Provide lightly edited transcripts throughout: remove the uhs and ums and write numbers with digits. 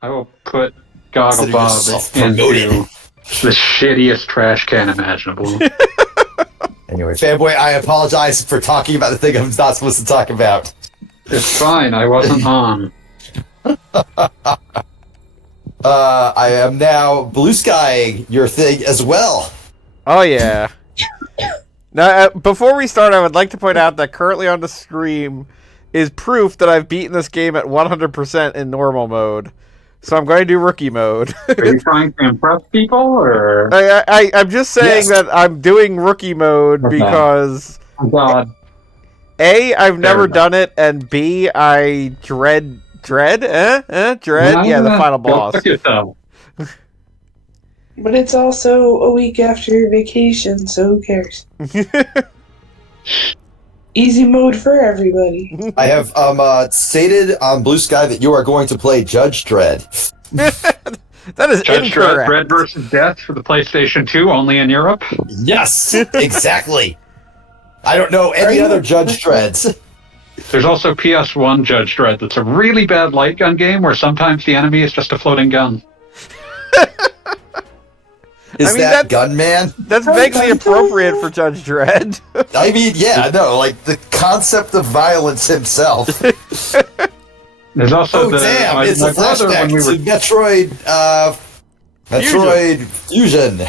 I will put Consider Gogglebob yourself promoted. into the shittiest trash can imaginable. Anyway, fanboy, I apologize for talking about the thing I'm not supposed to talk about. It's fine, I wasn't on. I am now blue skying your thing as well. Oh yeah. Now, before we start, I would like to point out that currently on the stream is proof that I've beaten this game at 100% in normal mode. So I'm going to do rookie mode. Are you trying to impress people, or? I'm just saying that I'm doing rookie mode because Oh God. A, I've never done it, and B, I dread. Yeah, the final boss. Go fuck yourself. But it's also a week after your vacation, so who cares? Easy mode for everybody. I have stated on Blue Sky that you are going to play Judge Dredd. That is Judge incorrect. Dredd vs. Death for the PlayStation 2, only in Europe. Yes, exactly. I don't know any other Judge Dredds. There's also PS1 Judge Dredd that's a really bad light gun game where sometimes the enemy is just a floating gun. Is that Gunman? That's vaguely appropriate for Judge Dredd. I mean, yeah, no, like the concept of violence himself. There's also damn, it's a flashback to Metroid Fusion.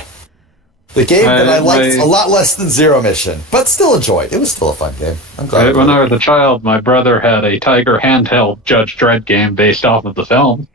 The game that I liked a lot less than Zero Mission, but still enjoyed. It was still a fun game. I'm glad. When I was a child, my brother had a Tiger handheld Judge Dredd game based off of the film.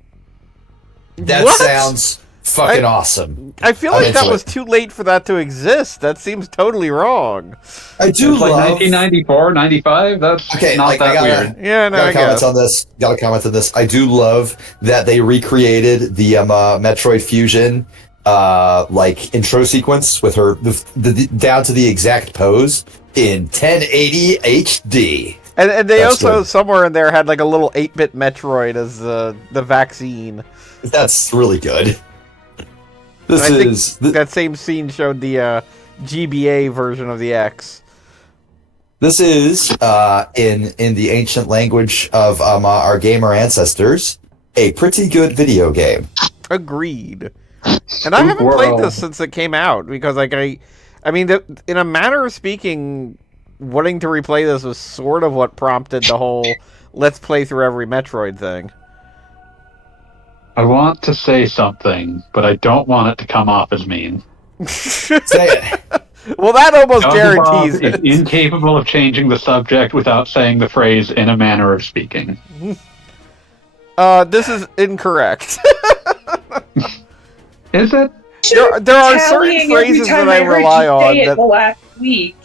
That sounds fucking awesome. I feel like that was too late for that to exist. That seems totally wrong. I do love 1994, 95. That's okay. Not like, that weird. Yeah, no, I comment on this. Got to comment on this. I do love that they recreated the Metroid Fusion like intro sequence with her the down to the exact pose in 1080 HD. And they also somewhere in there had like a little 8-bit Metroid as the vaccine. That's really good. That same scene showed the GBA version of the X. This is in the ancient language of our gamer ancestors, a pretty good video game. Agreed. And I haven't played this since it came out because, like, I mean, in a manner of speaking, wanting to replay this was sort of what prompted the whole let's play through every Metroid thing. I want to say something, but I don't want it to come off as mean. Say it. Well, that almost guarantees it. Is incapable of changing the subject without saying the phrase in a manner of speaking. This is incorrect. Is it? There are certain phrases that I rely on. The last week.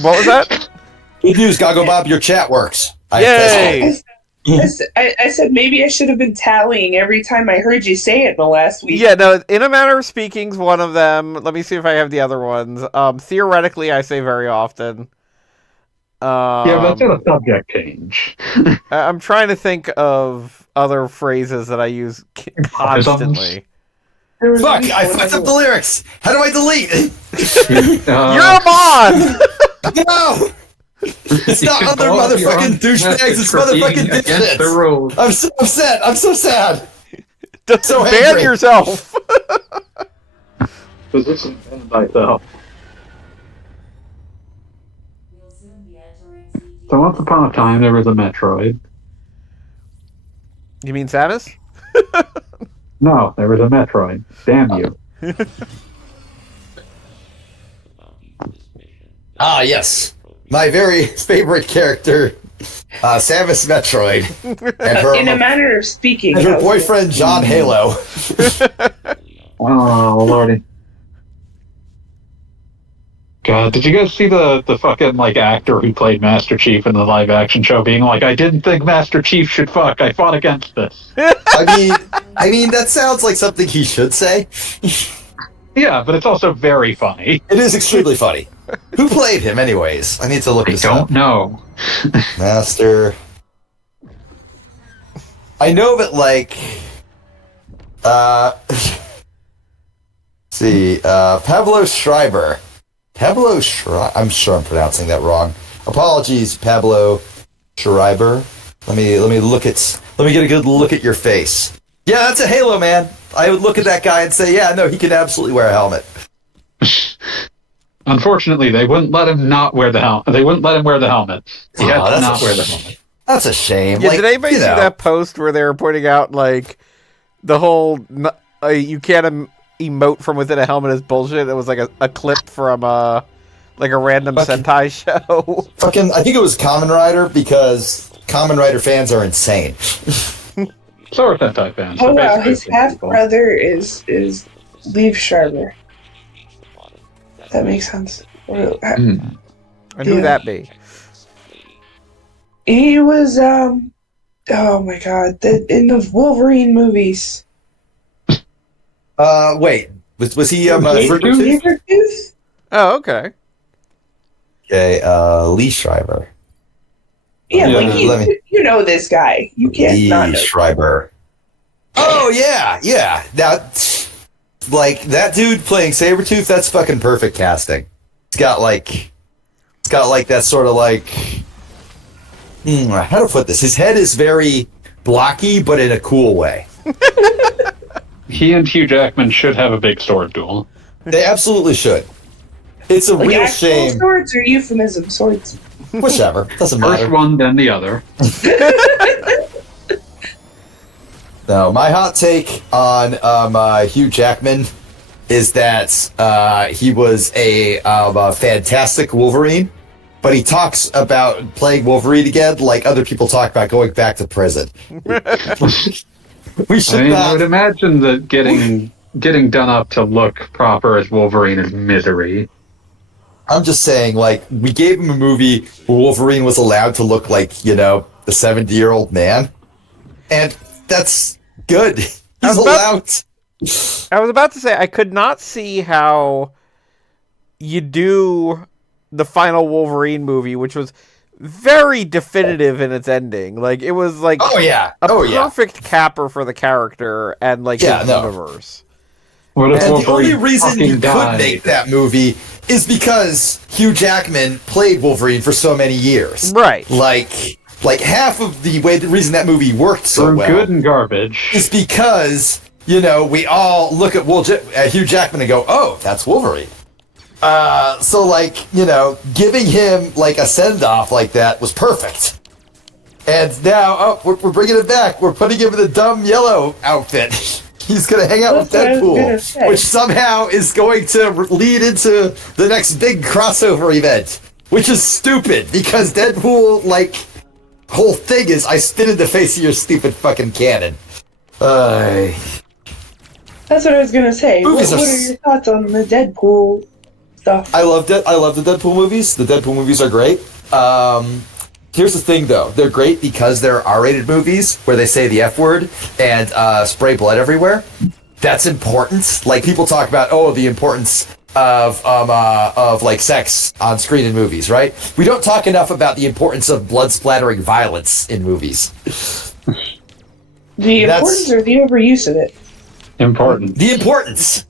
What was that? Good news, Gogglebob, your chat works. Yay! I said maybe I should have been tallying every time I heard you say it in the last week. Yeah, no, in a manner of speaking is one of them. Let me see if I have the other ones. Theoretically, I say very often. Yeah, that's not a subject change. I'm trying to think of other phrases that I use constantly. Fuck! I fucked up the lyrics! How do I delete? You're a mod! No! It's not other motherfucking douchebags, it's motherfucking dipshits! I'm so upset! I'm so sad! So ban yourself! Position ban myself. So once upon a time, there was a Metroid. You mean Samus? No, there was a Metroid. Damn you. Ah, yes. My very favorite character, Samus Metroid. And her, in a manner of speaking. And her boyfriend, John Halo. Oh, lordy. God, did you guys see the fucking, like, actor who played Master Chief in the live-action show being like, I didn't think Master Chief should fuck, I fought against this. I mean, that sounds like something he should say. Yeah, but it's also very funny. It is extremely funny. Who played him, anyways? I need to look this up. I don't know. Master. I know that, like, see, Pablo Schreiber. I'm sure I'm pronouncing that wrong. Apologies, Pablo Schreiber. Let me look at Let me get a good look at your face. Yeah, that's a Halo, man. I would look at that guy and say, yeah, no, he can absolutely wear a helmet. Unfortunately, they wouldn't let him not wear the helmet. They wouldn't let him wear the helmet. He had to not wear the helmet. That's a shame. Yeah, did anybody see that post where they were pointing out, like, the whole you can't emote from within a helmet is bullshit? It was like a clip from like a random Sentai show. Fucking, I think it was Kamen Rider, because Kamen Rider fans are insane. So are Sentai fans. Oh wow, his half brother is Leaf Schreiber. That makes sense. And who that be? He was oh my god, in the Wolverine movies. Wait, was he Sabretooth? Oh, okay. Okay, Lee Schreiber. Yeah, you know this guy. You can't Lee not know. Schreiber. Oh yeah. Now, like that dude playing Sabretooth, that's fucking perfect casting. It's got like that sort of like how to put this? His head is very blocky, but in a cool way. He and Hugh Jackman should have a big sword duel. They absolutely should. It's a real shame. Swords or euphemism swords? Whichever. Doesn't matter. First one, then the other. No, my hot take on Hugh Jackman is that he was a fantastic Wolverine, but he talks about playing Wolverine again like other people talk about going back to prison. We should I would imagine that getting done up to look proper as Wolverine is misery. I'm just saying, like, we gave him a movie where Wolverine was allowed to look like, the 70-year-old man. And that's good. He's allowed. I was about to say, I could not see how you do the final Wolverine movie, which was very definitive in its ending. Like, it was like a perfect capper for the character and, like, his universe. And the only reason you could make that movie is because Hugh Jackman played Wolverine for so many years. Right. Like half of the reason that movie worked so well good and garbage is because, we all look at Hugh Jackman and go, oh, that's Wolverine. So, like, giving him, like, a send-off like that was perfect. And now, we're bringing it back. We're putting him in the dumb yellow outfit. He's going to hang out with Deadpool, which somehow is going to lead into the next big crossover event, which is stupid, because Deadpool, like, whole thing is, I spit in the face of your stupid fucking cannon. That's what I was going to say. What are your thoughts on the Deadpool stuff? I love the Deadpool movies. The Deadpool movies are great. Here's the thing, though. They're great because they're R-rated movies where they say the F word and spray blood everywhere. That's important. Like, people talk about, the importance of like sex on screen in movies, right? We don't talk enough about the importance of blood splattering violence in movies. The importance or the overuse of it? Important. The importance.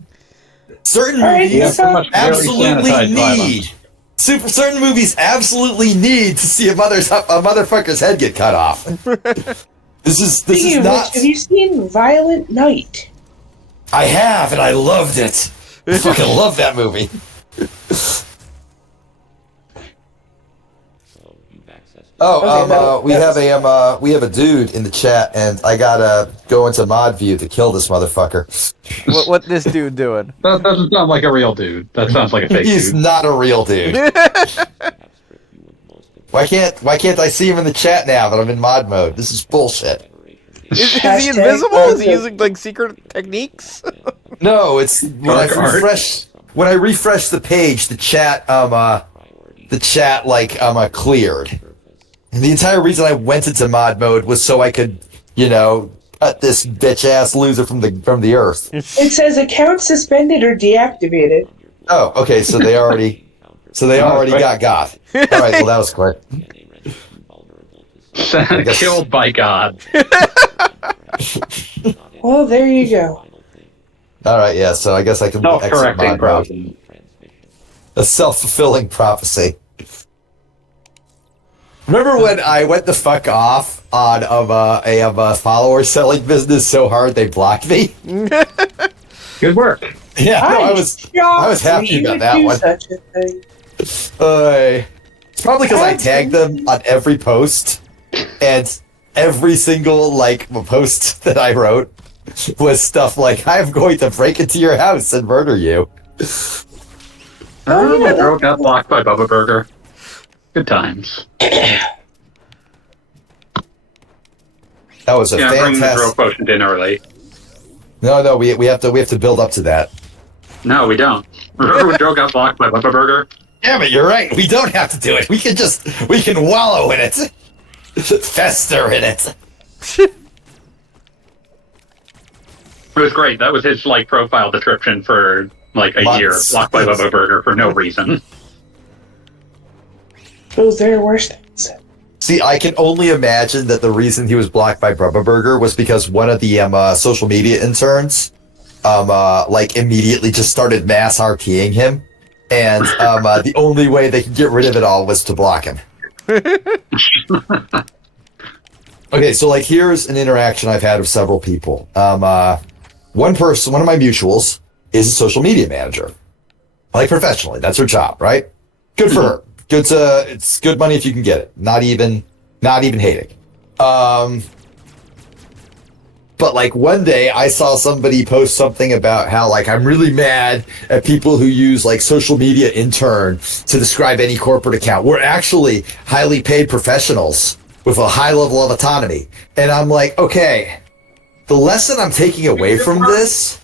Certain movies absolutely need. Certain movies absolutely need to see a motherfucker's head get cut off. This is not. Have you seen Violent Night? I have, and I loved it. I fucking love that movie. We have a dude in the chat, and I gotta go into mod view to kill this motherfucker. What this dude doing? That doesn't sound like a real dude. That sounds like a fake dude. He's not a real dude. Why can't I see him in the chat now that I'm in mod mode? This is bullshit. Is he invisible? Is he using, like, secret techniques? No, it's when I refresh the page, the chat cleared. And the entire reason I went into mod mode was so I could, cut this bitch ass loser from the earth. It says account suspended or deactivated. Oh, okay, so they already got. All right, well, that was quick. Killed by God. Well, there you go. All right, yeah, so I guess I can exit mod mode. A self-fulfilling prophecy. Remember when I went the fuck off on a follower selling business so hard they blocked me. Good work. Yeah, no, I was happy about that one. Such a thing. It's probably because I tagged them on every post, and every single post that I wrote was stuff like, "I'm going to break into your house and murder you." My girl got blocked by Bubba Burger. Good times. That was a Bring the fantastic. girl quotient in early. No, we have to build up to that. No, we don't. Remember when Joe got blocked by Bubba Burger? Yeah, but you're right. We don't have to do it. We can wallow in it, fester in it. It was great. That was his profile description for a year. Blocked by Bubba Burger for no reason. Those are worse things. See, I can only imagine that the reason he was blocked by Bubba Burger was because one of the social media interns, immediately just started mass RPing him, and the only way they could get rid of it all was to block him. Okay, so here's an interaction I've had with several people. One of my mutuals, is a social media manager, professionally. That's her job, right? Good for her. It's good money if you can get it. Not even hating. But one day I saw somebody post something about how I'm really mad at people who use social media intern to describe any corporate account. We're actually highly paid professionals with a high level of autonomy. And I'm okay, the lesson I'm taking away from this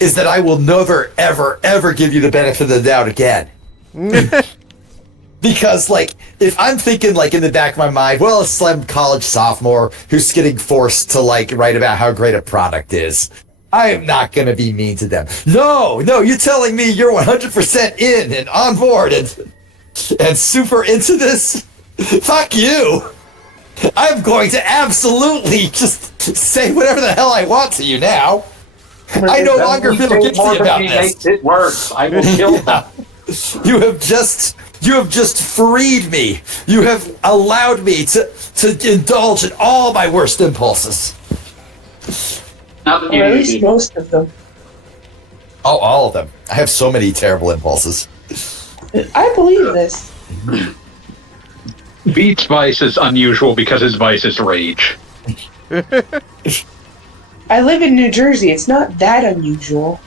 is that I will never, ever, ever give you the benefit of the doubt again. Because, if I'm thinking, in the back of my mind, well, it's some college sophomore who's getting forced to, write about how great a product is, I am not going to be mean to them. No, you're telling me you're 100% in and on board and super into this? Fuck you! I'm going to absolutely just say whatever the hell I want to you now. I no longer feel guilty about this. It works. I will kill them. You have just freed me. You have allowed me to indulge in all my worst impulses. Not that you Or at need least to. most of them. Oh, all of them. I have so many terrible impulses. I believe this. Beats vice is unusual because his vice is rage. I live in New Jersey. It's not that unusual.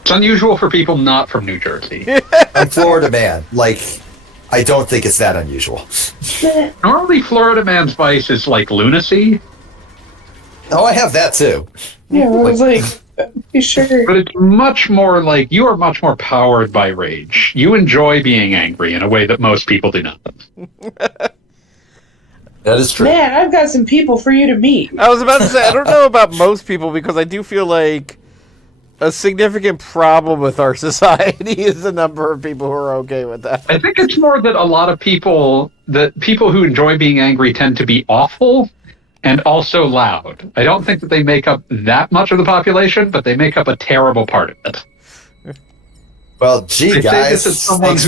It's unusual for people not from New Jersey. I'm Florida man. I don't think it's that unusual. Normally, Florida man's vice is lunacy, Oh, I have that too. Yeah, I was you sure? but it's much more you are much more powered by rage. You enjoy being angry in a way that most people do not. That is true. Man, I've got some people for you to meet. I was about to say, I don't know about most people, because I do feel like a significant problem with our society is the number of people who are okay with that. I think it's more that a lot of people who enjoy being angry tend to be awful and also loud. I don't think that they make up that much of the population, but they make up a terrible part of it. Well, gee, guys, thanks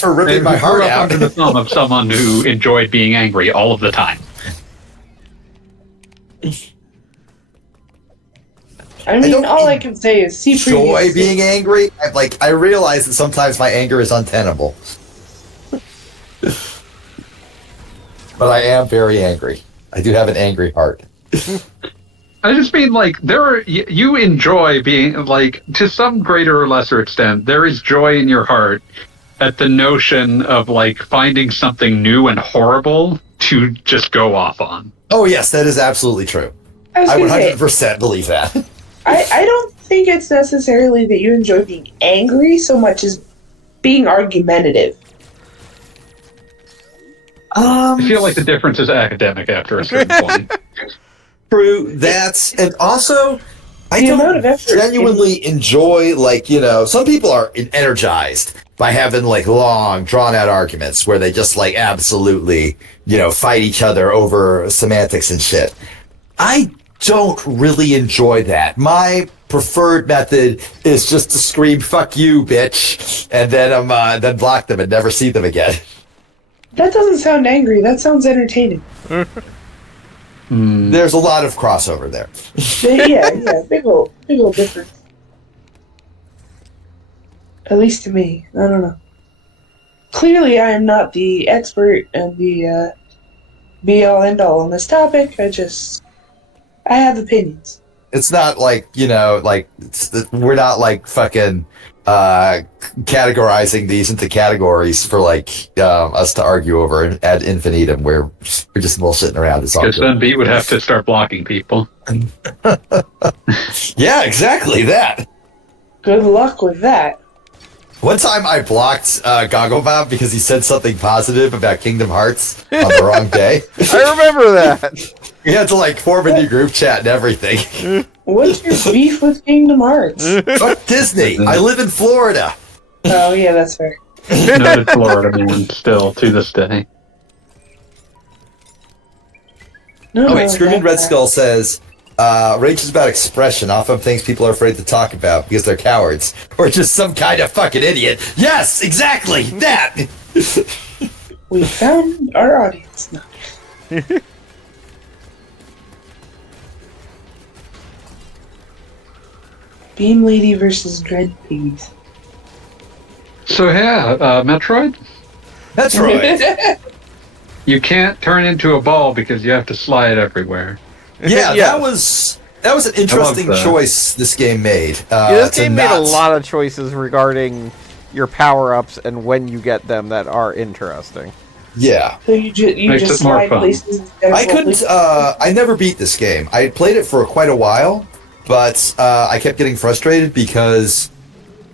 for ripping my heart out. Under the thumb of someone who enjoyed being angry all of the time. I mean, all I can say is see Joy being angry. I realize that sometimes my anger is untenable, but I am very angry. I do have an angry heart. I just mean, you enjoy being, to some greater or lesser extent, there is joy in your heart at the notion of, finding something new and horrible to just go off on. Oh, yes, that is absolutely true. I 100% believe that. I don't think it's necessarily that you enjoy being angry so much as being argumentative. I feel like the difference is academic after a certain point. True, and also, I don't genuinely enjoy, some people are energized by having, long, drawn-out arguments where they just, absolutely, fight each other over semantics and shit. I don't really enjoy that. My preferred method is just to scream, "Fuck you, bitch," and then then block them and never see them again. That doesn't sound angry. That sounds entertaining. There's a lot of crossover there. Yeah, big old difference. At least to me. I don't know. Clearly, I am not the expert and the be-all, end-all on this topic. I have opinions. It's not like, we're not like fucking categorizing these into categories for like us to argue over ad infinitum. We're just bullshitting around. Because then B would have to start blocking people. Yeah, exactly that. Good luck with that. One time I blocked Gogglebob because he said something positive about Kingdom Hearts on the wrong day. I remember that. We had to like form a new group chat and everything. What's your beef with Kingdom Hearts? Fuck Disney. I live in Florida. Oh, yeah, that's fair. Noted Florida man still to this day. No, Oh wait, Screaming Red that- Skull says, rage is about expression, often things people are afraid to talk about because they're cowards. Or just some kind of fucking idiot. Yes, exactly, that! We found our audience now. Beam Lady versus Dread Pigs. So yeah, Metroid? That's right. You can't turn into a ball because you have to slide everywhere. Yeah, Yeah. that was an interesting that. choice this game made. This to game made a not- lot of choices regarding your power-ups and when you get them that are interesting. Yeah. So you Makes just it more slide fun. places instead of I couldn't, I never beat this game. I played it for quite a while, but I kept getting frustrated because,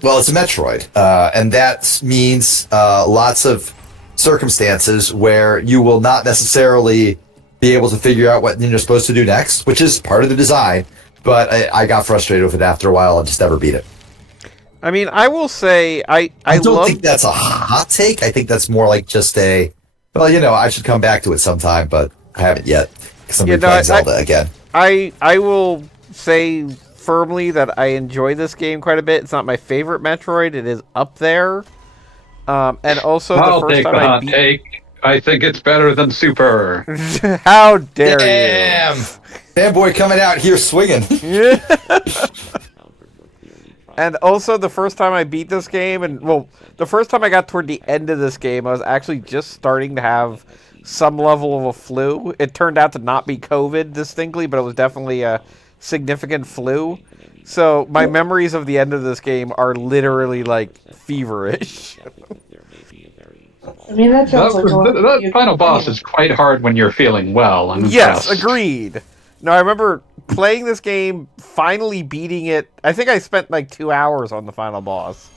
well, it's a Metroid. And that means lots of circumstances where you will not necessarily be able to figure out what you're supposed to do next, which is part of the design. But I got frustrated with it after a while and just never beat it. I mean, I will say I don't love think that's a hot take. I think that's more like just a, well, I should come back to it sometime, but I haven't yet because I'm replaying Zelda again. I will say firmly that I enjoy this game quite a bit. It's not my favorite Metroid. It is up there. And also I'll the first take time the I hot beat... take. I think it's better than Super. How dare Damn! Fanboy coming out here swinging. you? And also the first time I beat this game, and well, the first time I got toward the end of this game, I was actually just starting to have some level of a flu. It turned out to not be COVID distinctly, but it was definitely a significant flu. So my memories of the end of this game are literally like feverish. I mean, that sounds like That final boss is quite hard when you're feeling well. I'm Yes, impressed. agreed. No, I remember playing this game, finally beating it. I think I spent like 2 hours on the final boss.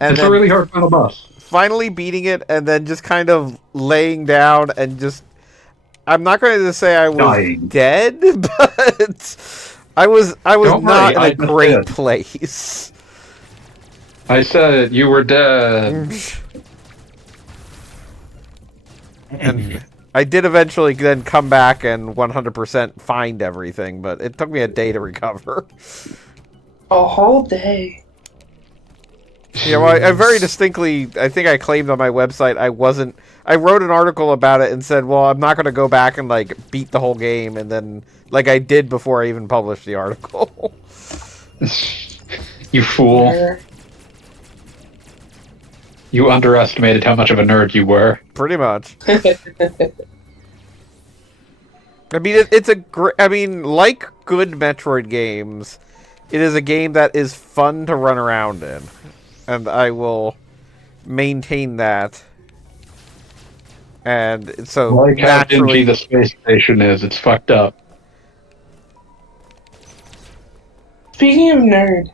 And It's then a really hard final boss. finally beating it, and then just kind of laying down and just... I'm not going to say I was Dying. dead, but I was Don't not worry, in a great did. place. I said you were dead. And I did eventually then come back and 100% find everything, but it took me a day to recover. a whole day. Yeah, well, I very distinctly, I think I claimed on my website I wrote an article about it and said, well, I'm not going to go back and, like, beat the whole game, and then, like I did before I even published the article. You fool. You underestimated how much of a nerd you were. Pretty much. I mean, it's a great... I mean, like good Metroid games, it is a game that is fun to run around in. And I will maintain that. And so, Like how dingy naturally... the space station is, it's fucked up. Speaking of nerd,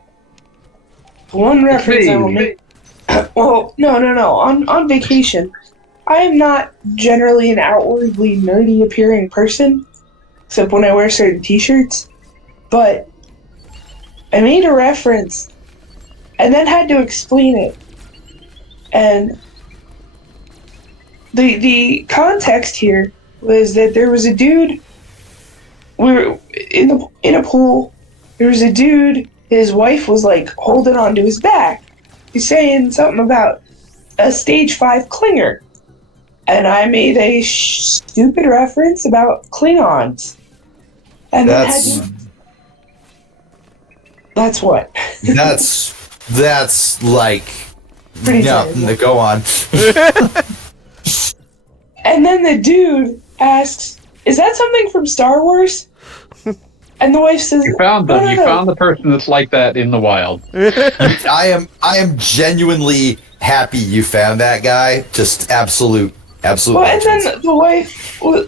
one reference I will make. Well, no. On vacation, I am not generally an outwardly nerdy appearing person, except when I wear certain t-shirts. But I made a reference, and then had to explain it. And the context here was that there was a dude. We were in a pool. There was a dude. His wife was like holding onto his back. He's saying something about a stage 5 clinger. And I made a stupid reference about Klingons. And That's then that's what. that's like Pretty no. terrible. Go on. And then the dude asks, "Is that something from Star Wars?" And the wife says, You found them. "No, You no, no." found the person that's like that in the wild. I am genuinely happy you found that guy. Just absolute Well, and legends. then the wife, well,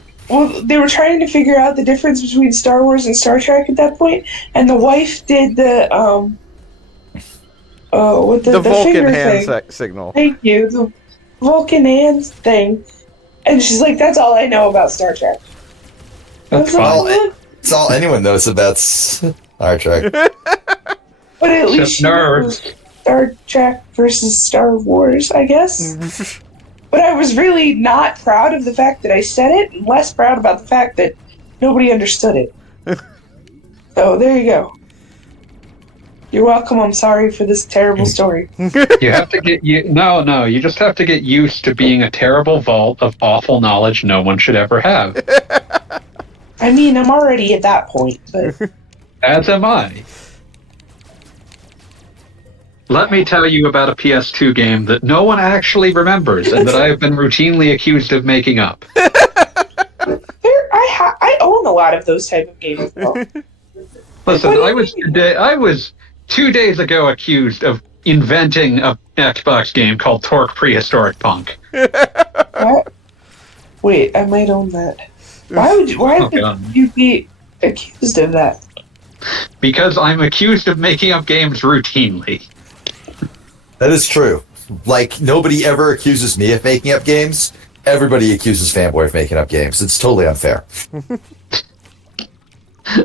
they were trying to figure out the difference between Star Wars and Star Trek at that point, and the wife did the with The the Vulcan finger hand thing. signal. Thank you, the Vulcan hands thing, and she's like, "That's all I know about Star Trek." I That's was like, fine. "What?" It's all anyone knows about Star Trek. But at least Except she knows nerds. Star Trek versus Star Wars, I guess. But I was really not proud of the fact that I said it, and less proud about the fact that nobody understood it. So there you go. You're welcome. I'm sorry for this terrible story. You have to get no. You just have to get used to being a terrible vault of awful knowledge no one should ever have. I mean, I'm already at that point, but As am I. Let me tell you about a PS2 game that no one actually remembers and that I have been routinely accused of making up. I own a lot of those type of games. Though. Listen, What do I you was mean? I was 2 days ago accused of inventing an Xbox game called Torque Prehistoric Punk. What? Wait, I might own that. Why would Oh, God. you be accused of that? Because I'm accused of making up games routinely. That is true. Like, nobody ever accuses me of making up games. Everybody accuses Fanboy of making up games. It's totally unfair.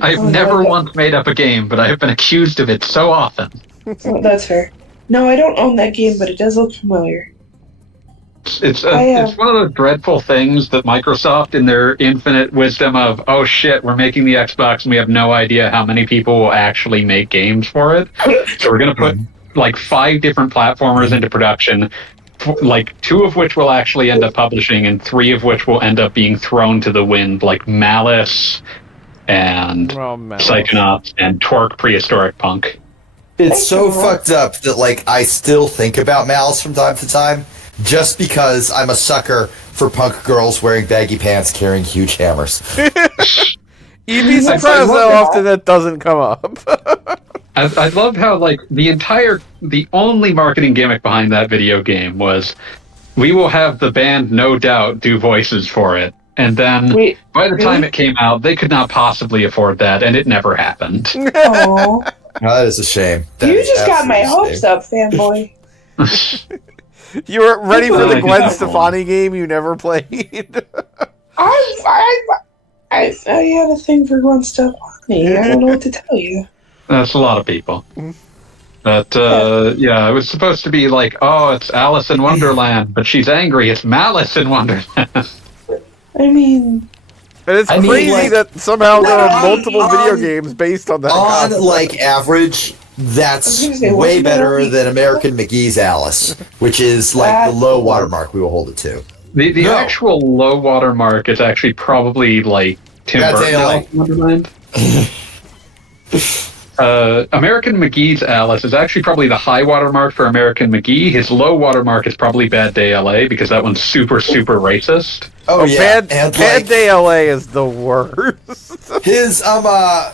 I've Oh, never no, once made up a game, but I have been accused of it so often. that's fair. No, I don't own that game, but it does look familiar. It's I one of those dreadful things that Microsoft, in their infinite wisdom of, oh shit, we're making the Xbox and we have no idea how many people will actually make games for it. So we're going to put like 5 different platformers into production, like 2 of which will actually end up publishing and 3 of which will end up being thrown to the wind, like Malice and Malice. Psychonauts and Torque Prehistoric Punk. It's so fucked up that, like, I still think about Malice from time to time, just because I'm a sucker for punk girls wearing baggy pants carrying huge hammers. You'd be I surprised love how that. often that doesn't come up. I love how, like, the only marketing gimmick behind that video game was, we will have the band No Doubt do voices for it. And then, Wait, by the time really? it came out, they could not possibly afford that, and it never happened. Oh, That is a shame. That you is just got my absolutely a hopes shame. up, fanboy. You were ready for the I Gwen know. Stefani game you never played. I had a thing for Gwen Stefani. I don't know what to tell you. That's a lot of people. But, yeah, it was supposed to be like, oh, it's Alice in Wonderland, but she's angry. It's Malice in Wonderland. I mean, And it's I mean, crazy like- that somehow there are multiple video on- games based on that. On, concept. like, average, I that's was gonna say, way wasn't that better only- than American McGee's Alice, which is, like, the low watermark we will hold it to. The No. actual low water mark is actually probably, like, Tim Bad Burton Day LA. Alice in Wonderland. American McGee's Alice is actually probably the high water mark for American McGee. His low water mark is probably Bad Day LA because that one's super, super racist. Oh, yeah. Bad, And, Bad like, Day LA is the worst. his, I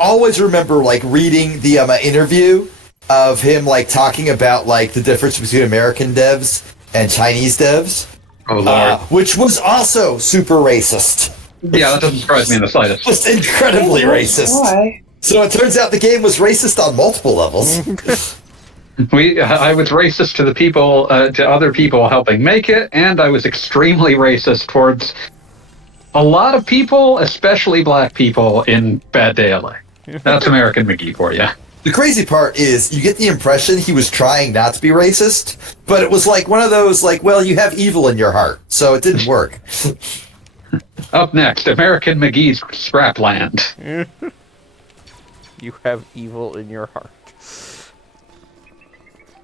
always remember, like, reading the, interview of him, like, talking about, like, the difference between American devs and Chinese devs. Oh, Lord. Which was also super racist. Yeah, that doesn't surprise me in the slightest. Just incredibly racist. why? So it turns out the game was racist on multiple levels. I was racist to the people, to other people helping make it, and I was extremely racist towards a lot of people, especially black people, in Bad Day LA. That's American McGee for you. The crazy part is you get the impression he was trying not to be racist, but it was like one of those, like, well, you have evil in your heart, so it didn't work. Up next, American McGee's Scrapland. You have evil in your heart.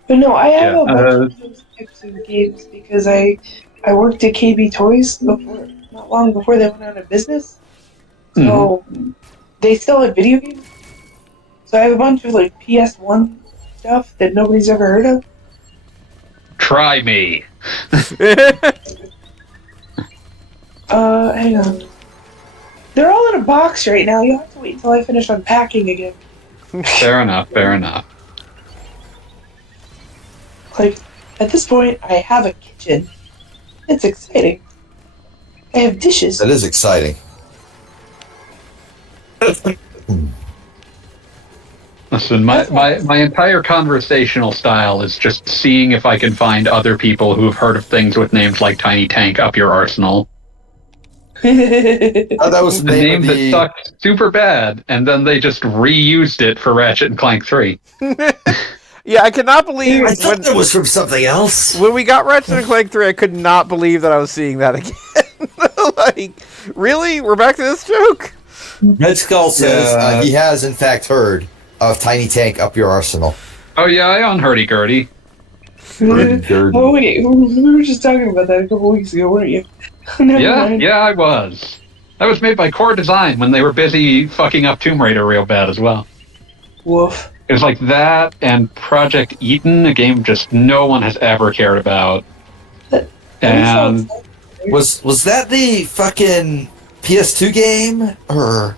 But no, I have Yeah, a bunch of those types of games because I worked at KB Toys before, not long before they went out of business. So they still have video games. So I have a bunch of like PS1 stuff that nobody's ever heard of. Try me. Hang on. They're all in a box right now. You'll have to wait until I finish unpacking again. Fair enough. Fair enough. Like, at this point, I have a kitchen. It's exciting. I have dishes. That is exciting. Listen, my entire conversational style is just seeing if I can find other people who've heard of things with names like Tiny Tank up your arsenal. That was The name that sucked super bad, and then they just reused it for Ratchet and Clank 3. Yeah, I cannot believe I thought that was from something else. when we got Ratchet and Clank 3, I could not believe that I was seeing that again. Like, really? We're back to this joke? Red Skull says he has in fact heard of Tiny Tank up your arsenal. Oh yeah, I own Hurdy Gurdy. Oh wait, we were just talking about that a couple weeks ago, weren't you? Never mind. Yeah, I was. That was made by Core Design when they were busy fucking up Tomb Raider real bad as well. Woof. It was like that and Project Eden, a game just no one has ever cared about. And Was that the fucking PS2 game or?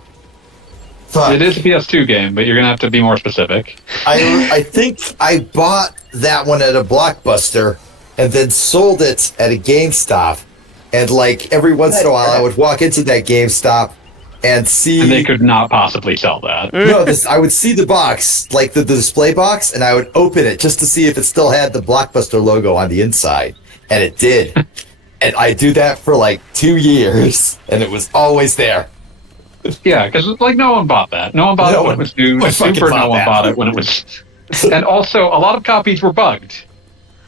Fuck. it is a PS2 game, but you're gonna have to be more specific. I think I bought that one at a Blockbuster and then sold it at a GameStop. And like every once in a while, I would walk into that GameStop and see. And they could not possibly sell that. No, I would see the box, like the display box, and I would open it just to see if it still had the Blockbuster logo on the inside. And it did. And I do that for like 2 years, and it was always there. Yeah, because like no one bought that. No one bought it when it was new. Super no one bought it when it was. And also, a lot of copies were bugged,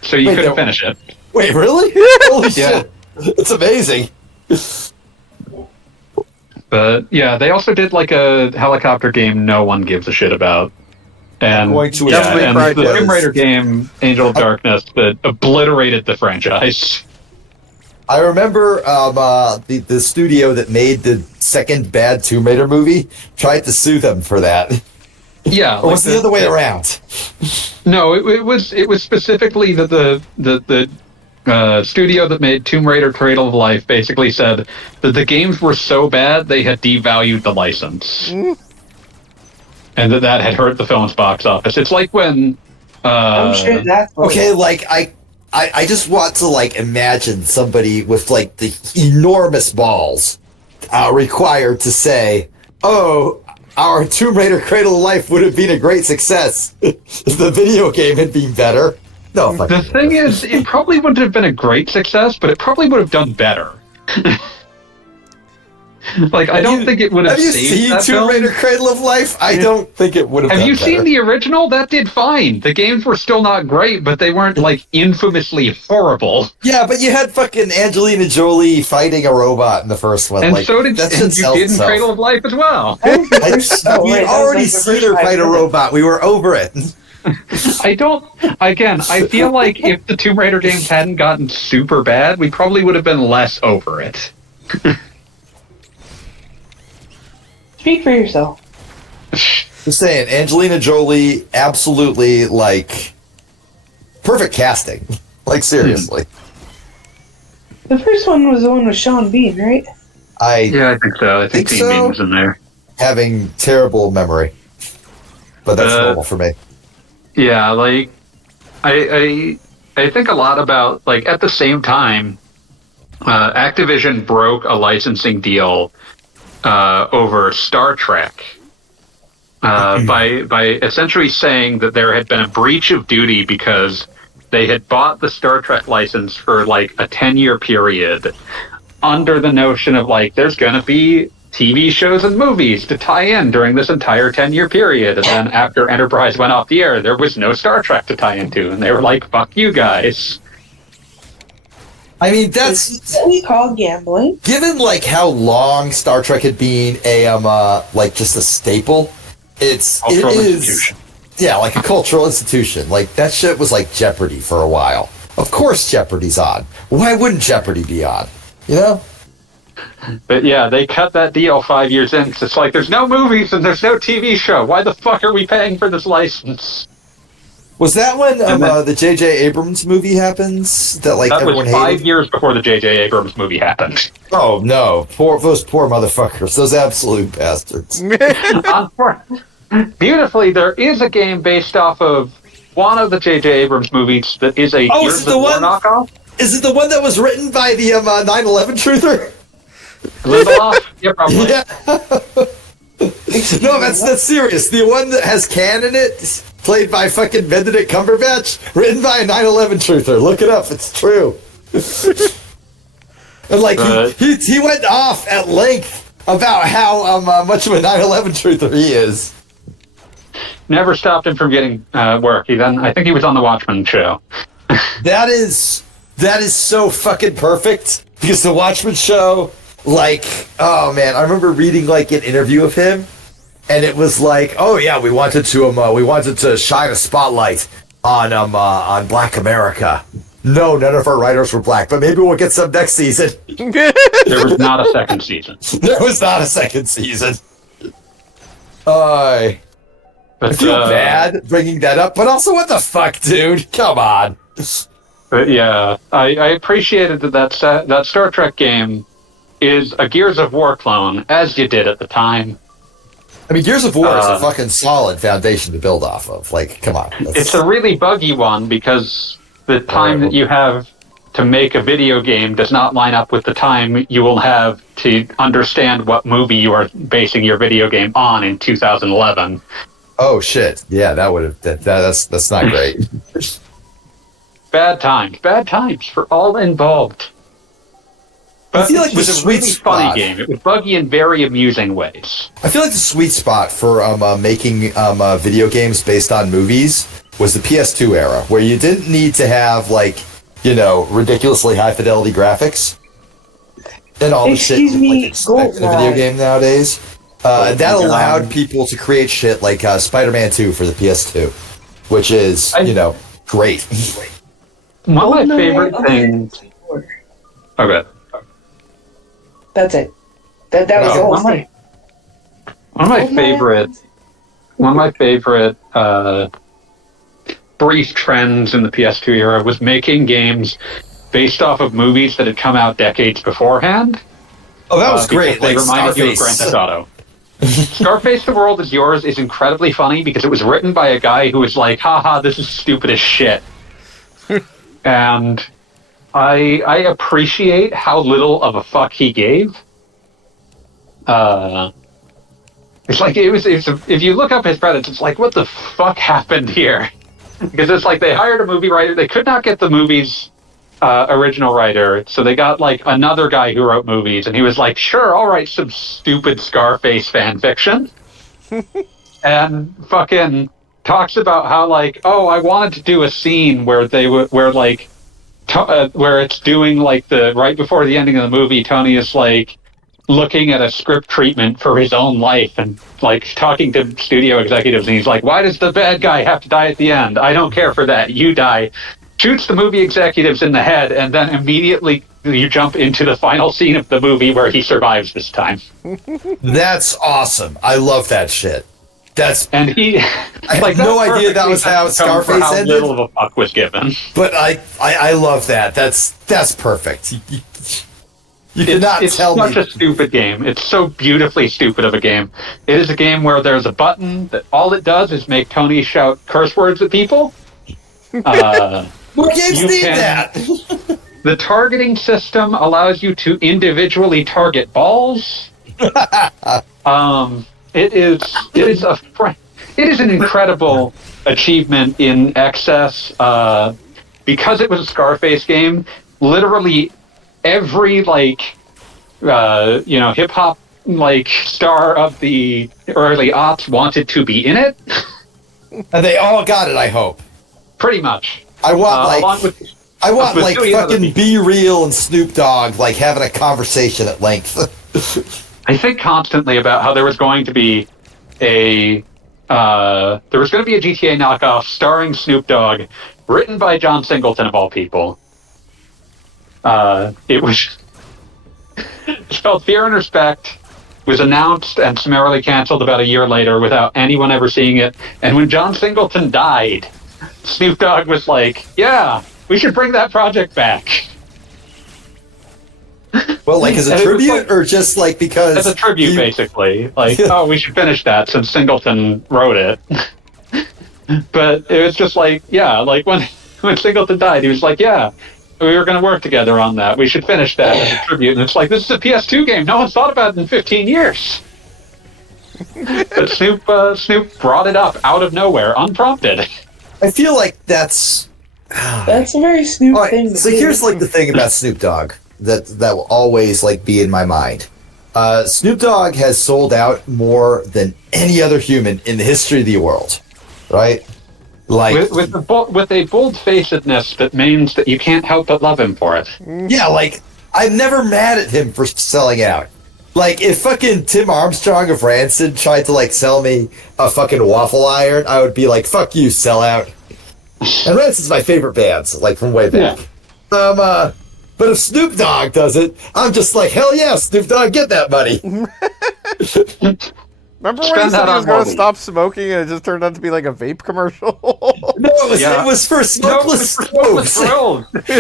so you couldn't finish it. Wait, really? Holy Yeah. shit! It's amazing. But yeah, they also did like a helicopter game no one gives a shit about. And going to Definitely and cried the yes. Tomb Raider game, Angel of Darkness, that obliterated the franchise. I remember the studio that made the second bad Tomb Raider movie tried to sue them for that. Yeah, Or was it the other way around? No, it was specifically that the studio that made Tomb Raider Cradle of Life basically said that the games were so bad they had devalued the license. And that had hurt the film's box office. It's like when I'm sure that's what Okay, like I just want to like imagine somebody with like the enormous balls required to say, "Oh, our Tomb Raider Cradle of Life would have been a great success if the video game had been better." No, the thing is, it probably wouldn't have been a great success, but it probably would have done better. Like, I don't think it would have saved Have you seen that Tomb film. Raider Cradle of Life? I don't think it would have. Have you better. seen the original? That did fine. The games were still not great, but they weren't, like, infamously horrible. Yeah, but you had fucking Angelina Jolie fighting a robot in the first one. And like, so did that and shit you sells did in itself. Cradle of Life as well. We right, that was already like the seen first her 5 fight a minutes. robot. We were over it. I feel like if the Tomb Raider games hadn't gotten super bad, we probably would have been less over it. Speak for yourself. Just saying, Angelina Jolie, absolutely, like, perfect casting. Like, seriously. The first one was the one with Sean Bean, right? Yeah, I think so. I think Think Dean so? Bean was in there. Having terrible memory. But that's normal for me. Yeah, like I think a lot about, like, at the same time, Activision broke a licensing deal over Star Trek by essentially saying that there had been a breach of duty because they had bought the Star Trek license for like a 10-year period under the notion of like there's going to be TV shows and movies to tie in during this entire 10-year period. And then after Enterprise went off the air, there was no Star Trek to tie into. And they were like, fuck you guys. I mean, that's... what we call gambling. Given, like, how long Star Trek had been like, just a staple, it Cultural is... institution. Yeah, like a cultural institution. Like, that shit was like Jeopardy for a while. Of course Jeopardy's on. Why wouldn't Jeopardy be on? You know? But yeah, they cut that deal 5 years in. It's like there's no movies and there's no TV show. Why the fuck are we paying for this license? Was that when then, the J.J. Abrams movie happens? That like that everyone was 5 hated? years before the J.J. Abrams movie happened. Oh no, those poor motherfuckers, those absolute bastards. Beautifully, there is a game based off of one of the J.J. Abrams movies that is a Oh, Gears is of it the War one? knockoff. Is it the one that was written by the 9/11 truther? Lindelof? Yeah, probably. Yeah. No, that's serious. The one that has Can in it, played by fucking Benedict Cumberbatch, written by a 9/11 truther. Look it up. It's true. And like he went off at length about how much of a 9/11 truther he is. Never stopped him from getting work. I think he was on the Watchmen show. That is so fucking perfect because the Watchmen show, like, oh man, I remember reading like an interview of him, and it was like, oh yeah, we wanted to shine a spotlight on Black America. No, none of our writers were black, but maybe we'll get some next season. There was not a second season. There was not a second season. I feel bad bringing that up, but also what the fuck, dude? Come on. But yeah, I appreciated that Star Trek game is a Gears of War clone, as you did at the time. I mean, Gears of War is a fucking solid foundation to build off of. Like, come on. It's a really buggy one because the time that you have to make a video game does not line up with the time you will have to understand what movie you are basing your video game on in 2011. Oh shit! Yeah, that's not great. Bad times for all involved. But I feel like it was the a sweet really spot. funny game. It was buggy in very amusing ways. I feel like the sweet spot for making video games based on movies was the PS2 era, where you didn't need to have like, you know, ridiculously high fidelity graphics and all the shit you expect in a video game nowadays. That allowed people to create shit like Spider-Man 2 for the PS2, which is, great. One of my favorite things. Okay. That's it. That was the whole thing. One of my favorite brief trends in the PS2 era was making games based off of movies that had come out decades beforehand. Oh, that was great. They Like reminded you of Grand Theft Auto. Scarface: The World Is Yours is incredibly funny because it was written by a guy who was like, haha, this is stupid as shit. And I appreciate how little of a fuck he gave. It's like if you look up his credits, it's like, what the fuck happened here? Because it's like they hired a movie writer, they could not get the movie's original writer, so they got like another guy who wrote movies, and he was like, sure, I'll write some stupid Scarface fan fiction, and fucking talks about how like, oh, I wanted to do a scene where where it's doing like the right before the ending of the movie, Tony is like looking at a script treatment for his own life and like talking to studio executives, and he's like, why does the bad guy have to die at the end? I don't care for that. You die. Shoots the movie executives in the head, and then immediately you jump into the final scene of the movie where he survives this time. That's awesome. I love that shit. And he, I had no idea that was how Scarface how ended. Little of a fuck was given. But I love that. That's perfect. You cannot tell me. It's such a stupid game. It's so beautifully stupid of a game. It is a game where there's a button that all it does is make Tony shout curse words at people. What games need that? The targeting system allows you to individually target balls. It is an incredible achievement in excess. Because it was a Scarface game, literally every hip hop star of the early aughts wanted to be in it. And they all got it, I hope. Pretty much. I want fucking Be Real and Snoop Dogg having a conversation at length. I think constantly about how there was going to be a GTA knockoff starring Snoop Dogg, written by John Singleton of all people. It was It's called Fear and Respect. Was announced and summarily canceled about a year later without anyone ever seeing it. And when John Singleton died, Snoop Dogg was like, "Yeah, we should bring that project back." Well, like as a tribute, or just like because as a tribute, basically. Like, oh, we should finish that since Singleton wrote it. But it was just like, yeah, like when Singleton died, he was like, "Yeah, we were going to work together on that. We should finish that as a tribute." And it's like, this is a PS2 game. No one's thought about it in 15 years. But Snoop brought it up out of nowhere, unprompted. I feel like that's a very Snoop thing. So here's like the thing about Snoop Dogg that will always like be in my mind. Snoop Dogg has sold out more than any other human in the history of the world, right? Like with a bold-facedness that means that you can't help but love him for it. Yeah, like I'm never mad at him for selling out. Like if fucking Tim Armstrong of Rancid tried to like sell me a fucking waffle iron, I would be like, "Fuck you, sellout." And Rancid's my favorite band, like from way back. Yeah. But if Snoop Dogg does it, I'm just like, hell yeah, Snoop Dogg, get that money. Remember when he said he was going to stop smoking and it just turned out to be like a vape commercial? No, it was for smokeless stoves.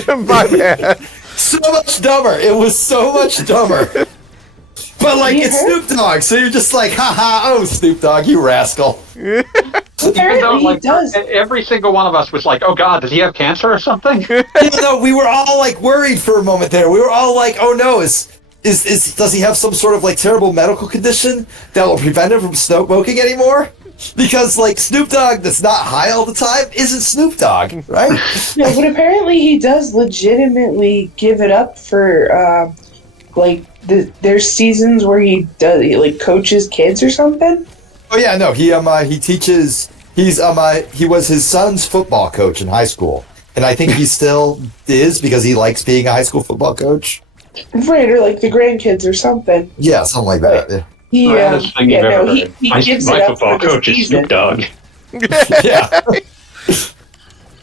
My bad. So much dumber. It was so much dumber. But like, it's Snoop Dogg, so you're just like, haha, oh, Snoop Dogg, you rascal. Apparently he does. Every single one of us was like, "Oh God, does he have cancer or something?" We were all like worried for a moment there. We were all like, "Oh no, does he have some sort of like terrible medical condition that will prevent him from smoking anymore?" Because like Snoop Dogg that's not high all the time isn't Snoop Dogg, right? No, but apparently he does legitimately give it up for there's seasons where he coaches kids or something. Oh yeah, no, he teaches. He was his son's football coach in high school, and I think he still is because he likes being a high school football coach. Right, or like the grandkids or something. Yeah, something like that. He gives it up football for the coach is season. Snoop Dogg. Yeah.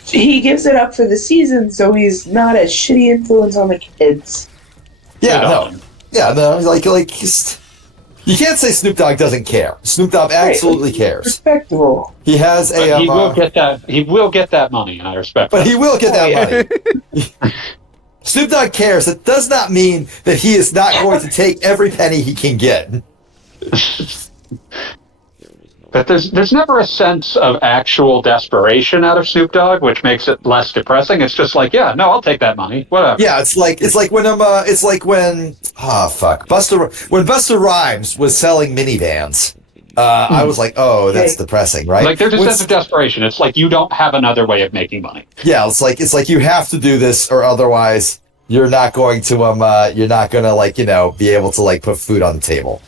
He gives it up for the season, so he's not a shitty influence on the kids. Yeah, no, like you can't say Snoop Dogg doesn't care. Snoop Dogg absolutely cares. Respectable. He has a. He will get that. He will get that money, and I respect. But that. he will get that money. Snoop Dogg cares. It does not mean that he is not going to take every penny he can get. But there's never a sense of actual desperation out of Snoop Dogg, which makes it less depressing. It's just like, yeah, no, I'll take that money, whatever. Yeah, it's like when when Busta Rhymes was selling minivans. I was like, oh, that's depressing, right? Like there's a sense of desperation. It's like you don't have another way of making money. Yeah, it's like you have to do this, or otherwise you're not going to be able to like put food on the table.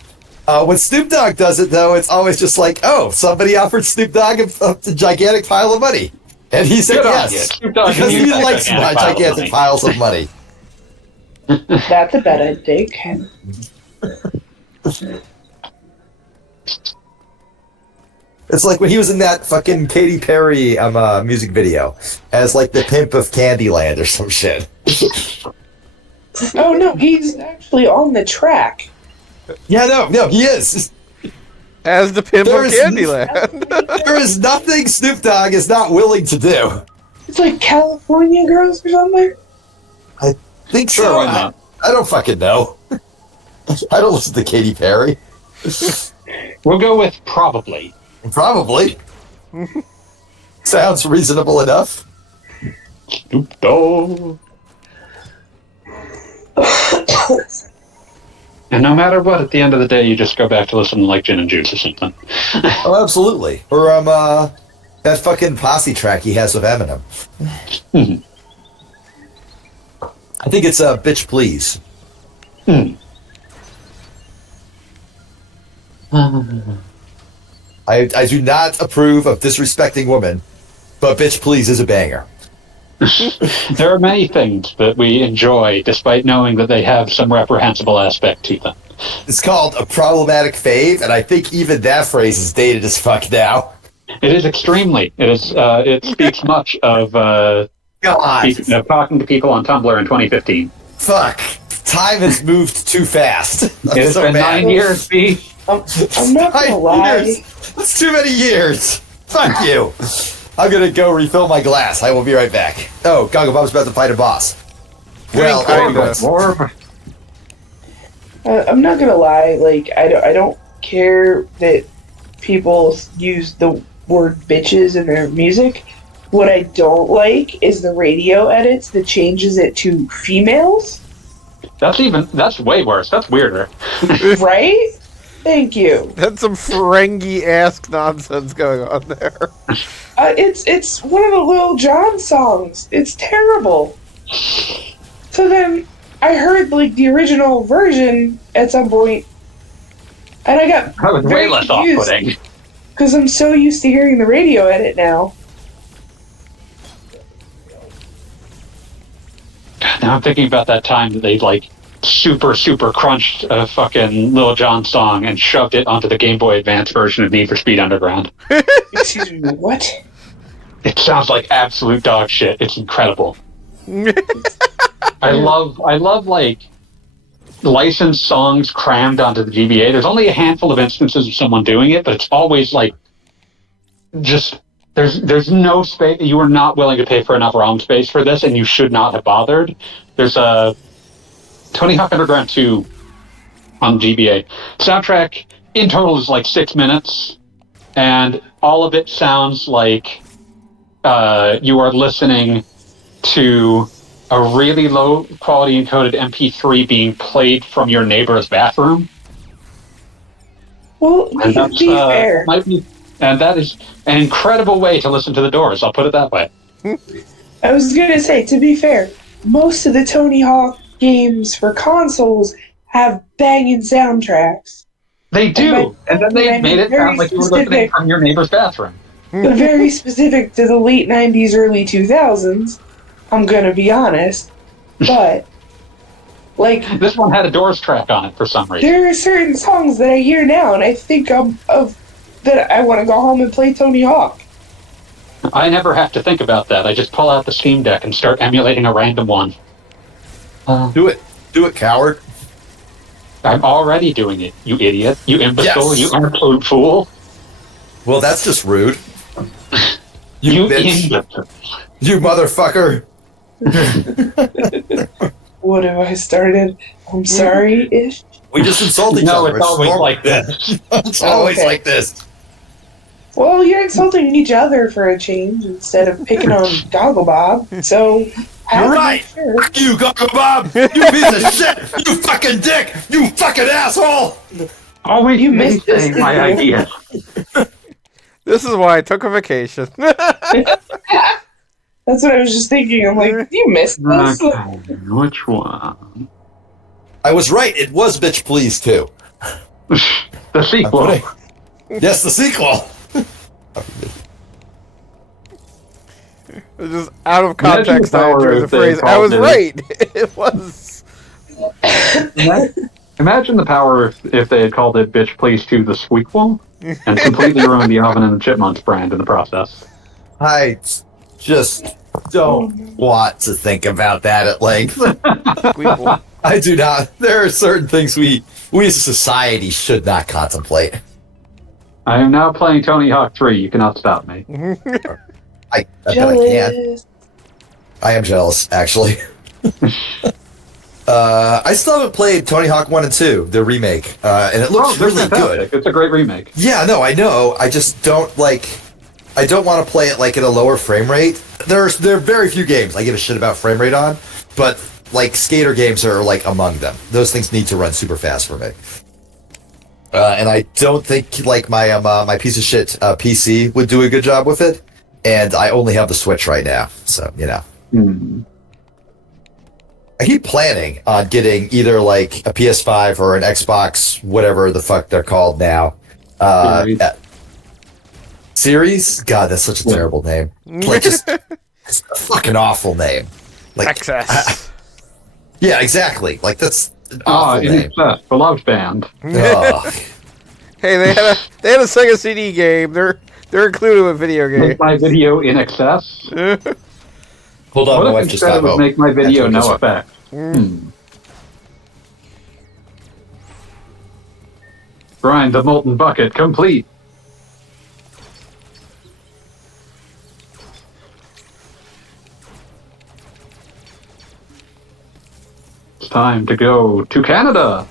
When Snoop Dogg does it, though, it's always just like, oh, somebody offered Snoop Dogg a gigantic pile of money. And he said yes. Because he likes gigantic piles of money. That's a bet I'd take. It's like when he was in that fucking Katy Perry music video as like the pimp of Candyland or some shit. Oh, no, he's actually on the track. Yeah, no, he is. As the pimp of Candyland. There is nothing Snoop Dogg is not willing to do. It's like California Girls or something? I think so. Sure, why not? I don't fucking know. I don't listen to Katy Perry. We'll go with probably. Probably. Sounds reasonable enough. Snoop Dogg. And no matter what, at the end of the day, you just go back to listening to like Gin and Juice or something. Oh, absolutely. Or that fucking posse track he has with Eminem. I think it's Bitch Please. I do not approve of disrespecting women, but Bitch Please is a banger. There are many things that we enjoy, despite knowing that they have some reprehensible aspect to them. It's called a problematic fave, and I think even that phrase is dated as fuck now. It is extremely. It is. It speaks much of God. talking to people on Tumblr in 2015. Fuck. Time has moved too fast. It's been 9 years, B. I'm not gonna lie. That's too many years. Fuck you. I'm gonna go refill my glass. I will be right back. Oh, Goggle Bob's about to fight a boss. Well, I'm not gonna lie. Like, I don't care that people use the word bitches in their music. What I don't like is the radio edits that changes it to females. That's way worse. That's weirder. Right? Thank you. That's some Ferengi-esque nonsense going on there. It's one of the Lil Jon songs. It's terrible. So then I heard like the original version at some point, and I got That was way less off-putting. because I'm so used to hearing the radio edit now. Now I'm thinking about that time that they like super crunched a fucking Lil Jon song and shoved it onto the Game Boy Advance version of Need for Speed Underground. Excuse me, what? It sounds like absolute dog shit. It's incredible. I love like licensed songs crammed onto the GBA. There's only a handful of instances of someone doing it, but it's always like just there's no space. You are not willing to pay for enough ROM space for this, and you should not have bothered. There's a Tony Hawk Underground 2 on GBA. Soundtrack in total is like 6 minutes, and all of it sounds like you are listening to a really low quality encoded MP3 being played from your neighbor's bathroom. Well, And to be fair, and that is an incredible way to listen to the Doors. I'll put it that way. I was gonna say, to be fair, most of the Tony Hawk games for consoles have banging soundtracks. They do, and then they and made it sound like you were listening specific. from your neighbor's bathroom. But very specific to the late 90s, early 2000s. I'm gonna be honest. But, like, This one had a Doors track on it for some reason. there are certain songs that I hear now and I think of that I want to go home and play Tony Hawk. I never have to think about that. I just pull out the Steam Deck and start emulating a random one. Do it, coward. I'm already doing it, you idiot. You imbecile, Yes. you absolute fool. Well, that's just rude. You bitch. imbecile. You motherfucker. What have I started? I'm sorry-ish. We just insult each No, other. it's always normal. like this. It's always Okay. like this. Well, you're insulting each other for a change instead of picking on Goggle Bob. So, You're right. Sure. Fuck you, Goggle Bob. You piece of shit. You fucking dick. You fucking asshole. Always You missed this, saying my didn't you? idea. This is why I took a vacation. That's what I was just thinking. I'm like, you missed this. Okay, which one? I was right. It was Bitch Please too. The sequel. Yes, the sequel. It's just out of context, I power enjoyed the if they phrase. I called was it- right. It was. Imagine the power if they had called it Bitch Please 2 the Squeakquel and completely ruined the Alvin and the Chipmunks brand in the process. I just don't want to think about that at length. Squeakquel. I do not. There are certain things we as a society should not contemplate. I am now playing Tony Hawk 3. You cannot stop me. I bet I can. Jealous. I am jealous, actually. I still haven't played Tony Hawk 1 and 2, the remake, and it looks they're really fantastic. good. It's a great remake. Yeah, no, I know. I just don't I don't want to play it like at a lower frame rate. There are very few games I give a shit about frame rate on, but like skater games are like among them. Those things need to run super fast for me. And I don't think like my my piece of shit PC would do a good job with it. And I only have the Switch right now, so you know. I keep planning on getting either like a PS5 or an Xbox, whatever the fuck they're called now. Series? God, that's such a terrible name. Like, just it's a fucking awful name. Like, Access. yeah, exactly. Like that's an Ah, awful in name. excess, beloved band. Ugh. Hey, they had a Sega CD game. They're included with video game. Make my video in excess. Hold on, What my if wife just instead got it would home. make my video That's no what effect? Grind the molten bucket complete. It's time to go to Canada.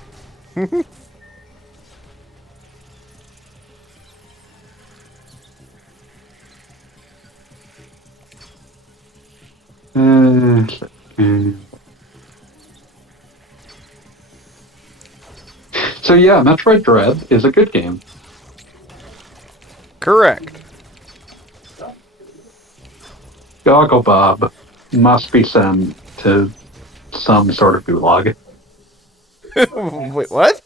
So yeah, Metroid Dread is a good game. Correct. Goggle Bob must be sent to some sort of gulag. Wait, what?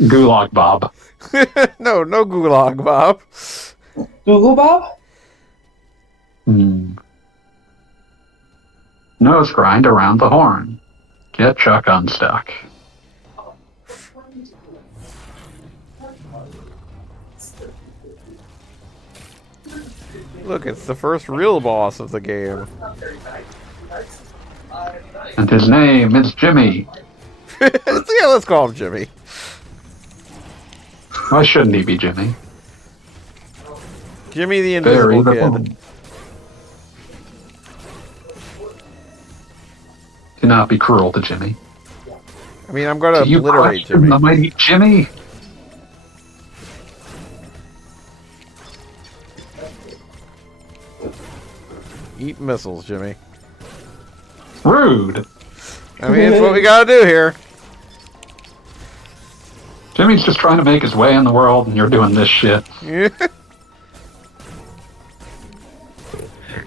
Gulag Bob. No gulag, Bob. Google Bob? Nose grind around the horn. Get Chuck unstuck. Look, it's the first real boss of the game. And his name is Jimmy. Yeah, let's call him Jimmy. Why shouldn't he be Jimmy? Jimmy the Invisible Kid. Do not be cruel to Jimmy. I mean, I'm gonna Do you obliterate question Jimmy. the mighty Jimmy? Eat missiles, Jimmy. Rude. I mean, it's what we gotta do here. Jimmy's just trying to make his way in the world, and you're doing this shit.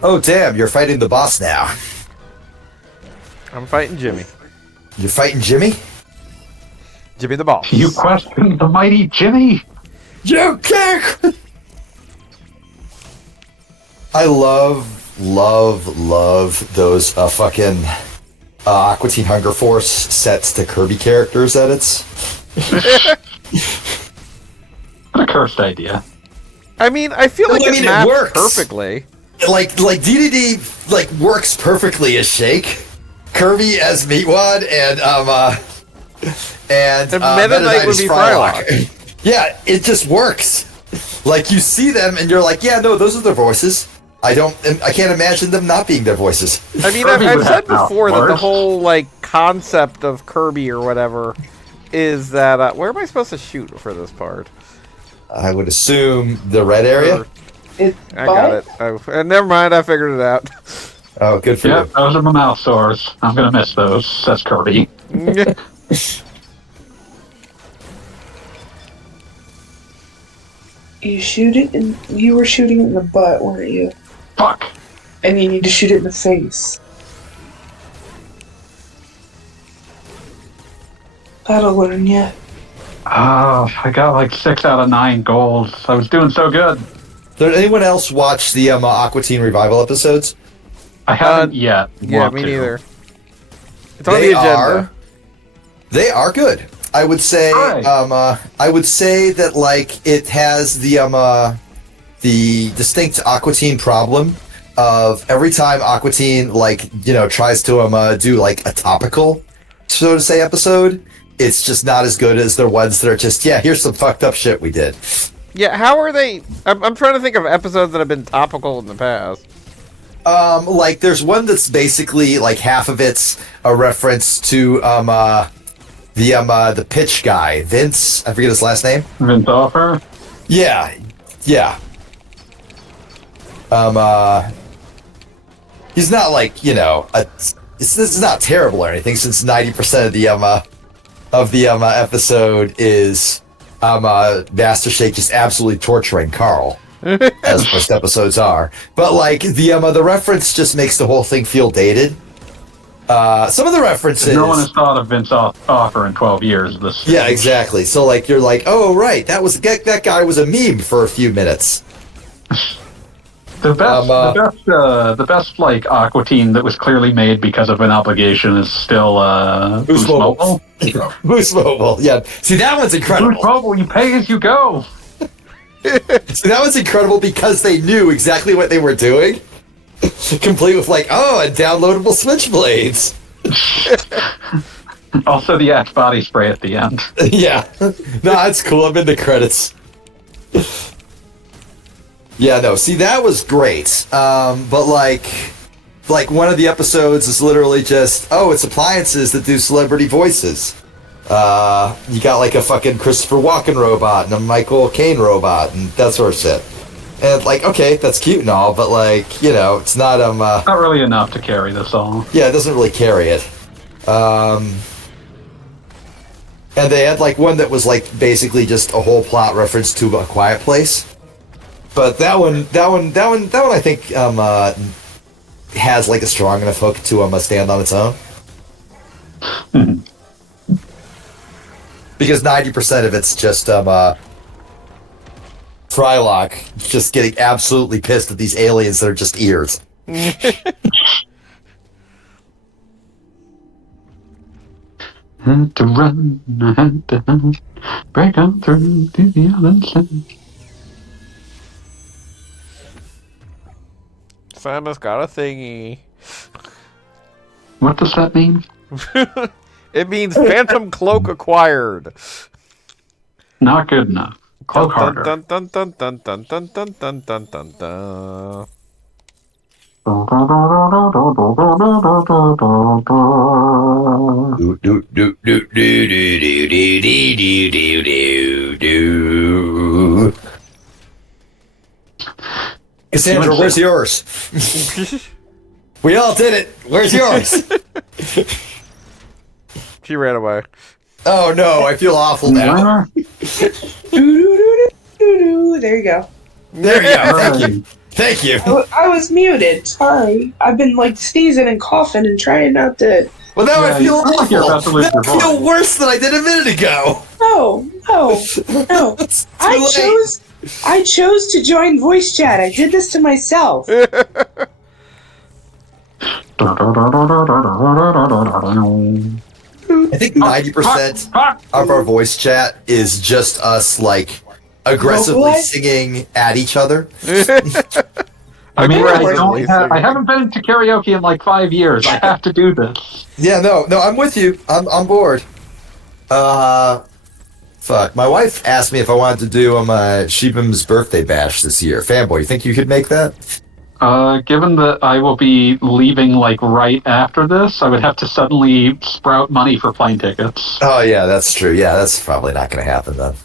Oh, damn, you're fighting the boss now. I'm fighting Jimmy. You're fighting Jimmy? Jimmy the boss. You question the mighty Jimmy? You kick! I love those fucking Aqua Teen Hunger Force sets to Kirby characters edits. What a cursed idea. I mean, I feel like it maps works perfectly. Like DDD like works perfectly as Shake, Kirby as Meatwad, and Meta Knight would be Frylock. Yeah, it just works. Like you see them and you're like, yeah, no, those are their voices. I can't imagine them not being their voices. I mean, Kirby I've would said have before that the powers. whole like concept of Kirby or whatever is that where am I supposed to shoot for this part? I would assume the red area. I got it. Oh, never mind, I figured it out. Oh, good for Yep, you. those are my mouth sores. I'm gonna miss those, says Kirby. You were shooting it in the butt, weren't you? Fuck. And you need to shoot it in the face. That'll learn you. Oh, I got like 6 out of 9 golds. I was doing so good. Did anyone else watch the Aqua Teen Revival episodes? I haven't yet. Yeah, Want me to. neither. It's on the agenda. They are good. I would say. Right. I would say that like it has the distinct Aqua Teen problem of every time Aqua Teen tries to do like a topical, so to say, episode. It's just not as good as the ones that are just, yeah, here's some fucked up shit we did. Yeah, how are they? I'm trying to think of episodes that have been topical in the past. Like there's one that's basically like half of it's a reference to the pitch guy, Vince. I forget his last name. Vince Offer? Yeah. He's not like this is not terrible or anything, since 90% of the episode is Master Shake just absolutely torturing Carl, as most episodes are. But like the reference just makes the whole thing feel dated. Some of the references. No one has thought of Vince Offer in 12 years. Yeah, exactly. So like you're like, oh right, that guy was a meme for a few minutes. The best like Aqua Teen that was clearly made because of an obligation is still Boost Mobile. Boost Mobile, yeah. See, that one's incredible. Boost Mobile, you pay as you go. See, that was incredible because they knew exactly what they were doing. Complete with like, and downloadable switchblades. Also, the Axe body spray at the end. Yeah. No, it's cool. I'm in the credits. Yeah, no. See, that was great. But like one of the episodes is literally just, oh, it's appliances that do celebrity voices. You got like a fucking Christopher Walken robot and a Michael Caine robot and that sort of shit. And like, okay, that's cute and all, but like, you know, it's not not really enough to carry this all. Yeah, it doesn't really carry it. And they had like one that was like basically just a whole plot reference to A Quiet Place. But that one I think has like a strong enough hook to stand on its own. Because 90% of it's just Frylock just getting absolutely pissed at these aliens that are just ears. Had to run, I had to break on through to the other side. Samus got a thingy. What does that mean? It means Phantom Cloak acquired. Not good enough. Cloak harder. Dun dun dun dun dun dun dun dun dun dun dun. Cassandra, where's yours? We all did it. Where's yours? She ran away. Oh no, I feel awful now. There you go. There you go. Thank you. Thank you. I was muted. Sorry. I've been like sneezing and coughing and trying not to. Well, now I feel you you're about to awful. lose Now your I feel voice. worse than I did a minute ago. No. It's too late. I chose to join voice chat. I did this to myself. I think 90% of our voice chat is just us, like, aggressively Vocalize? singing at each other. I mean, Aggressively I haven't been to karaoke in like 5 years. I have to do this. Yeah, no, I'm with you. I'm on board. Fuck. My wife asked me if I wanted to do Shibum's birthday bash this year. Fanboy, you think you could make that? Given that I will be leaving like right after this, I would have to suddenly sprout money for plane tickets. Oh, yeah, that's true. Yeah, that's probably not going to happen then.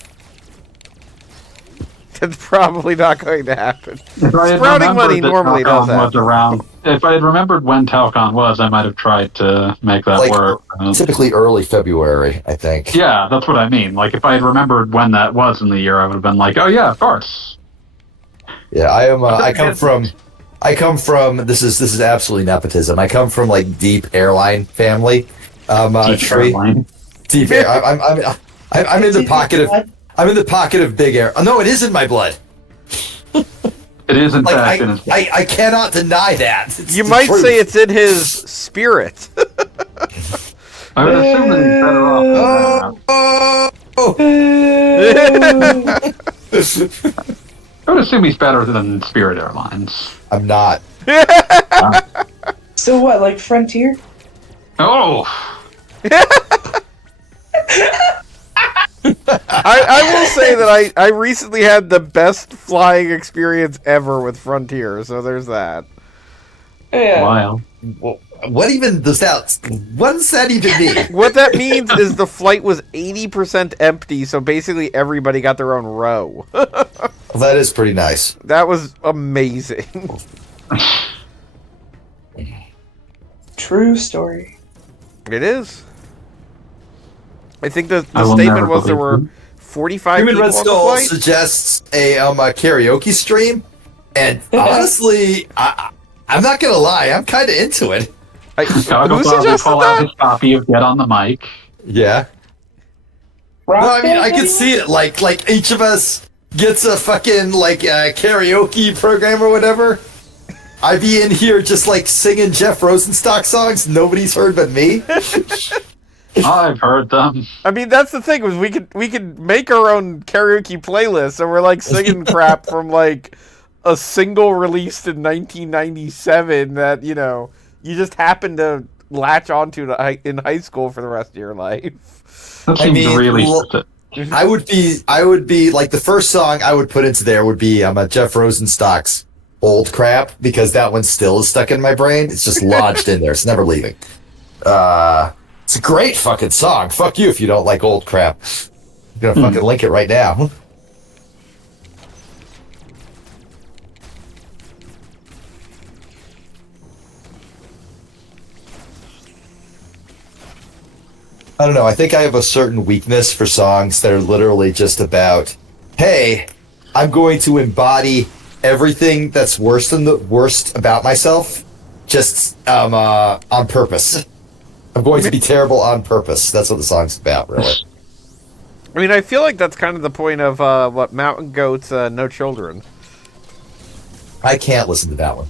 That's probably not going to happen. If I had Sprouting money remembered that normally does Talcon was happen. around. If I had remembered when Talcon was, I might have tried to make that Like, work. typically early February, I think. Yeah, that's what I mean. Like, if I had remembered when that was in the year, I would have been like, oh yeah, of course. Yeah, I come from. This is absolutely nepotism. I come from like deep airline family. Deep Tree. airline. Deep air. I'm in the pocket of. I'm in the pocket of big air. Oh, no, it is in my blood. It is in Like fact in his I cannot deny that. It's You the might truth. say it's in his spirit. I would assume that he's better off than that. I would assume he's better than Spirit Airlines. I'm not. So what, like Frontier? Oh! I will say that I recently had the best flying experience ever with Frontier, so there's that. Yeah. Wow. Well, what even does that? What does that even mean? What that means is the flight was 80% empty, so basically everybody got their own row. Well, that is pretty nice. That was amazing. True story. It is. I think the I will statement never was there believe were 45 Human people Red on the Skull flight. suggests a karaoke stream, and honestly, I'm not gonna lie, I'm kind of into it. Chicago Who Bob will suggested call out that? his copy of Get on the Mic. Yeah. Rock No, I mean, band, I can anyone? see it. Like each of us gets a fucking karaoke program or whatever. I be in here just like singing Jeff Rosenstock songs nobody's heard but me. I've heard them. I mean, that's the thing, was we could make our own karaoke playlist, so we're like singing crap from like a single released in 1997 that, you know, you just happen to latch onto in high school for the rest of your life. That seems really. I would be like the first song I would put into there would be Jeff Rosenstock's Old Crap, because that one still is stuck in my brain. It's just lodged in there. It's never leaving. It's a great fucking song. Fuck you if you don't like Old Crap. I'm gonna fucking link it right now. I don't know. I think I have a certain weakness for songs that are literally just about, hey, I'm going to embody everything that's worst about myself, just on purpose. I'm going to be terrible on purpose. That's what the song's about, really. I mean, I feel like that's kind of the point of what Mountain Goat's No Children. I can't listen to that one.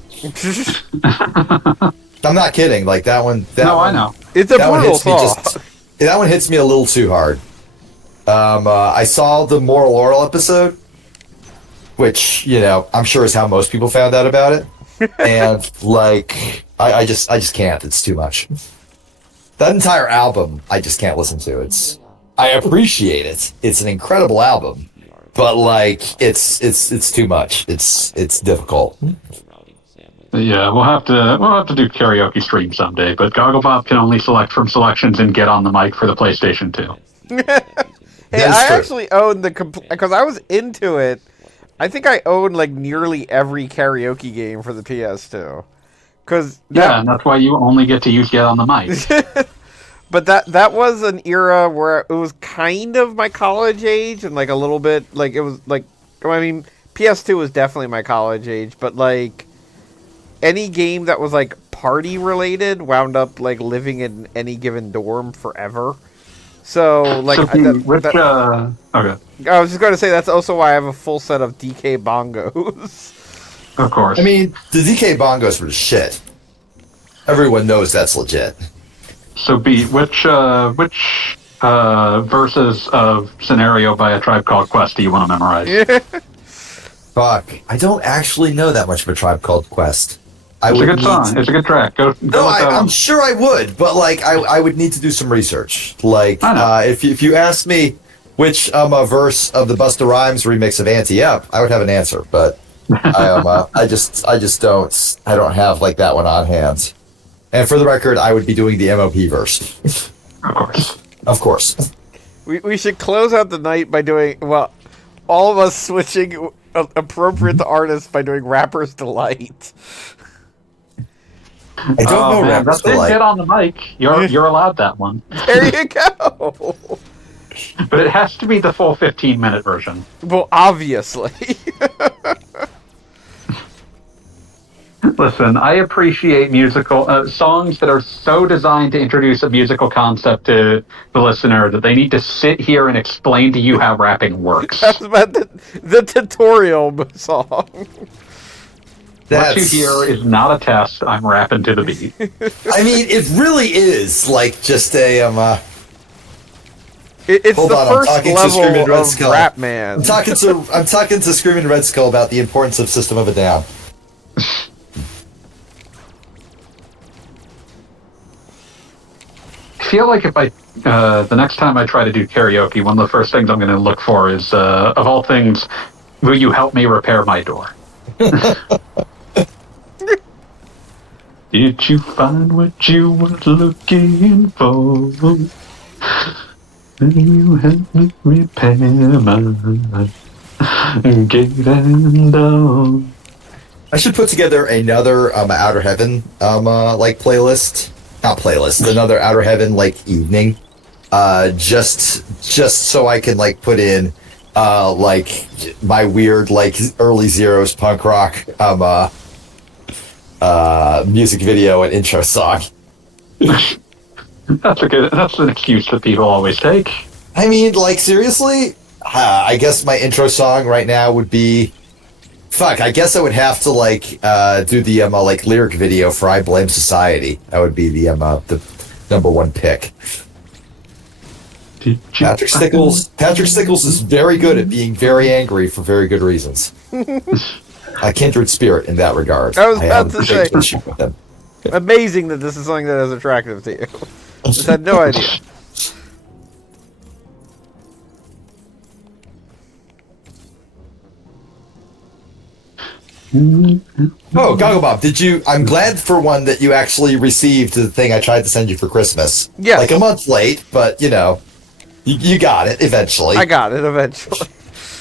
I'm not kidding. Like that one. I know. It's a brutal song. That one hits me a little too hard. I saw the Moral Oral episode, which, I'm sure is how most people found out about it. And like, I just can't. It's too much. That entire album, I just can't listen to. I appreciate it. It's an incredible album, but like, it's too much. It's difficult. Yeah, we'll have to do karaoke stream someday. But Gogglebob can only select from selections and get on the mic for the PlayStation 2. Hey, I actually own because I was into it. I think I own like nearly every karaoke game for the PS2. And that's why you only get to get on the mic. But that was an era where it was kind of my college age and like a little bit like it was like, I mean, PS2 was definitely my college age, but like any game that was like party related wound up like living in any given dorm forever. So like okay. I was just going to say that's also why I have a full set of DK bongos. Of course. I mean, the DK bongos were shit. Everyone knows that's legit. So, B, which verses of Scenario by A Tribe Called Quest do you want to memorize? Fuck. I don't actually know that much of A Tribe Called Quest. It's a good song. It's a good track. I'm sure I would, but like, I would need to do some research. Like, if you asked me which verse of the Busta Rhymes remix of Ante Up, I would have an answer, but I just don't have like that one on hand. And for the record, I would be doing the M.O.P. verse. Of course. We should close out the night by doing, all of us switching appropriate to artists by doing Rapper's Delight. I don't know Rapper's Delight. Get on the mic. You're allowed that one. There you go. But it has to be the full 15-minute version. Well, obviously. Listen, I appreciate musical songs that are so designed to introduce a musical concept to the listener that they need to sit here and explain to you how rapping works. That's about the tutorial song. What you hear is not a test. I'm rapping to the beat. I mean, it really is like just a It's the first level of Rap Man. I'm talking to Screaming Red Skull about the importance of System of a Down. I feel like if the next time I try to do karaoke, one of the first things I'm going to look for is, of all things, will you help me repair my door? Did you find what you were looking for? Will you help me repair my gate and door? I should put together another Outer Heaven like playlist. Not playlist, another Outer Heaven like evening. Just so I can like put in like my weird like early Zeros punk rock music video and intro song. That's an excuse that people always take. I mean, like, seriously? I guess my intro song right now would be... Fuck, I guess I would have to, like, do the, like, lyric video for I Blame Society. That would be the number one pick. Patrick Stickles is very good at being very angry for very good reasons. A kindred spirit in that regard. I was about to say. Issue with him. Amazing that this is something that is attractive to you. Just had no idea. Oh, Goggle Bob, did you? I'm glad for one that you actually received the thing I tried to send you for Christmas. Yes. Like a month late, but you know, you got it eventually. I got it eventually.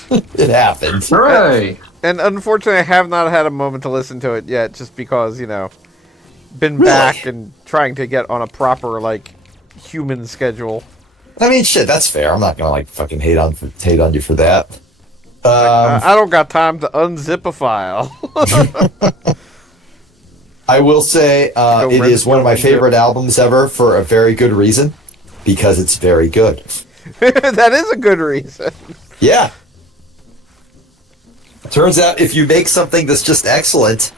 It happened. Hooray! And unfortunately, I have not had a moment to listen to it yet, just because, you know, been Really? back and trying to get on a proper, like, human schedule. I mean, shit, that's fair. I'm not gonna like fucking hate on you for that. I don't got time to unzip a file. I will say it is one of my favorite albums ever for a very good reason, because it's very good. That is a good reason. Yeah. Turns out if you make something that's just excellent,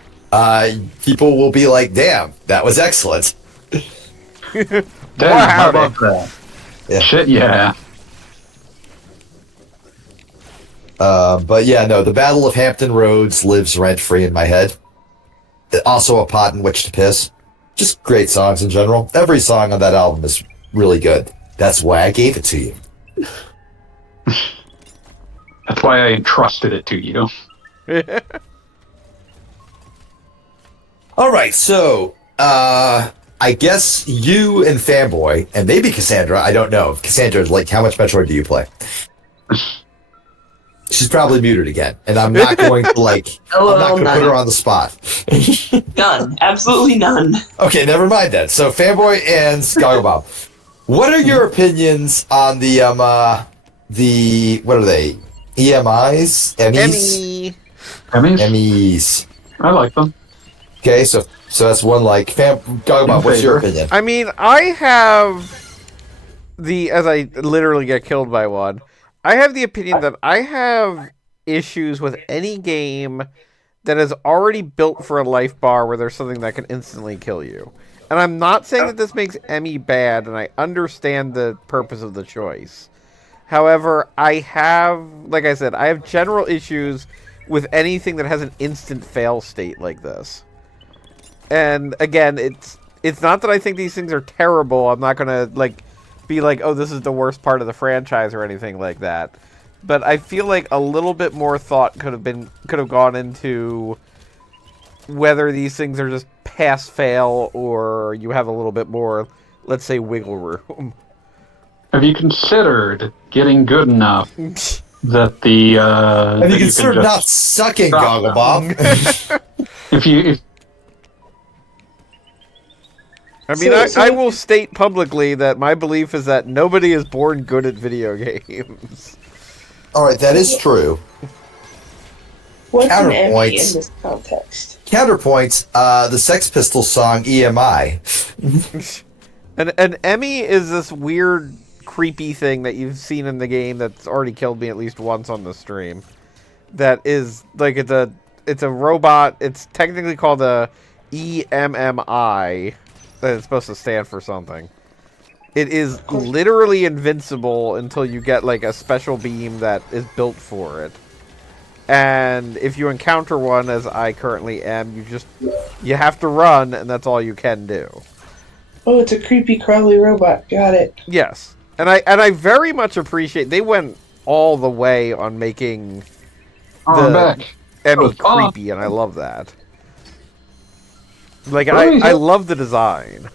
people will be like, damn, that was excellent. Damn, Wow. I love that. Yeah. Shit, yeah. But yeah, no, the Battle of Hampton Roads lives rent-free in my head. Also a pot in which to piss. Just great songs in general. Every song on that album is really good. That's why I gave it to you. That's why I entrusted it to you. All right, so I guess you and Fanboy, and maybe Cassandra, I don't know. Cassandra, like, how much Metroid do you play? She's probably muted again, and I'm not going to, like, I'm not going to put her on the spot. None. Absolutely none. Okay, never mind then. So, Fanboy and Goggle Bob, what are your opinions on the, what are they? E.M.Is? Emmy. Emmys? Emmys. I like them. Okay, so that's one, like, Goggle Bob, what's your opinion? I mean, I have as I literally get killed by one, I have the opinion that I have issues with any game that is already built for a life bar where there's something that can instantly kill you. And I'm not saying that this makes E.M.M.I bad, and I understand the purpose of the choice. However, I have, like I said, I have general issues with anything that has an instant fail state like this. And again, it's not that I think these things are terrible. I'm not gonna be like, oh, this is the worst part of the franchise or anything like that. But I feel like a little bit more thought could have gone into whether these things are just pass fail or you have a little bit more, let's say, wiggle room. Have you considered getting good enough that the Have you considered not sucking, Goggle Bob? I mean, I will state publicly that my belief is that nobody is born good at video games. All right, that is true. What's an Counterpoints. Emmy in this context? Counterpoint, the Sex Pistols song E.M.I. And E.M.M.I is this weird, creepy thing that you've seen in the game that's already killed me at least once on the stream. That is, like, it's a robot. It's technically called a E.M.M.I. that it's supposed to stand for something. It is literally invincible until you get, like, a special beam that is built for it. And if you encounter one, as I currently am, you have to run, and that's all you can do. Oh, it's a creepy, crawly robot. Got it. Yes. And I very much appreciate, they went all the way on making I'm back. E.M.M.I creepy, and I love that. Like, I love the design.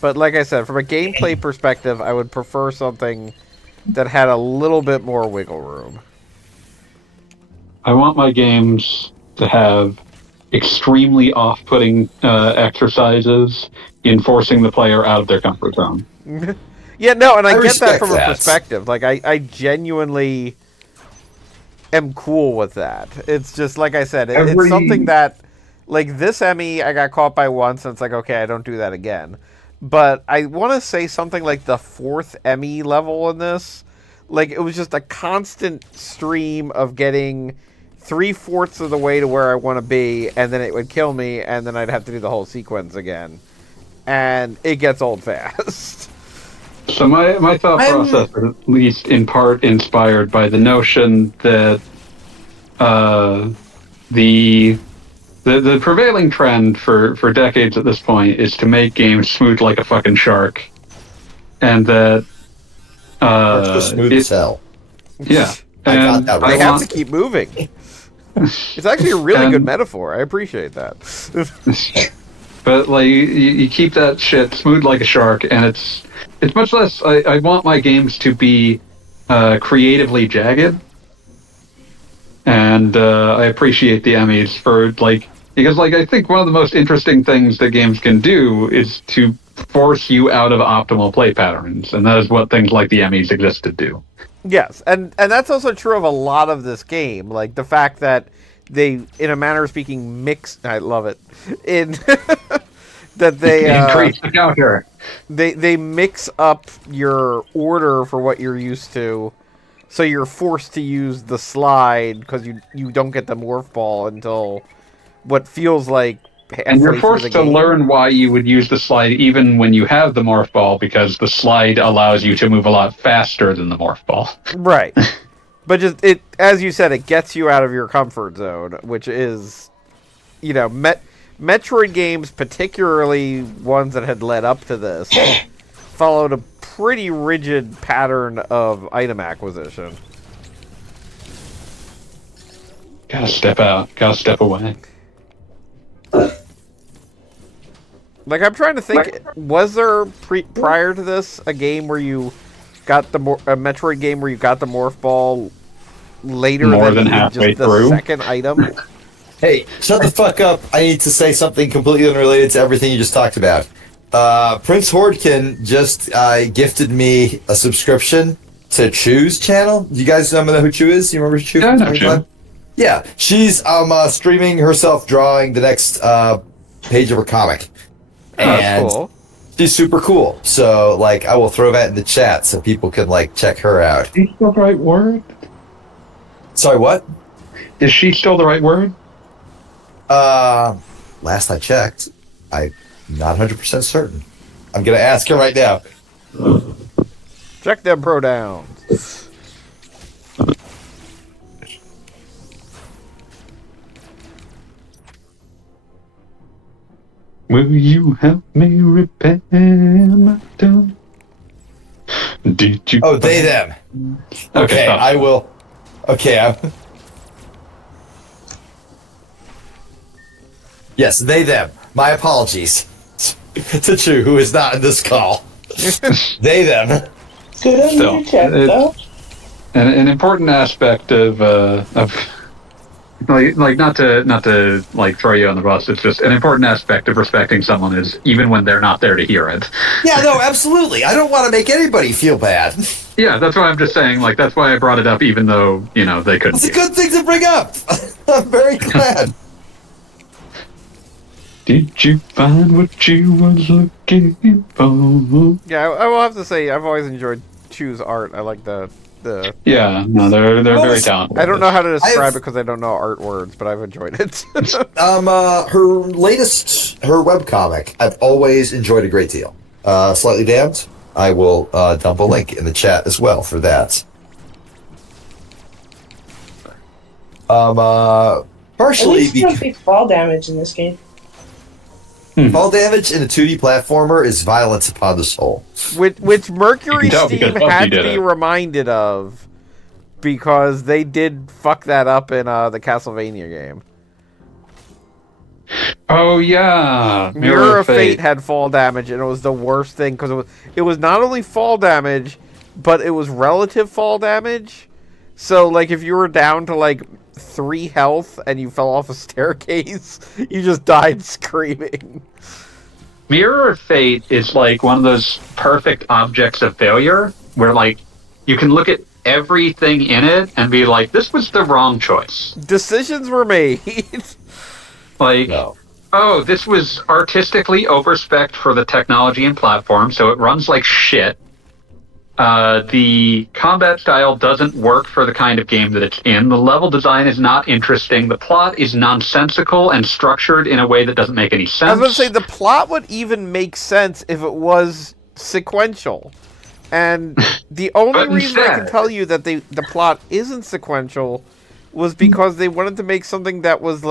But like I said, from a gameplay perspective, I would prefer something that had a little bit more wiggle room. I want my games to have extremely off-putting exercises in forcing the player out of their comfort zone. Yeah, no, and I get that respect from that. a perspective. Like, I genuinely am cool with that. It's just, like I said, it's something that, like, this E.M.M.I, I got caught by once, and it's like, okay, I don't do that again. But I want to say something like the 4th E.M.M.I level in this, like, it was just a constant stream of getting 3/4 of the way to where I want to be, and then it would kill me, and then I'd have to do the whole sequence again. And it gets old fast. So my thought process is at least in part inspired by the notion that the The prevailing trend for decades at this point is to make games smooth like a fucking shark, and that smooth as hell. Yeah, I got that They right. have to keep moving. It's actually a really good metaphor. I appreciate that. But like you keep that shit smooth like a shark, and it's much less. I want my games to be creatively jagged, and I appreciate the Emmys for because I think one of the most interesting things that games can do is to force you out of optimal play patterns, and that is what things like the Emmys exist to do. Yes, and that's also true of a lot of this game. Like the fact that they, in a manner of speaking, mix. I love it. In that they increase the counter. They mix up your order for what you're used to, so you're forced to use the slide because you don't get the morph ball until what feels like. And you're forced to learn why you would use the slide even when you have the morph ball, because the slide allows you to move a lot faster than the morph ball. Right. But just as you said, it gets you out of your comfort zone, which is, Metroid games, particularly ones that had led up to this, followed a pretty rigid pattern of item acquisition. Gotta step out. Gotta step away. Like, I'm trying to think, was there prior to this a game where you got a Metroid game where you got the morph ball later than halfway just the through second item? Hey, shut the fuck up. I need to say something completely unrelated to everything you just talked about. Prince Hordkin just gifted me a subscription to Chew's channel. Do you guys know who Chew is? You remember Chew? Yeah, I know Chew. Yeah, she's streaming herself drawing the next page of her comic. And cool. She's super cool. So, I will throw that in the chat so people can, check her out. Is she still the right word? Sorry, what? Is she still the right word? Last I checked, I'm not 100% certain. I'm going to ask her right now. Check them pronouns. Will you help me repair my dome? Did you? Oh, they, them. Okay, I will. Okay, Yes, they, them. My apologies to Chew, who is not in this call. They, them. Good on Still, you to check, though. An important aspect of not to throw you on the bus. It's just an important aspect of respecting someone is even when they're not there to hear it. Yeah, no, absolutely. I don't want to make anybody feel bad. Yeah, that's why I'm just saying. That's why I brought it up, even though they couldn't. It's a good thing to bring up. I'm very glad. Did you find what you was looking for? Yeah, I will have to say I've always enjoyed Chew's art. I like the. Yeah, no, they're very talented. I don't know how to describe it because I don't know art words, but I've enjoyed it. Her latest webcomic, I've always enjoyed a great deal. Slightly Damned. I will dump a link in the chat as well for that. Partially At least big fall damage in this game. Fall damage in a 2D platformer is violence upon the soul. Which Mercury tell Steam because had Bugsy to did be it. reminded of because they did fuck that up in the Castlevania game. Oh yeah, Mirror of Fate had fall damage, and it was the worst thing because it was not only fall damage, but it was relative fall damage. So if you were down to 3 health and you fell off a staircase, you just died screaming. Mirror of Fate is one of those perfect objects of failure where you can look at everything in it and be like, this was the wrong choice. Decisions were made. No. Oh, this was artistically overspec'd for the technology and platform, so it runs like shit. The combat style doesn't work for the kind of game that it's in. The level design is not interesting. The plot is nonsensical and structured in a way that doesn't make any sense. I was going to say, the plot would even make sense if it was sequential. And the only reason I can tell you that the plot isn't sequential was because they wanted to make something that was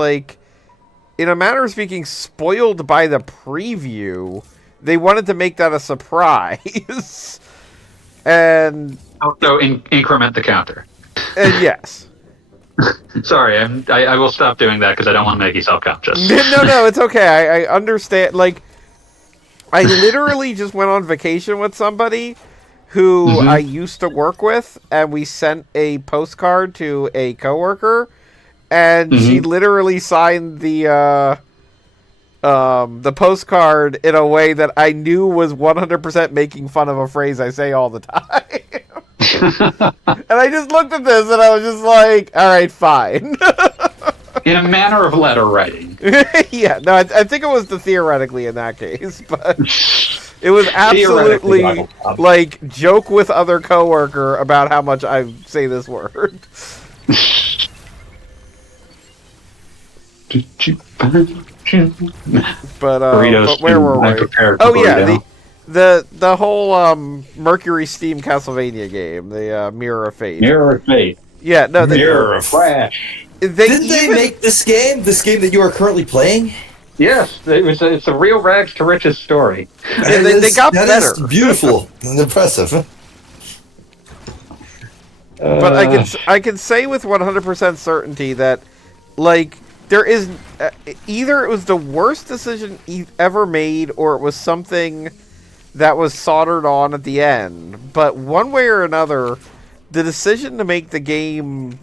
in a manner of speaking, spoiled by the preview. They wanted to make that a surprise. And also increment the counter. Yes. Sorry, I will stop doing that because I don't want to make you self-conscious. No, it's okay. I understand. Like, I literally just went on vacation with somebody who I used to work with, and we sent a postcard to a coworker, and she literally signed the postcard in a way that I knew was 100% making fun of a phrase I say all the time. And I just looked at this and I was just like, all right, fine. In a manner of letter writing. Yeah, no, I think it was the theoretically in that case, but it was absolutely like joke with other coworker about how much I say this word. But where were we? Oh yeah, the whole Mercury Steam Castlevania game, the Mirror of Fate. Mirror of Fate. Yeah, no, Mirror of Flash. Didn't they make this game? This game that you are currently playing? Yes, it's a real rags to riches story. Yeah, they got better. That is beautiful and impressive. But I can say with 100% certainty that, like, there is either it was the worst decision ever made, or it was something that was soldered on at the end. But one way or another, the decision to make the game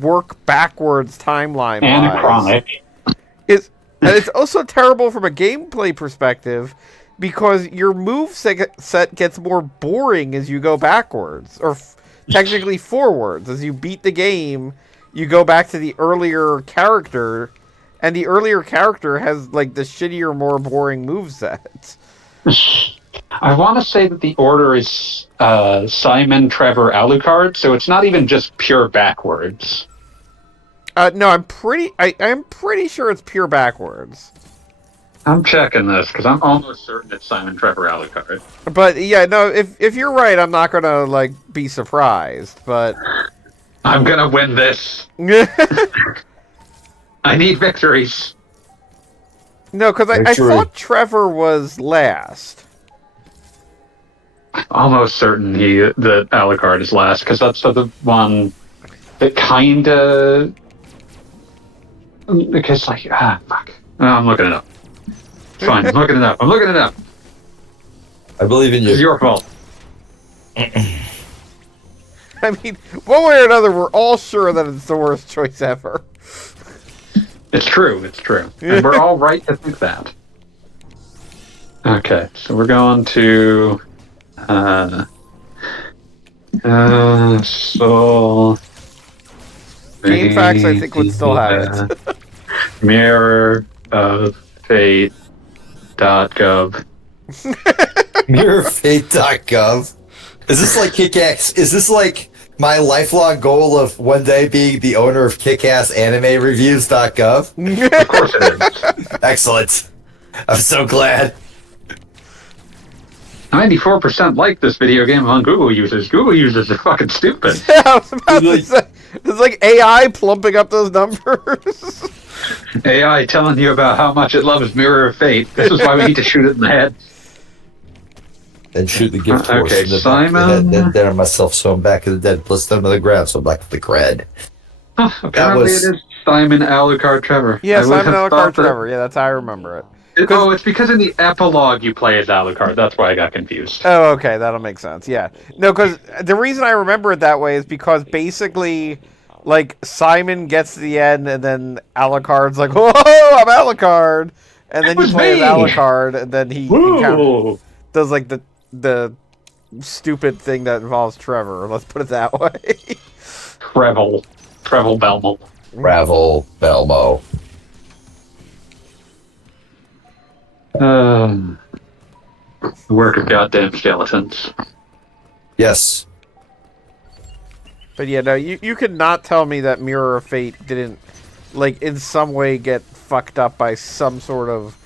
work backwards timeline Anachronic. And it's also terrible from a gameplay perspective, because your move set gets more boring as you go backwards, or technically forwards. As you beat the game, you go back to the earlier character, and the earlier character has like the shittier, more boring moveset. I want to say that the order is Simon, Trevor, Alucard, so it's not even just pure backwards. No, I'm pretty sure it's pure backwards. I'm checking this because I'm almost certain it's Simon, Trevor, Alucard. But yeah, no, if you're right, I'm not gonna like be surprised. But I'm gonna win this. I need victories. No, because I thought Trevor was last. Almost certain that Alucard is last, because that's the one that kinda. Because fuck. No, I'm looking it up. It's fine. I'm looking it up. I believe in you. It's your fault. I mean, one way or another, we're all sure that it's the worst choice ever. It's true. And we're all right to think that. Okay, so we're going to Soul. Game Facts, I think, would still have it. Mirror of Fate.gov. Mirrorfate.gov. Is this like Kick-Ass? Is this like my lifelong goal of one day being the owner of Kick-Ass Anime Reviews.gov? Of course it is. Excellent. I'm so glad. 94% like this video game among Google users. Google users are fucking stupid. Yeah, I was about to say, it's like AI plumping up those numbers. AI telling you about how much it loves Mirror of Fate. This is why we need to shoot it in the head. And shoot the gift horse okay, in the Simon. back of the head. Then there myself, so I'm back of the dead, plus them of the ground, so I'm back to the cred. Apparently it is Simon, Alucard, Trevor. Yeah, Simon, Alucard, Trevor. Yeah, that's how I remember it. It's because in the epilogue you play as Alucard. That's why I got confused. Oh, okay, that'll make sense. Yeah, no, because the reason I remember it that way is because basically, like, Simon gets to the end, and then Alucard's like, "Whoa, I'm Alucard," and then you play as Alucard, and then he kind of does like the stupid thing that involves Trevor. Let's put it that way. Trevel Belmo. Travel Belmo. The work of goddamn skeletons. Yes. But yeah, no, you could not tell me that Mirror of Fate didn't, like, in some way get fucked up by some sort of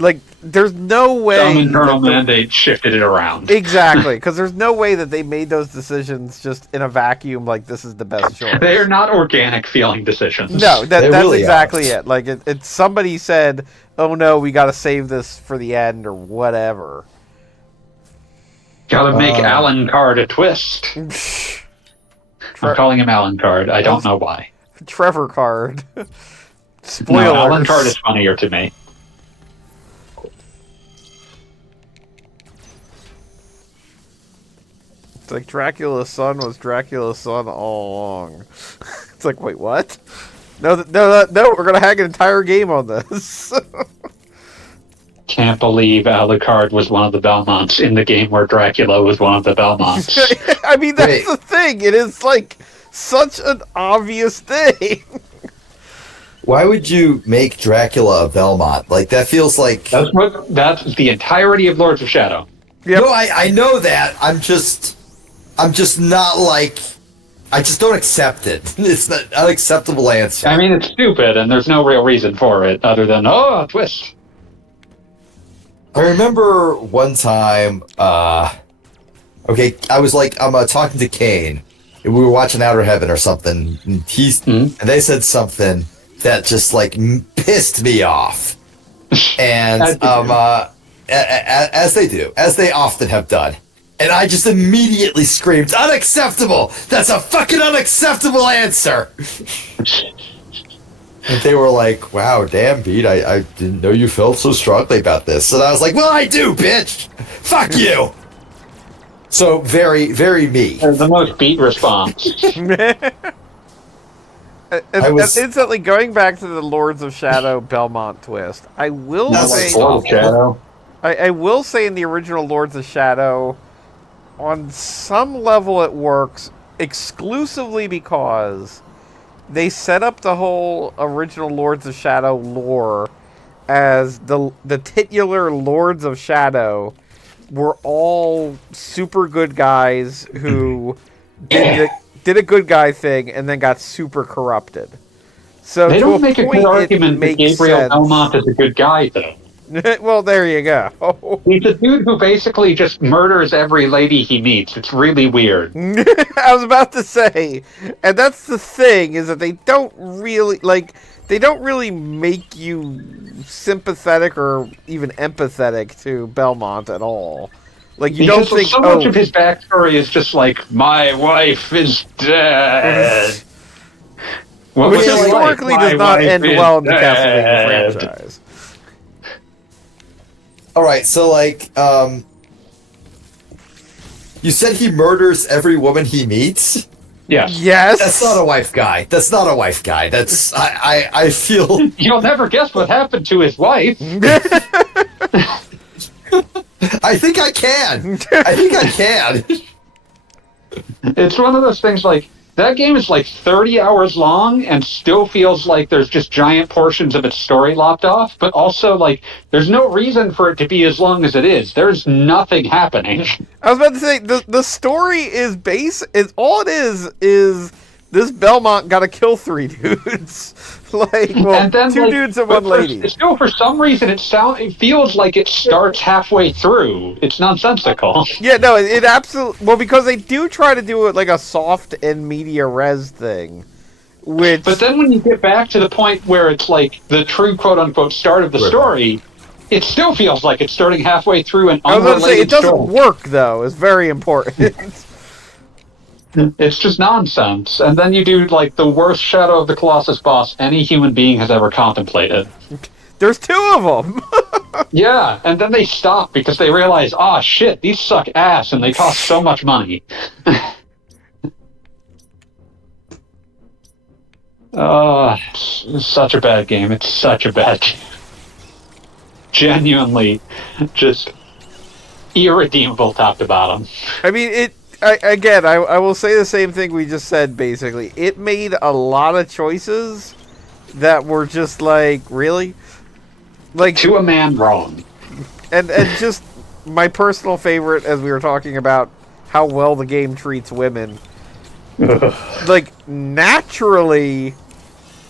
Like, there's no way... Some internal mandate shifted it around. Exactly, because there's no way that they made those decisions just in a vacuum, like, this is the best choice. They are not organic feeling decisions. No, that's really exactly it. Like, it's somebody said, oh no, we gotta save this for the end, or whatever. Gotta make Alan Card a twist. I'm calling him Alan Card. I don't know why. Trevor Card. Spoilers. No, Alan Card is funnier to me. It's like Dracula's son was Dracula's son all along. It's like, wait, what? No, we're gonna hack an entire game on this. Can't believe Alucard was one of the Belmonts in the game where Dracula was one of the Belmonts. I mean, that's the thing. It is, like, such an obvious thing. Why would you make Dracula a Belmont? Like, that feels like... That's the entirety of Lords of Shadow. Yep. No, I know that. I'm just not like... I just don't accept it. It's not an unacceptable answer. I mean, it's stupid, and there's no real reason for it other than, a twist. I remember one time, okay, I was like, I'm talking to Kane, and we were watching Outer Heaven or something, and and they said something that just, like, pissed me off. And, as they do, as they often have done. And I just immediately screamed, unacceptable! That's a fucking unacceptable answer! And they were like, wow, damn, Pete, I didn't know you felt so strongly about this. And I was like, well, I do, bitch! Fuck you! So, very, very me. The most beat response. Instantly going back to the Lords of Shadow Belmont twist, I will say... I will say in the original Lords of Shadow, on some level it works exclusively because... they set up the whole original Lords of Shadow lore as the titular Lords of Shadow were all super good guys who did a good guy thing and then got super corrupted. So they don't make a good argument that Gabriel Belmont is a good guy, though. Well, there you go. He's a dude who basically just murders every lady he meets. It's really weird. I was about to say, and that's the thing, is that they don't really make you sympathetic or even empathetic to Belmont at all. Like, you don't think so much of his backstory is just like, my wife is dead. Which historically does not end well in the Castlevania franchise. Alright, so, like, you said he murders every woman he meets? Yes. That's not a wife guy. That's, I feel... You'll never guess what happened to his wife. I think I can. It's one of those things, like, that game is like 30 hours long and still feels like there's just giant portions of its story lopped off, but also, like, there's no reason for it to be as long as it is. There's nothing happening. I was about to say, the story is all it is this Belmont gotta kill 3 dudes. Like, well, and then, 2 dudes and 1 lady. Still, for some reason, it feels like it starts halfway through. It's nonsensical. Yeah, no, it absolutely... Well, because they do try to do it like a soft and media res thing. Which... But then when you get back to the point where it's like the true quote-unquote start of the story, it still feels like it's starting halfway through an unrelated I was going to say, it doesn't work, though. It's very important. It's just nonsense. And then you do, like, the worst Shadow of the Colossus boss any human being has ever contemplated. There's 2 of them! Yeah, and then they stop because they realize, shit, these suck ass and they cost so much money. It's such a bad game. It's such a bad game. Genuinely, just irredeemable top to bottom. I mean, I will say the same thing we just said, basically. It made a lot of choices that were just like, really? Like, to a man wrong. And just my personal favorite, as we were talking about how well the game treats women. Like, naturally,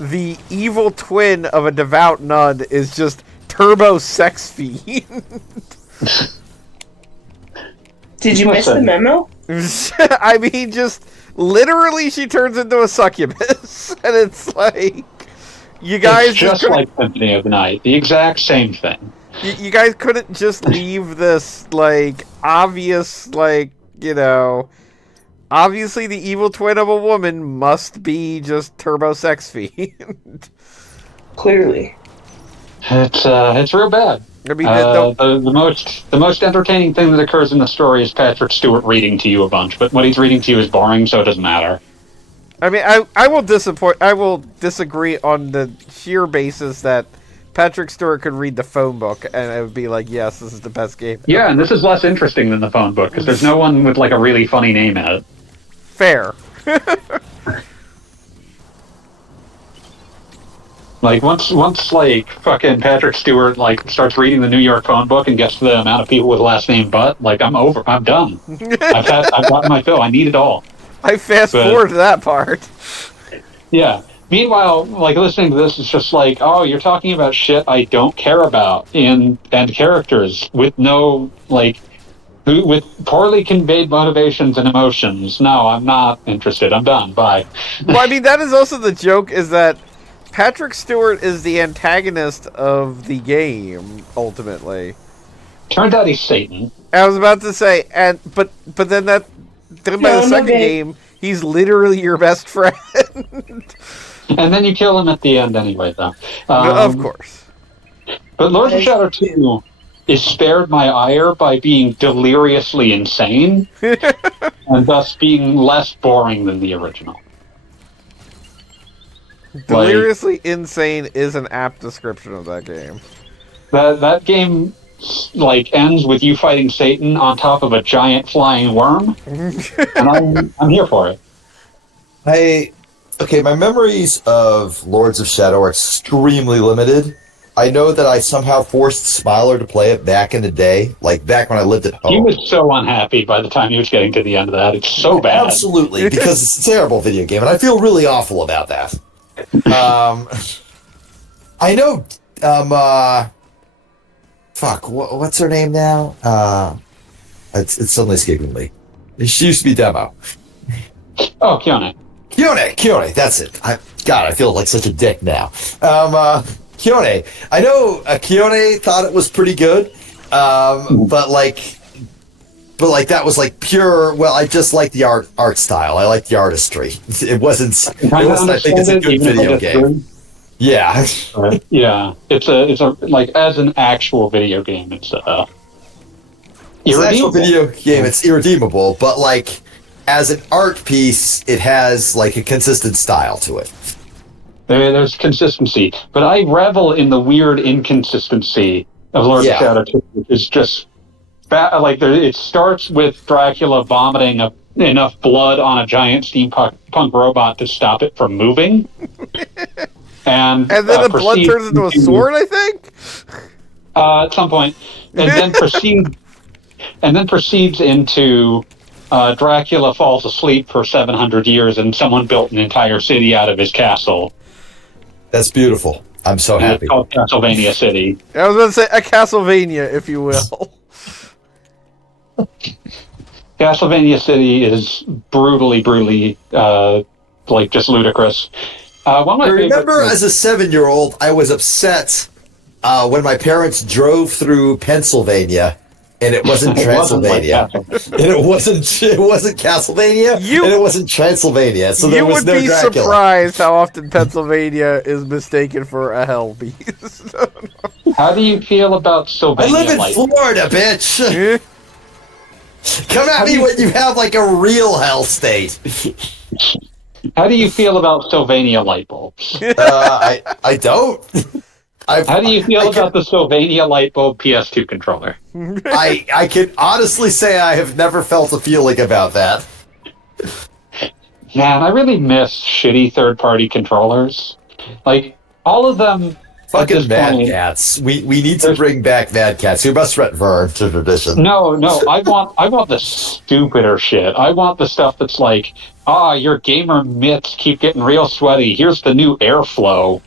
the evil twin of a devout nun is just turbo sex fiend. Did you miss the memo? I mean, just literally, she turns into a succubus, and it's like you guys it's just like Symphony of the Night, the exact same thing. You guys couldn't just leave this like obvious, like, you know, obviously the evil twin of a woman must be just turbo sex fiend. Clearly. It's real bad. I mean, the most entertaining thing that occurs in the story is Patrick Stewart reading to you a bunch, but what he's reading to you is boring, so it doesn't matter. I mean, I will disagree on the sheer basis that Patrick Stewart could read the phone book, and it would be like, yes, this is the best game. Yeah, and this is less interesting than the phone book because there's no one with like a really funny name in it. Fair. Like once like fucking Patrick Stewart like starts reading the New York phone book and gets to the amount of people with the last name Butt, like I'm done. I've gotten my fill. I need it all. I fast forward to that part. Yeah. Meanwhile, like listening to this is just like, oh, you're talking about shit I don't care about and characters with no like with poorly conveyed motivations and emotions. No, I'm not interested. I'm done. Bye. Well, I mean, that is also the joke, is that Patrick Stewart is the antagonist of the game, ultimately. Turns out he's Satan. I was about to say, but then by the second game, he's literally your best friend. And then you kill him at the end anyway, though. Of course. But Lords of Shadow 2 is spared my ire by being deliriously insane, and thus being less boring than the original. Deliriously insane is an apt description of that game. That game like ends with you fighting Satan on top of a giant flying worm, and I'm here for it. My memories of Lords of Shadow are extremely limited. I know that I somehow forced Smiler to play it back in the day, like back when I lived at home. He was so unhappy by the time he was getting to the end of that. It's so bad. Absolutely, because it's a terrible video game, and I feel really awful about that. I know, what's her name now? It's suddenly escaping me. She used to be Demo. Oh, Kione, that's it. I feel like such a dick now. Kione. I know Kione thought it was pretty good, but that was like pure. Well, I just like the art style. I like the artistry. It wasn't. I think it's a good video game. Yeah. Yeah. It's a like as an actual video game, it's an actual video game. It's irredeemable, but like as an art piece, it has like a consistent style to it. There's consistency, but I revel in the weird inconsistency of Lord of Shadow 2, which is just it starts with Dracula vomiting enough blood on a giant steampunk robot to stop it from moving, and then the blood turns into a sword, I think. At some point, and then proceeds into Dracula falls asleep for 700 years, and someone built an entire city out of his castle. That's beautiful. I'm so happy. It's called Castlevania City. I was going to say a Castlevania, if you will. Castlevania City is brutally, just ludicrous. I remember as a 7-year-old, I was upset when my parents drove through Pennsylvania. And it wasn't Transylvania. And it wasn't Castlevania. And it wasn't Transylvania. So there was no Dracula. You would be surprised how often Pennsylvania is mistaken for a hell beast. How do you feel about Sylvania? I live in Florida, bitch. Come at me when you have like a real hell state. How do you feel about Sylvania light bulbs? I don't. How do you feel about the Sylvania light bulb PS2 controller? I can honestly say I have never felt a feeling about that. Man, I really miss shitty third-party controllers. Like, all of them... Fucking Mad Cats. We need to bring back Mad Cats. We must return to tradition. No, I want the stupider shit. I want the stuff that's like, your gamer mitts keep getting real sweaty. Here's the new airflow.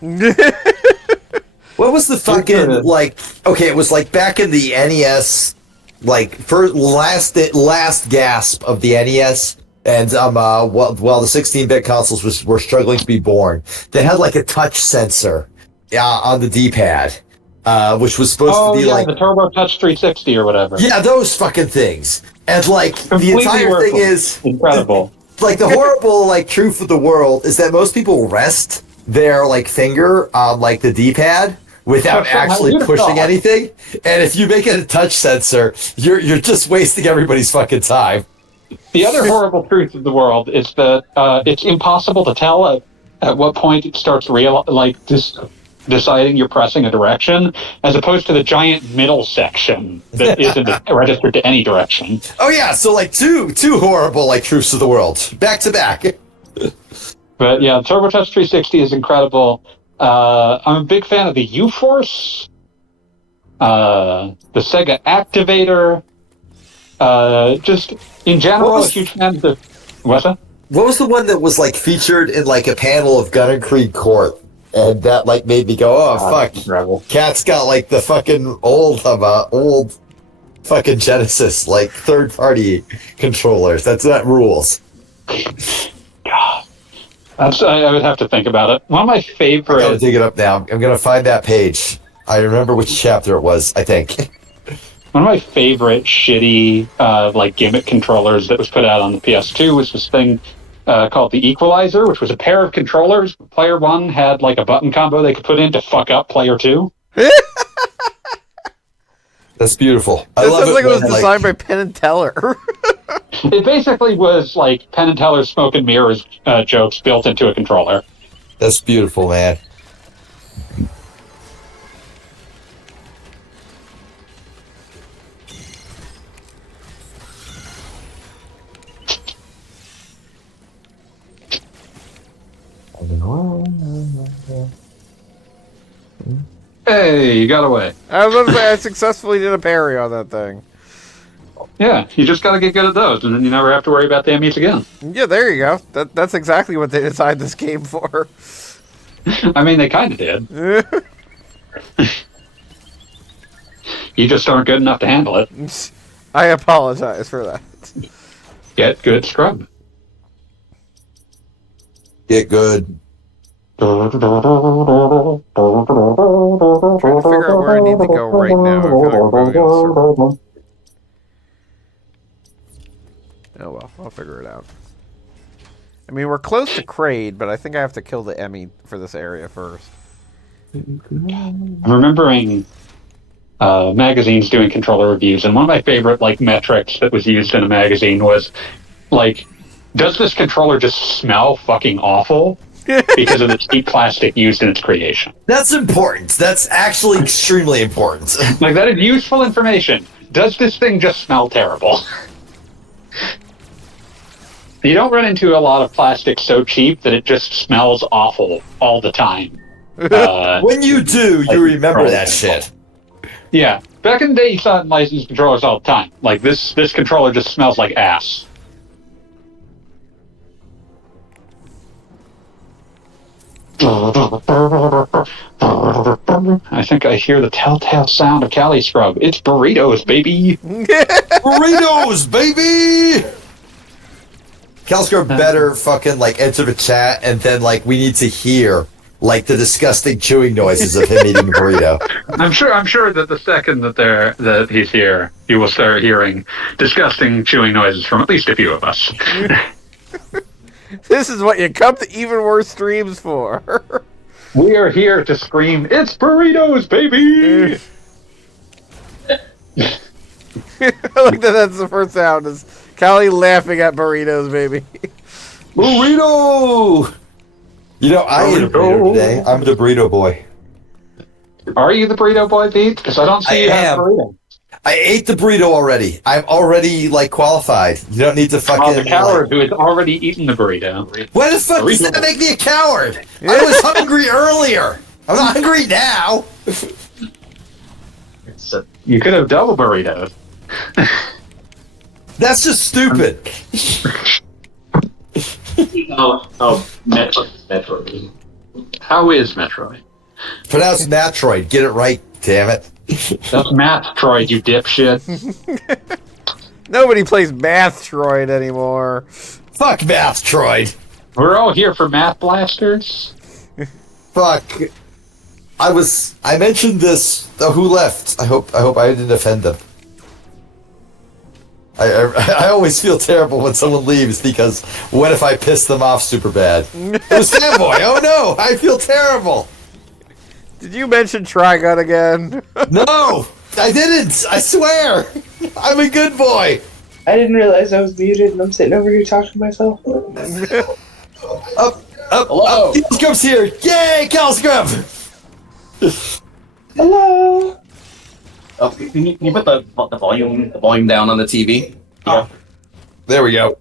What was the fucking like? Okay, it was like back in the NES, like first last gasp of the NES, and while the 16-bit consoles were struggling to be born, they had like a touch sensor, on the D-pad, which was supposed to be like the Turbo Touch 360 or whatever. yeah, those fucking things, and like Completely the entire thing worthless. is Incredible. like the horrible like truth of the world is that most people rest their like finger on like the D-pad without actually pushing anything, and if you make it a touch sensor, you're just wasting everybody's fucking time. The other horrible truth of the world is that it's impossible to tell at what point it starts deciding you're pressing a direction, as opposed to the giant middle section that isn't registered to any direction. Oh yeah, so like two horrible like truths of the world back to back. But yeah, Turbo Touch 360 is incredible. I'm a big fan of the U-Force, the Sega Activator, just in general, a huge fan of the... What's that? What was the one that was like featured in like a panel of Gunner Creek Court? And that like made me go, oh fuck, Rebel. Cat's got like the fucking old fucking Genesis like third party controllers. That rules. God. I would have to think about it. One of my favorite... I gotta dig it up now. I'm gonna find that page. I remember which chapter it was, I think. One of my favorite shitty like gimmick controllers that was put out on the PS2 was this thing called the Equalizer, which was a pair of controllers. Player 1 had like a button combo they could put in to fuck up Player 2. That's beautiful. That sounds like it was designed by Penn and Teller. It basically was like Penn and Teller's smoke and mirrors jokes built into a controller. That's beautiful, man. Hey, you got away. I was going to say, I successfully did a parry on that thing. Yeah, you just gotta get good at those, and then you never have to worry about the Emmys again. Yeah, there you go. That's exactly what they designed this game for. I mean, they kind of did. You just aren't good enough to handle it. I apologize for that. Get good scrub. Get good. Trying to figure out where I need to go right now. I feel like I'm going in a circle. Oh well, I'll figure it out. I mean, we're close to Kraid, but I think I have to kill the E.M.M.I for this area first. I'm remembering magazines doing controller reviews, and one of my favorite like metrics that was used in a magazine was like, does this controller just smell fucking awful because of the cheap plastic used in its creation? That's important. That's actually extremely important. Like, that is useful information. Does this thing just smell terrible? You don't run into a lot of plastic so cheap that it just smells awful all the time. When you do, you remember that shit. Yeah. Back in the day, you saw it in licensed controllers all the time. Like, this controller just smells like ass. I think I hear the telltale sound of Cali Scrub. It's burritos, baby! Burritos, baby! Calscar better fucking like enter the chat, and then like we need to hear like the disgusting chewing noises of him eating a burrito. I'm sure that the second that he's here, you will start hearing disgusting chewing noises from at least a few of us. This is what you come to Even Worse Streams for. We are here to scream, "It's burritos, baby!" I like that's the first sound, is Callie laughing at burritos, baby. Burrito! You know, I ate a burrito today. I'm the burrito boy. Are you the burrito boy, Pete? Because I don't see you have a burrito. I ate the burrito already. I'm already like qualified. You don't need to fucking. The coward who has already eaten the burrito. Why the fuck does that make me a coward? I was hungry earlier. I'm not hungry now. You could have double burritos. That's just stupid. Metroid. How is Metroid? Pronounced Metroid. Get it right, damn it. That's Metroid, you dipshit. Nobody plays Metroid anymore. Fuck Metroid. We're all here for math blasters. Fuck. I mentioned this. Oh, who left? I hope I didn't offend them. I always feel terrible when someone leaves because what if I piss them off super bad? It was Fanboy. Oh no, I feel terrible. Did you mention Trigun again? No, I didn't. I swear. I'm a good boy. I didn't realize I was muted and I'm sitting over here talking to myself. Up. Calscrub's here. Yay, Calscrub. Hello. Oh, can you put the volume down on the TV? Yeah. There we go.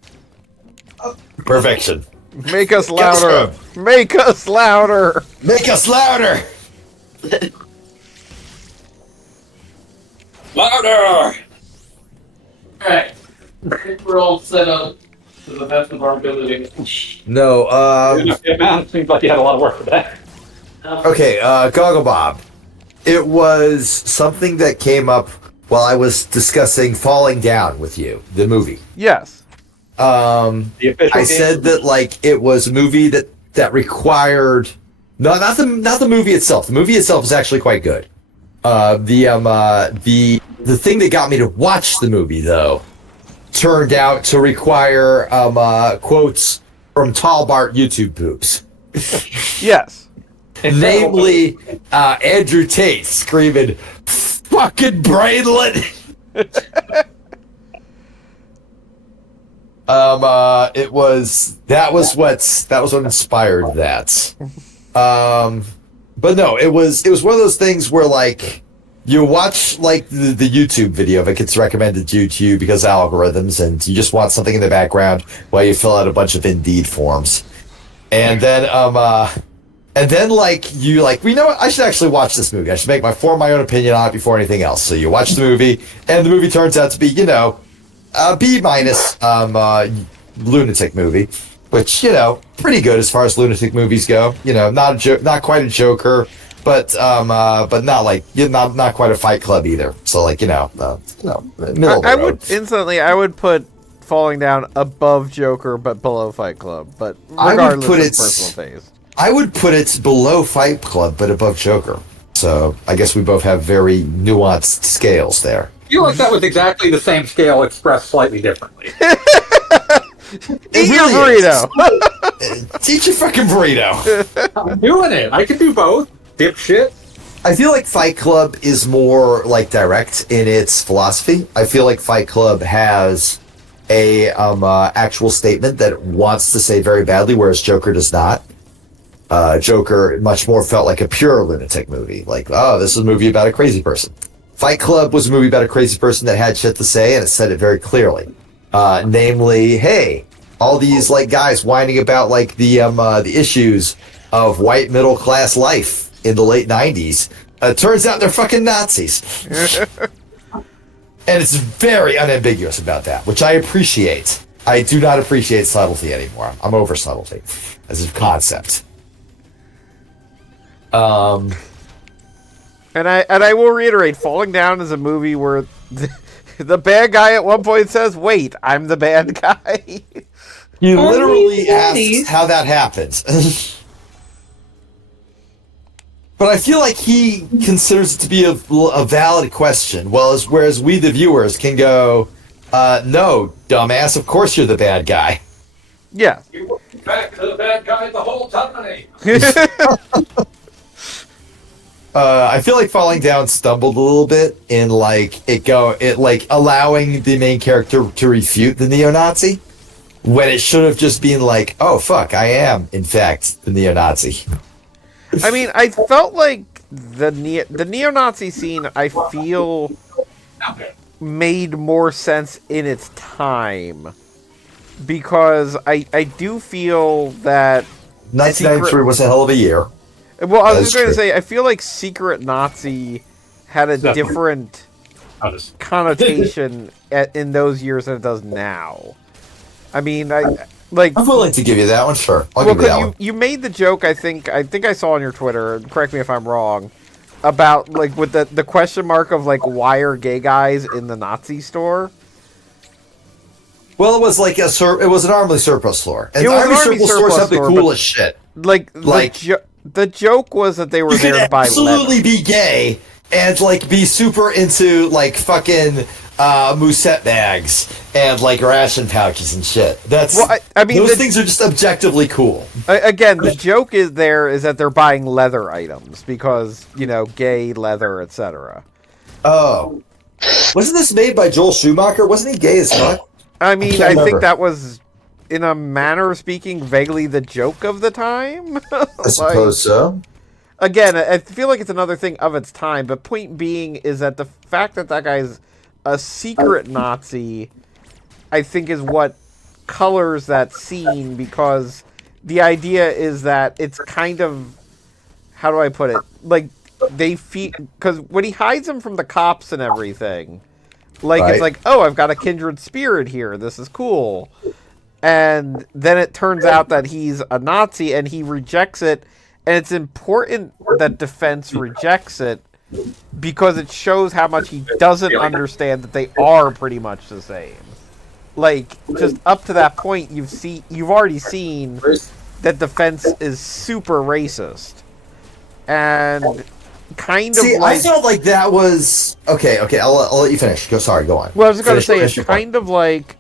Perfection. Make us louder. Make us louder. Make us louder. Louder! Alright. I think we're all set up to the best of our ability. No, It seems like you had a lot of work for that. okay, Goggle Bob. It was something that came up while I was discussing Falling Down with you, the movie. Yes. The official I said that like it was a movie that required not the movie itself. The movie itself is actually quite good. The thing that got me to watch the movie though turned out to require quotes from Tall Bart YouTube poops. Yes. Namely, Andrew Tate screaming, "Fucking brainlet!" That was what inspired that. But no, it was one of those things where like you watch like the YouTube video if it gets recommended to you because of algorithms, and you just want something in the background while you fill out a bunch of Indeed forms, and then like you like, we know what, I should actually watch this movie. I should form my own opinion on it before anything else. So you watch the movie, and the movie turns out to be, B minus lunatic movie, which pretty good as far as lunatic movies go. Not quite a Joker, but not quite a Fight Club either. So like middle of the road. I would put Falling Down above Joker, but below Fight Club. But regardless of personal taste. I would put it below Fight Club, but above Joker. So I guess we both have very nuanced scales there. I feel like that was exactly the same scale expressed slightly differently. Eat your burrito. Eat your fucking burrito. I'm doing it. I can do both. Dipshit. I feel like Fight Club is more like direct in its philosophy. I feel like Fight Club has a actual statement that it wants to say very badly, whereas Joker does not. Joker much more felt like a pure lunatic movie. Like, oh, this is a movie about a crazy person. Fight Club was a movie about a crazy person that had shit to say, and it said it very clearly. Namely, hey, all these like guys whining about like the issues of white middle class life in the late 90s. Turns out they're fucking Nazis. And it's very unambiguous about that, which I appreciate. I do not appreciate subtlety anymore. I'm over subtlety as a concept. And I will reiterate, Falling Down is a movie where the bad guy at one point says, "Wait, I'm the bad guy." He literally asks how that happened. But I feel like he considers it to be a valid question, whereas we, the viewers, can go, no, dumbass, of course you're the bad guy. Yeah. You were back to the bad guy the whole time. I feel like Falling Down stumbled a little bit in allowing the main character to refute the neo-Nazi when it should have just been like, oh fuck, I am in fact the neo-Nazi. I mean, I felt like the neo-Nazi scene, I feel, made more sense in its time. Because I do feel that 1993 was a hell of a year. Well, I was just going to say, I feel like Secret Nazi had a different connotation in those years than it does now. I mean, Like, I'm willing to give you that one. Sure, I'll well, give you that one. because you made the joke. I think I saw on your Twitter. Correct me if I'm wrong. About like with the question mark of like why are gay guys in the Nazi store? Well, it was like it was an army surplus store, and It was an army army surplus stores surplus have the store, coolest shit. Like the joke was that they were You there could to buy absolutely leather. be gay and like be super into like fucking musette bags and like ration pouches and shit. That's Well, I mean, those things are just objectively cool. Again, the joke is that they're buying leather items because gay leather, etc. Oh, wasn't this made by Joel Schumacher? Wasn't he gay as fuck? I mean, can't I remember. think that was, in a manner of speaking, vaguely the joke of the time. I suppose so. Again, I feel like it's another thing of its time, but point being is that the fact that guy's a secret Nazi, I think, is what colors that scene, because the idea is that it's kind of, how do I put it? Like, they feel, because when he hides him from the cops and everything, like, Right. it's like, oh, I've got a kindred spirit here. This is cool. And then it turns out that he's a Nazi and he rejects it. And it's important that Defense rejects it because it shows how much he doesn't understand that they are pretty much the same. Like, just up to that point, you've already seen that Defense is super racist. And kind of I felt like that was okay. I'll let you finish. Sorry, go on. Well, I was going to say, Finish it's your point. kind of like,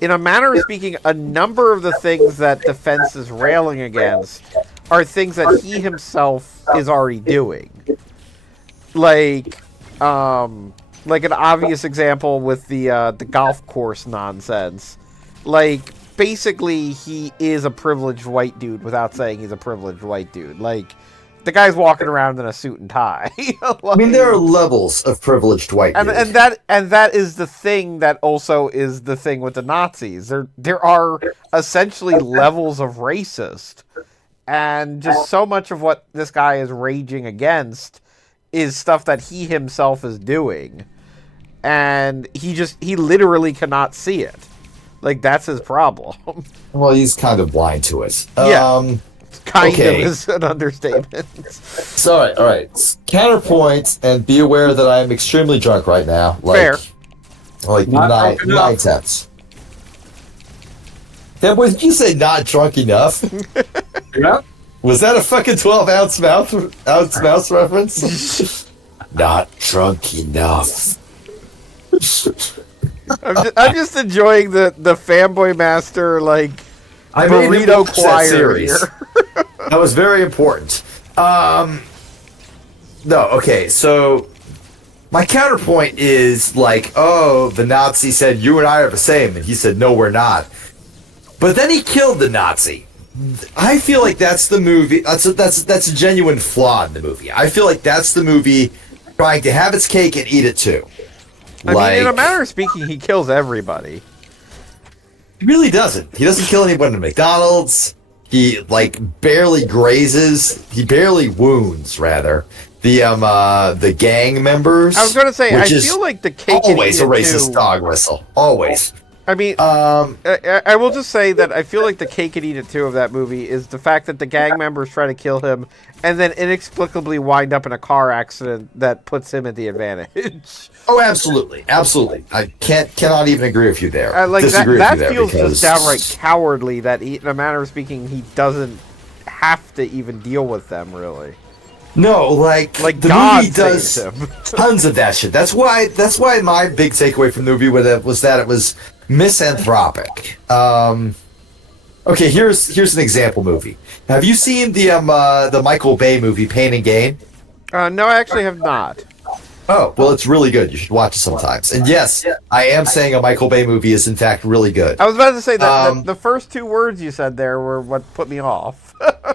in a manner of speaking, a number of the things that Defense is railing against are things that he himself is already doing. Like an obvious example with the golf course nonsense. Like, basically, he is a privileged white dude without saying he's a privileged white dude. Like, the guy's walking around in a suit and tie. I mean, there are levels of privileged white dude. and that is the thing that also is the thing with the Nazis. There are essentially levels of racist, and just so much of what this guy is raging against is stuff that he himself is doing, and he literally cannot see it. Like, that's his problem. Well, he's kind of blind to it. Yeah. Kind Okay. of is an understatement. So, all right. Counterpoint, and be aware that I am extremely drunk right now. Fair. Like Not nine drunk enough. tenths. Then, did you say not drunk enough? Yeah. Was that a fucking 12-ounce mouse reference? Not drunk enough. I'm just enjoying the fanboy master, like, I made him burrito watch that choir series. here. That was very important. No, okay, so my counterpoint is like, oh, the Nazi said you and I are the same, and he said no, we're not. But then he killed the Nazi. I feel like that's the movie. That's a genuine flaw in the movie. I feel like that's the movie trying to have its cake and eat it too. I mean, in a manner of speaking, he kills everybody. He really doesn't. He doesn't kill anyone at McDonald's. He like barely grazes. He barely wounds, rather. The gang members. I was going to say, I which is feel like the cake always a and eat it racist too. dog whistle. Always. I mean, I will just say that I feel like the cake and eat it too of that movie is the fact that the gang members try to kill him and then inexplicably wind up in a car accident that puts him at the advantage. Oh, absolutely, absolutely. I cannot even agree with you there. Like Disagree that with you there feels because just downright cowardly that in a manner of speaking, he doesn't have to even deal with them, really. No, like the God movie does saves him. tons of that shit. That's why my big takeaway from the movie was that it was misanthropic. Okay, here's an example movie. Have you seen the Michael Bay movie Pain and Gain? No, I actually have not. Oh, well, it's really good. You should watch it sometimes. And yes, I am saying a Michael Bay movie is in fact really good. I was about to say that the first two words you said there were what put me off.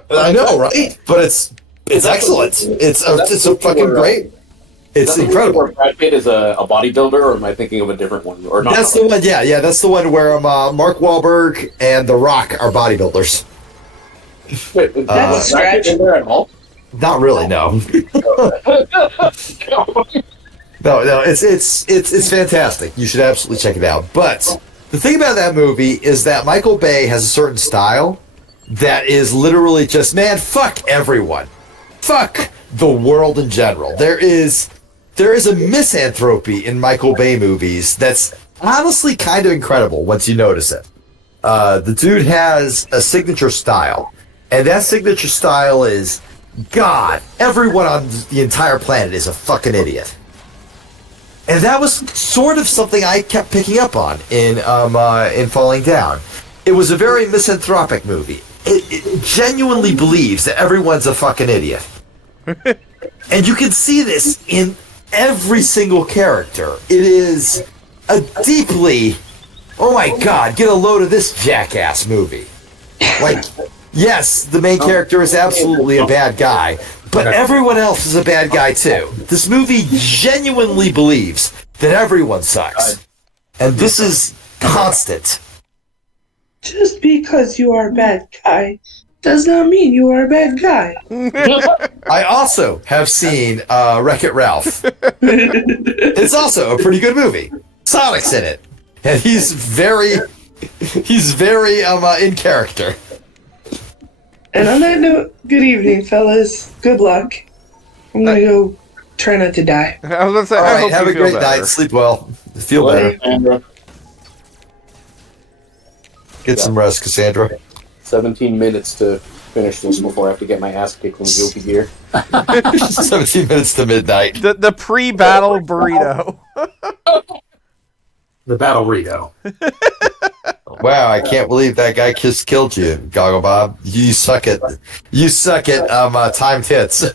I know, right? But it's excellent. It's a fucking great. It's incredible. Where Brad Pitt is a bodybuilder, or am I thinking of a different one? Or not? That's the one. Yeah. That's the one where Mark Wahlberg and The Rock are bodybuilders. Wait, is That's a Brad Pitt stretch. in there at all? Not really, no. No. It's fantastic. You should absolutely check it out. But The thing about that movie is that Michael Bay has a certain style that is literally just, man, fuck everyone. Fuck the world in general. There is a misanthropy in Michael Bay movies that's honestly kind of incredible once you notice it. The dude has a signature style, and that signature style is, God, everyone on the entire planet is a fucking idiot. And that was sort of something I kept picking up on in Falling Down. It was a very misanthropic movie. It genuinely believes that everyone's a fucking idiot. And you can see this in every single character. It is a deeply, oh my God, get a load of this jackass movie. Like, yes, the main character is absolutely a bad guy, but everyone else is a bad guy too. This movie genuinely believes that everyone sucks. And this is constant. Just because you are a bad guy does not mean you are a bad guy. I also have seen Wreck-It Ralph. It's also a pretty good movie. Sonic's in it. And he's very in character. And on that note, good evening, fellas. Good luck. I'm gonna go try not to die. I was gonna say, All I right, hope have you a feel great better. night. Sleep well. Feel better. Cassandra. Get some rest, Cassandra. 17 minutes to finish this before I have to get my ass kicked in Guilty Gear. 17 minutes to midnight. The pre-battle burrito. The Battle Rito. Wow, I can't believe that guy just killed you, Goggle Bob. You suck at timed hits.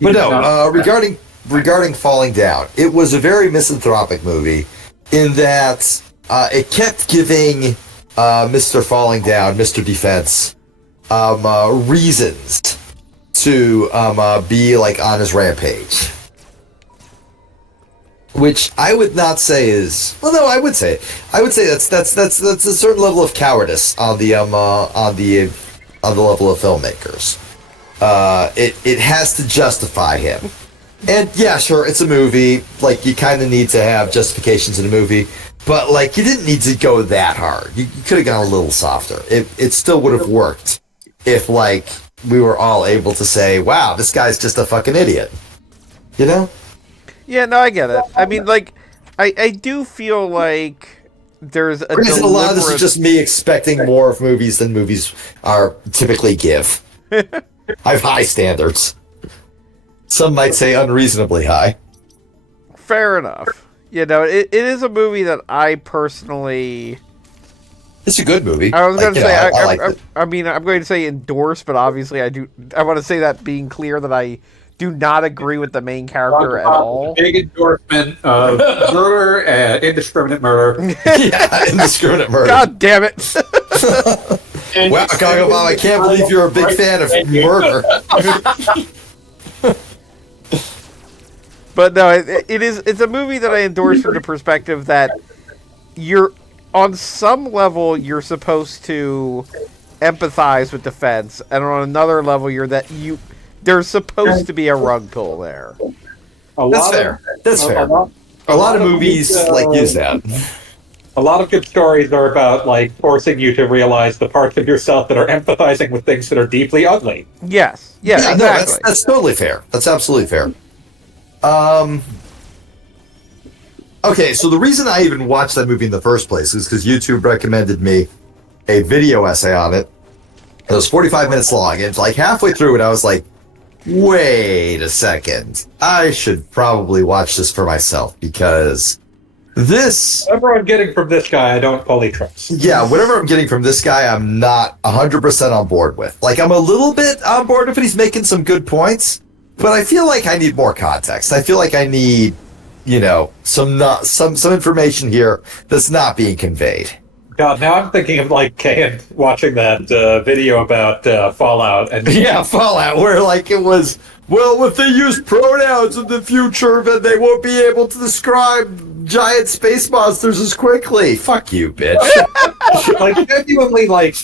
But no, regarding Falling Down, it was a very misanthropic movie in that it kept giving Mr. Falling Down, Mr. Defense, reasons to be like on his rampage. Which I would not say is, well, no, I would say that's a certain level of cowardice on the level of filmmakers. It has to justify him, and yeah, sure, it's a movie. Like, you kind of need to have justifications in a movie, but like, you didn't need to go that hard. You could have gone a little softer. It still would have worked if like we were all able to say, "Wow, this guy's just a fucking idiot," you know. Yeah, no, I get it. I mean, like, I do feel like there's a Granted, a lot of this is deliberate- just me expecting more of movies than movies are typically give. I have high standards. Some might say unreasonably high. Fair enough. You know, it is a movie that I personally... It's a good movie. I was going to say, I liked it. I mean, I'm going to say endorse, but obviously I want to say that being clear that I do not agree with the main character at all. Big endorsement of murder and indiscriminate murder. Yeah, indiscriminate murder. God damn it! Wow, Chicago Bob, I can't believe you're a big fan of murder. But no, it's a movie that I endorse from the perspective that you're, on some level, you're supposed to empathize with defense, and on another level, there's supposed to be a rug pull there. That's fair. That's fair. A lot of movies use that. A lot of good stories are about like forcing you to realize the parts of yourself that are empathizing with things that are deeply ugly. Yes, Yeah, exactly. no, that's totally fair. That's absolutely fair. Okay, so the reason I even watched that movie in the first place is because YouTube recommended me a video essay on it. It was 45 minutes long, and like halfway through it, I was like, wait a second. I should probably watch this for myself, because this... Whatever I'm getting from this guy, I don't fully trust. Yeah, whatever I'm getting from this guy, I'm not 100% on board with. Like, I'm a little bit on board with it. He's making some good points, but I feel like I need more context. I feel like I need, some information here that's not being conveyed. God, now I'm thinking of like Kane watching that video about Fallout, and Yeah, Fallout, where like it was, well, if they use pronouns in the future, then they won't be able to describe giant space monsters as quickly. Fuck you, bitch. like genuinely, like,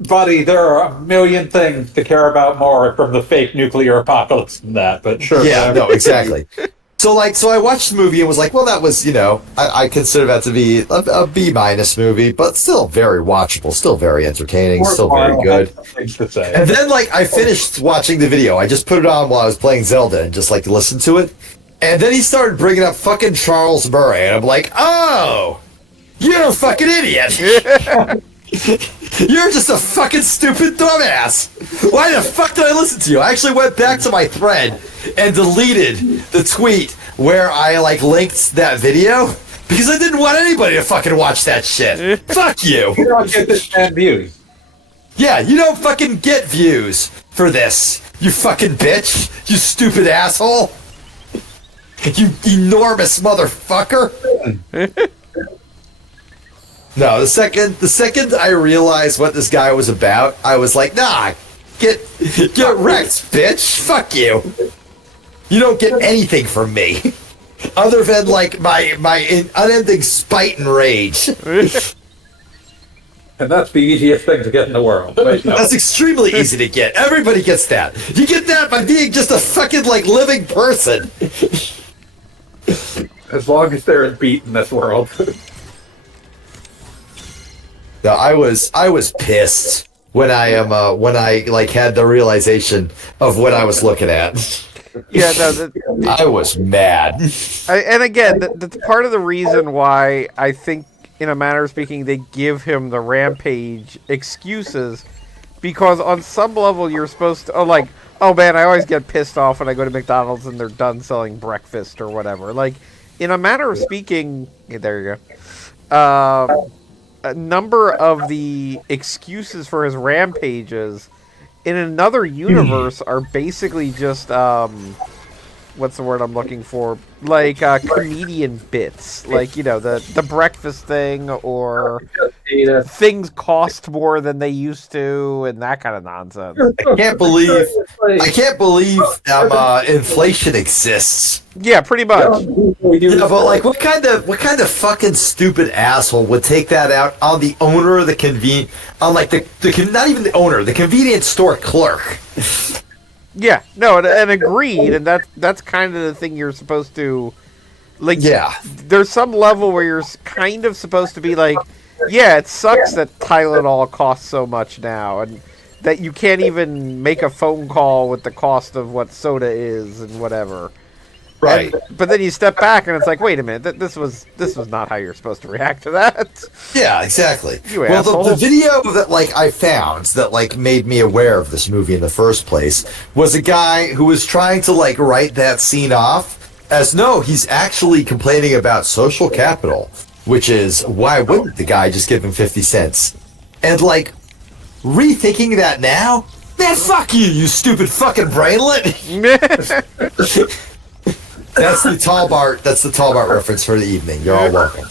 buddy, there are a million things to care about more from the fake nuclear apocalypse than that. But sure, Yeah, no, exactly. So I watched the movie and was like, well, that was, I consider that to be a B- movie, but still very watchable, still very entertaining, still very good. Things to say. And then, I finished watching the video. I just put it on while I was playing Zelda and just, listened to it. And then he started bringing up fucking Charles Murray, and I'm like, oh, you're a fucking idiot. You're just a fucking stupid dumbass. Why the fuck did I listen to you? I actually went back to my thread and deleted the tweet where I linked that video because I didn't want anybody to fucking watch that shit. Fuck you. You don't get this man views. Yeah, you don't fucking get views for this. You fucking bitch. You stupid asshole. You enormous motherfucker. No, the second I realized what this guy was about, I was like, nah, get wrecked, bitch. Fuck you. You don't get anything from me. Other than, my unending spite and rage. And that's the easiest thing to get in the world. Wait, no. That's extremely easy to get. Everybody gets that. You get that by being just a fucking, living person. As long as there is beat in this world. No, I was pissed when I had the realization of what I was looking at. Yeah, no, I was mad. And again, that's part of the reason why I think, in a manner of speaking, they give him the Rampage excuses, because on some level you're supposed to, oh man, I always get pissed off when I go to McDonald's and they're done selling breakfast or whatever. In a manner of speaking, there you go. A number of the excuses for his rampages in another universe are basically just what's the word I'm looking for? Comedian bits, the breakfast thing, or things cost more than they used to, and that kind of nonsense. I can't believe inflation exists. Yeah, pretty much. Yeah, but what kind of fucking stupid asshole would take that out on the owner of the not even the owner, the convenience store clerk? Yeah, no, and agreed, and that's kind of the thing you're supposed to, Yeah. There's some level where you're kind of supposed to be yeah, it sucks that Tylenol costs so much now, and that you can't even make a phone call with the cost of what soda is and whatever. Right. But then you step back and it's wait a minute, this was not how you're supposed to react to that. Yeah, exactly. You asshole. The video that I found that made me aware of this movie in the first place was a guy who was trying to write that scene off as no, he's actually complaining about social capital, which is why wouldn't the guy just give him 50 cents? And rethinking that now, man, fuck you, you stupid fucking brainlet. That's the Tall Bart reference for the evening. You're all welcome.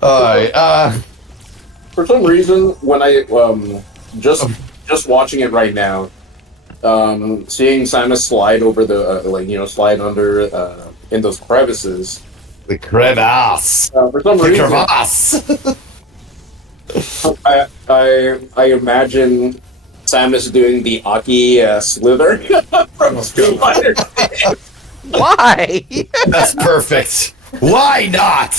Alright, For some reason, when I just watching it right now, seeing Samus slide over the slide under in those crevices. the crevasse. For some The reason, crevasse. I imagine Samus doing the Aki slither from Street Fighter. Why? That's perfect. Why not?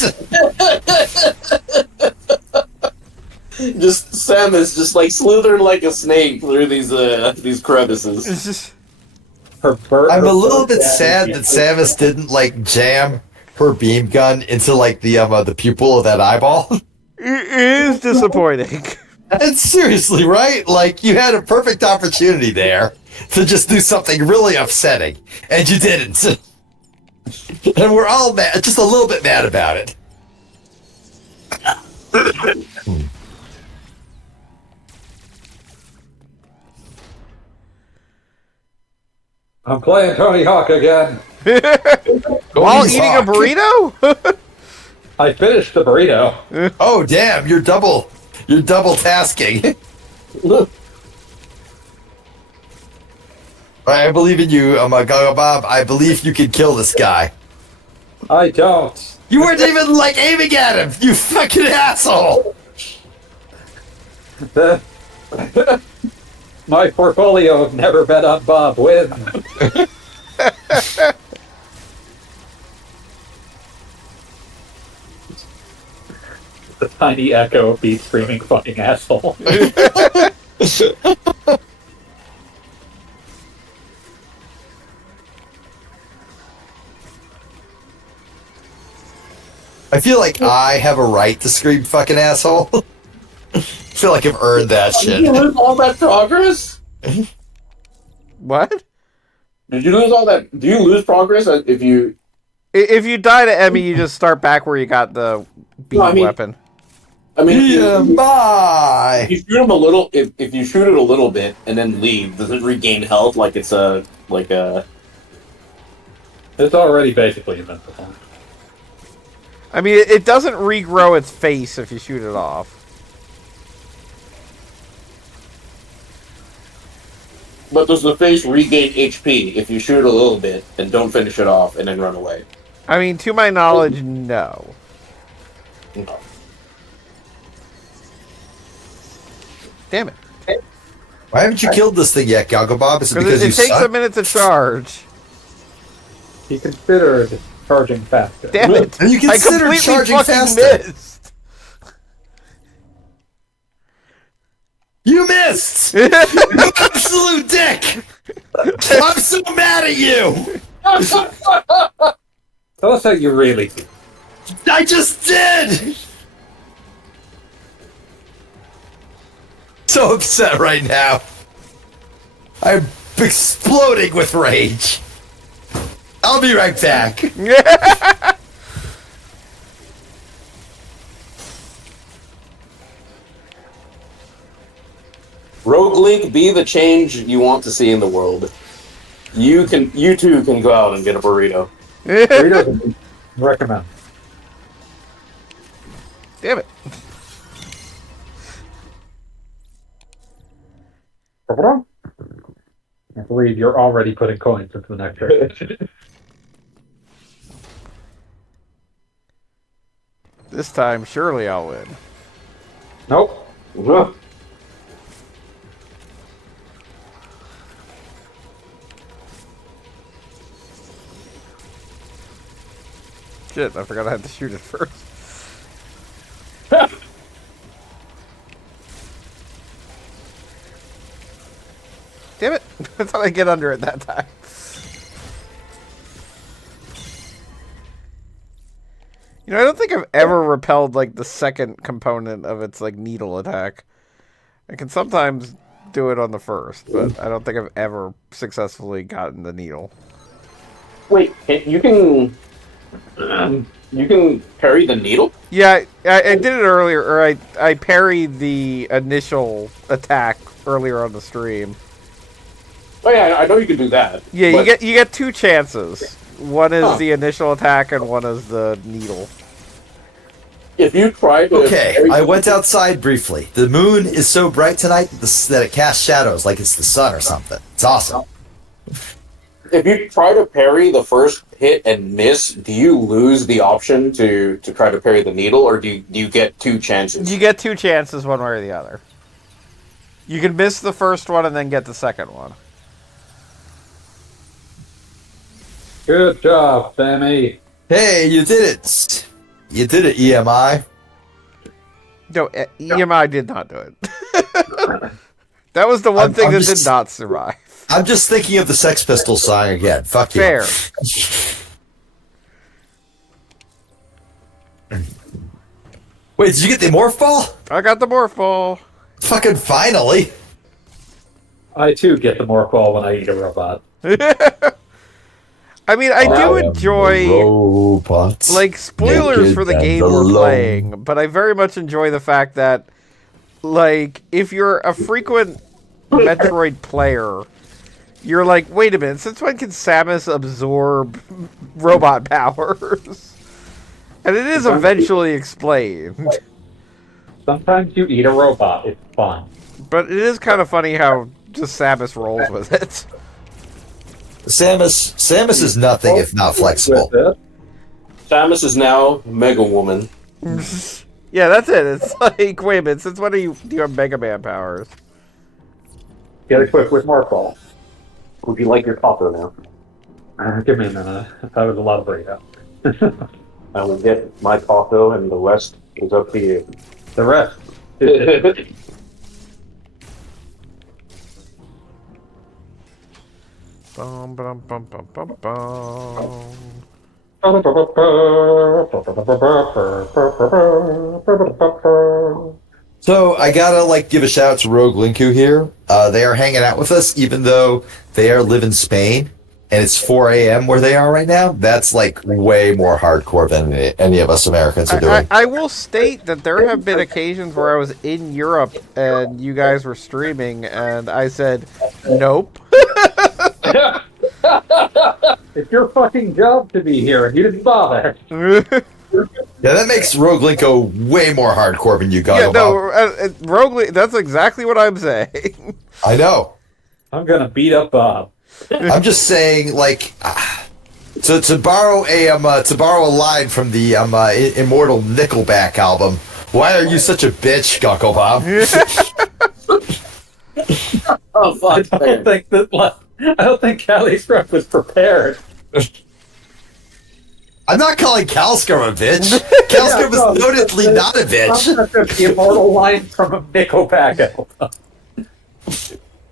Just Samus, just slithering like a snake through these crevices. It's just I'm a little bit sad that Samus didn't jam her beam gun into the pupil of that eyeball. it is disappointing. And seriously, right? You had a perfect opportunity there to just do something really upsetting, and you didn't. And we're all mad, just a little bit mad about it. I'm playing Tony Hawk again. While Tony eating Hawk. a burrito? I finished the burrito. Oh damn! You're double tasking. I believe in you, Gaga Bob. I believe you can kill this guy. I don't. You weren't even aiming at him. You fucking asshole. The- My portfolio of never bet on Bob wins. tiny echo of Beat screaming fucking asshole. I feel like I have a right to scream fucking asshole. I feel like I've earned that Did you shit. lose all that progress? What? Did you lose all that? Do you lose progress if you? If you die to E.M.M.I, you just start back where you got the beam weapon. I mean, E.M.M.I. if you shoot him a little, if you shoot it a little bit and then leave, does it regain health like it's a It's already basically invincible. I mean, it doesn't regrow its face if you shoot it off. But does the face regain HP if you shoot a little bit and don't finish it off and then run away? I mean, to my knowledge, no. Okay. Damn it. Why haven't you killed this thing yet, Galgobob? Is it because it you takes suck? a minute to charge. He considered charging faster. Damn it. And you I considered completely charging fucking faster. missed. You missed! You absolute dick! I'm so mad at you! Tell us how you really feel. I just did! So upset right now. I'm exploding with rage. I'll be right back. Rogue Link, be the change you want to see in the world. You too can go out and get a burrito. Burritos, recommend. Damn it. I believe you're already putting coins into the next trade. This time, surely I'll win. Nope. Shit, I forgot I had to shoot it first. Damn it! I thought I'd get under it that time. You know, I don't think I've ever repelled, like, the second component of its, like, needle attack. I can sometimes do it on the first, but I don't think I've ever successfully gotten the needle. Wait, you can parry the needle? Yeah, I did it earlier, or I parried the initial attack earlier on the stream. Oh yeah, I know you can do that. Yeah, but you get two chances. One is the initial attack, and one is the needle. if you try to Okay, parry I went outside briefly. The moon is so bright tonight that it casts shadows like it's the sun or something. It's awesome. if you try to parry the first hit and miss, do you lose the option to try to parry the needle, or do you get two chances? You get two chances one way or the other. You can miss the first one and then get the second one. Good job, Sammy. Hey, you did it. You did it, E.M.M.I. No, E.M.M.I did not do it. That was the one thing I'm that just- did not survive. I'm just thinking of the Sex Pistols song again. Fuck you. Fair. Wait, did you get the morph ball? I got the morph ball. Fucking finally. I too get the morph ball when I eat a robot. I mean, I do enjoy, robots, like, spoilers naked for the and game we're alone. playing, but I very much enjoy the fact that, like, if you're a frequent Metroid player, you're like, wait a minute, since when can Samus absorb robot powers? And it is eventually explained. Sometimes you eat a robot. It's fun. But it is kind of funny how just Samus rolls with it. Samus is nothing if not flexible. With it, Samus is now Mega Woman. Yeah, that's it. It's like, wait a minute, since when do you have Mega Man powers? get it quick with morph ball. Would you like your taco now? Give me a minute. That was a lot of burrito. I will get my taco, and the rest It's up to you. The rest. Bum, bum, bum, bum, bum, bum. So I gotta give a shout out to Rogue Linku here. They are hanging out with us, even though they live in Spain, and it's 4 a.m. where they are right now. That's way more hardcore than any of us Americans are doing. I will state that there have been occasions where I was in Europe and you guys were streaming, and I said, "Nope." It's your fucking job to be here, and you didn't bother. Yeah, that makes Rogue Linko way more hardcore than you got. Yeah, no, Rogue. That's exactly what I'm saying. I know. I'm gonna beat up Bob. I'm just saying, to borrow a line from the Immortal Nickelback album. Why are you such a bitch, Guckle Bob? Oh fuck! I don't think Cali Scruff was prepared. I'm not calling Calscum a bitch. Calscum is notedly not a bitch. I'm gonna the immortal line from a Nickelback album.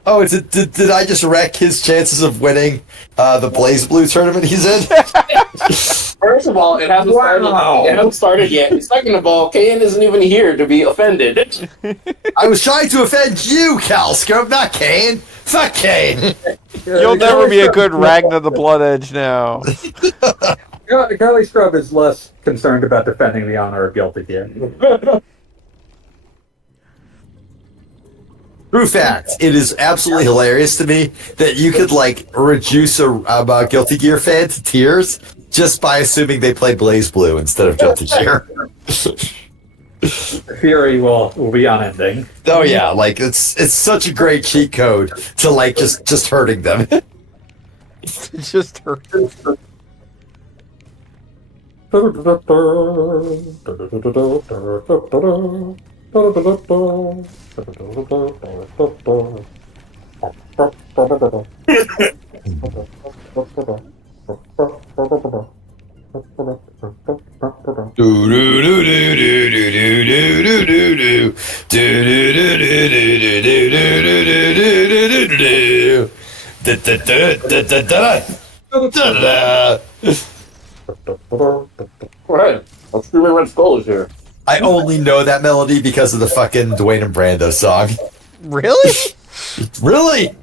Oh, did I just wreck his chances of winning the Blaze Blue tournament he's in? First of all, it hasn't started. It hasn't started yet. Second of all, Kane isn't even here to be offended. I was trying to offend you, Calscum, not Kane. Fuck Kane. You'll never be a good Ragnar the Blood Edge now. Cali Scrub is less concerned about defending the honor of Guilty Gear. True fact. It is absolutely hilarious to me that you could reduce a Guilty Gear fan to tears just by assuming they play Blaze Blue instead of Guilty Gear. Fury will be unending. Oh yeah, it's such a great cheat code to just hurting them. Just hurting. Right. I'm screaming Red Skull is here. I only know that melody because of the fucking Dwayne and Brando song. Really? Really?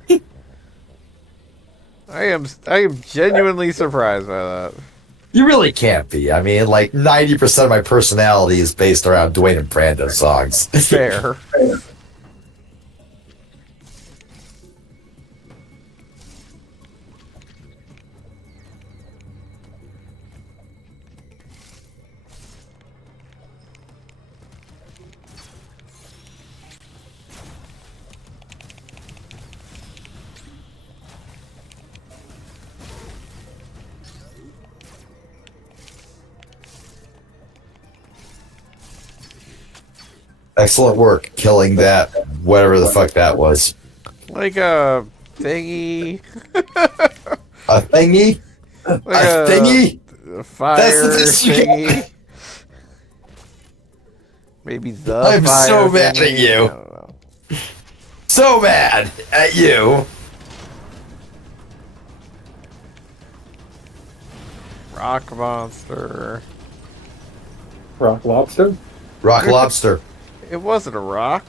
I am genuinely surprised by that. You really can't be. I mean, 90% of my personality is based around Dwayne and Brando songs. Fair. Excellent work killing that, whatever the fuck that was. Like a thingy. A thingy? Like a thingy? A fire That's the thingy. Maybe the I'm fire so mad thingy. at you. I don't know. So mad at you. Rock monster. Rock Lobster? Rock Lobster. It wasn't a rock.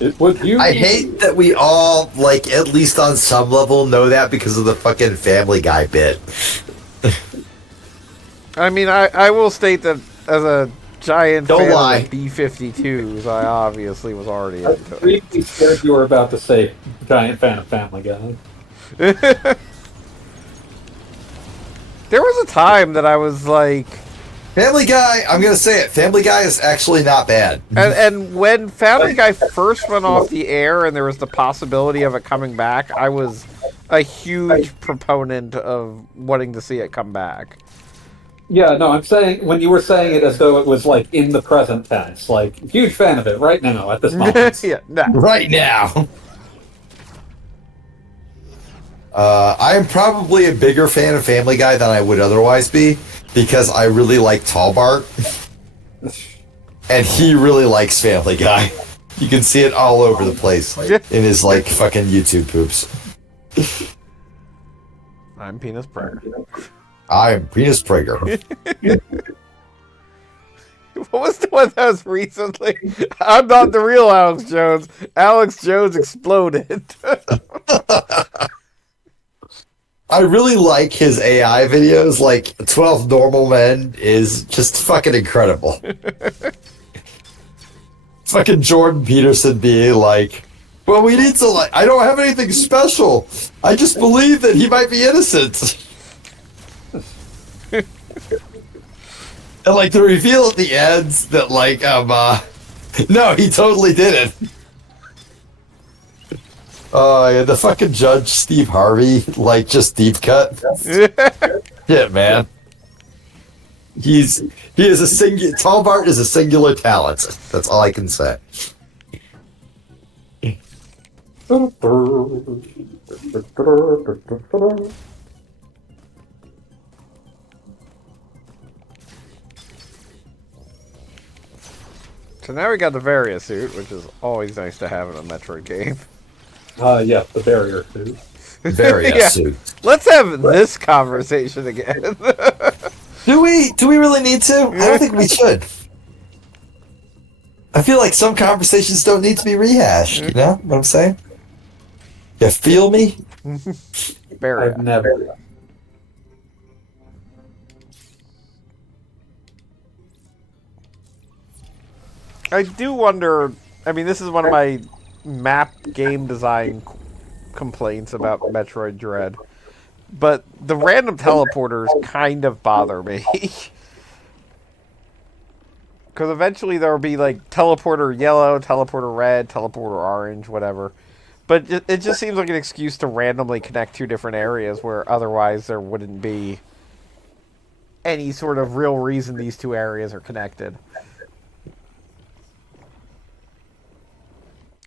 I hate that we all, at least on some level, know that because of the fucking Family Guy bit. I mean, I will state that as a giant Don't fan lie. of the B-52s, I obviously was already into it. I really scared you were about to say giant fan of Family Guy. There was a time that I was like... Family Guy, I'm going to say it, Family Guy is actually not bad. And when Family Guy first went off the air and there was the possibility of it coming back, I was a huge proponent of wanting to see it come back. Yeah, no, I'm saying, when you were saying it as though it was, in the present tense. Huge fan of it right now, at this moment. Yeah, no. Right now. I am probably a bigger fan of Family Guy than I would otherwise be because I really like Tall Bart, and he really likes Family Guy. You can see it all over the place in his like fucking YouTube poops. I'm Penis Prager. I am Penis Prager. What was the one that was recently? I'm not the real Alex Jones. Alex Jones exploded. I really like his AI videos. Like 12 Normal Men is just fucking incredible. Fucking Jordan Peterson being like, well, we need to like, I don't have anything special. I just believe that he might be innocent. And like the reveal at the end that like, no, he totally didn't. Oh, yeah, the fucking judge, Steve Harvey, like, just deep cut. Shit, man. He is a singular, Tall Bart is a singular talent. That's all I can say. So now we got the Varia suit, which is always nice to have in a Metroid game. Yeah, the barrier suit. Varia suit. Let's have this conversation again. Do we really need to? I don't think we should. I feel like some conversations don't need to be rehashed, you know what I'm saying? You feel me? Varia. I've never. I do wonder, I mean, this is one of my map game design complaints about Metroid Dread, but the random teleporters kind of bother me. Because eventually there will be like teleporter yellow, teleporter red, teleporter orange, whatever. But it just seems like an excuse to randomly connect two different areas where otherwise there wouldn't be any sort of real reason these two areas are connected.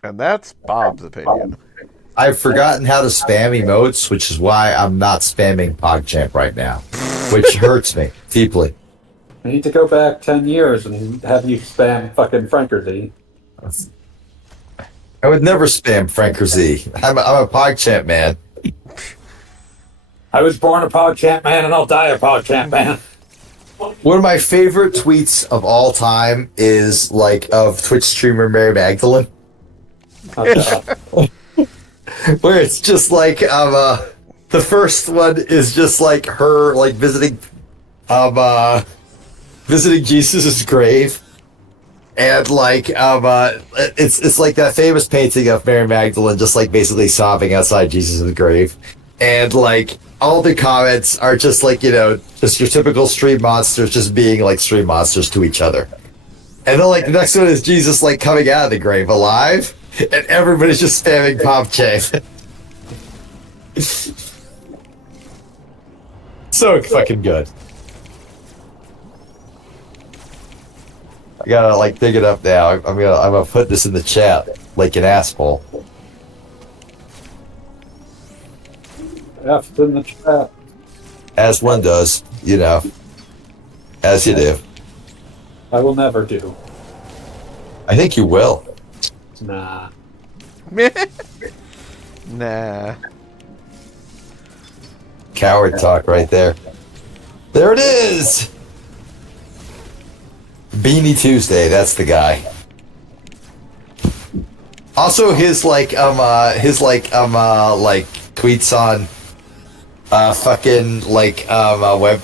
And that's Bob's opinion. I've forgotten how to spam emotes, which is why I'm not spamming PogChamp right now, which hurts me deeply. I need to go back 10 years and have you spam fucking Frankerzy. I would never spam Frank or Z. I'm a PogChamp man. I was born a PogChamp man and I'll die a PogChamp man. One of my favorite tweets of all time is like of Twitch streamer Mary Magdalene. Where it's just like the first one is just like her like visiting Jesus' grave, and like it's like that famous painting of Mary Magdalene just like basically sobbing outside Jesus' grave, and like all the comments are just like, you know, just your typical stream monsters just being like stream monsters to each other. And then like the next one is Jesus like coming out of the grave alive, and everybody's just spamming PogChamp. So fucking good. I gotta like dig it up now. I'm gonna put this in the chat like an asshole. F's in the chat. As one does, you know. As you do. I will never do. I think you will. Nah. Nah. Coward talk right there. There it is! Beanie Tuesday, that's the guy. Also his tweets on fucking like web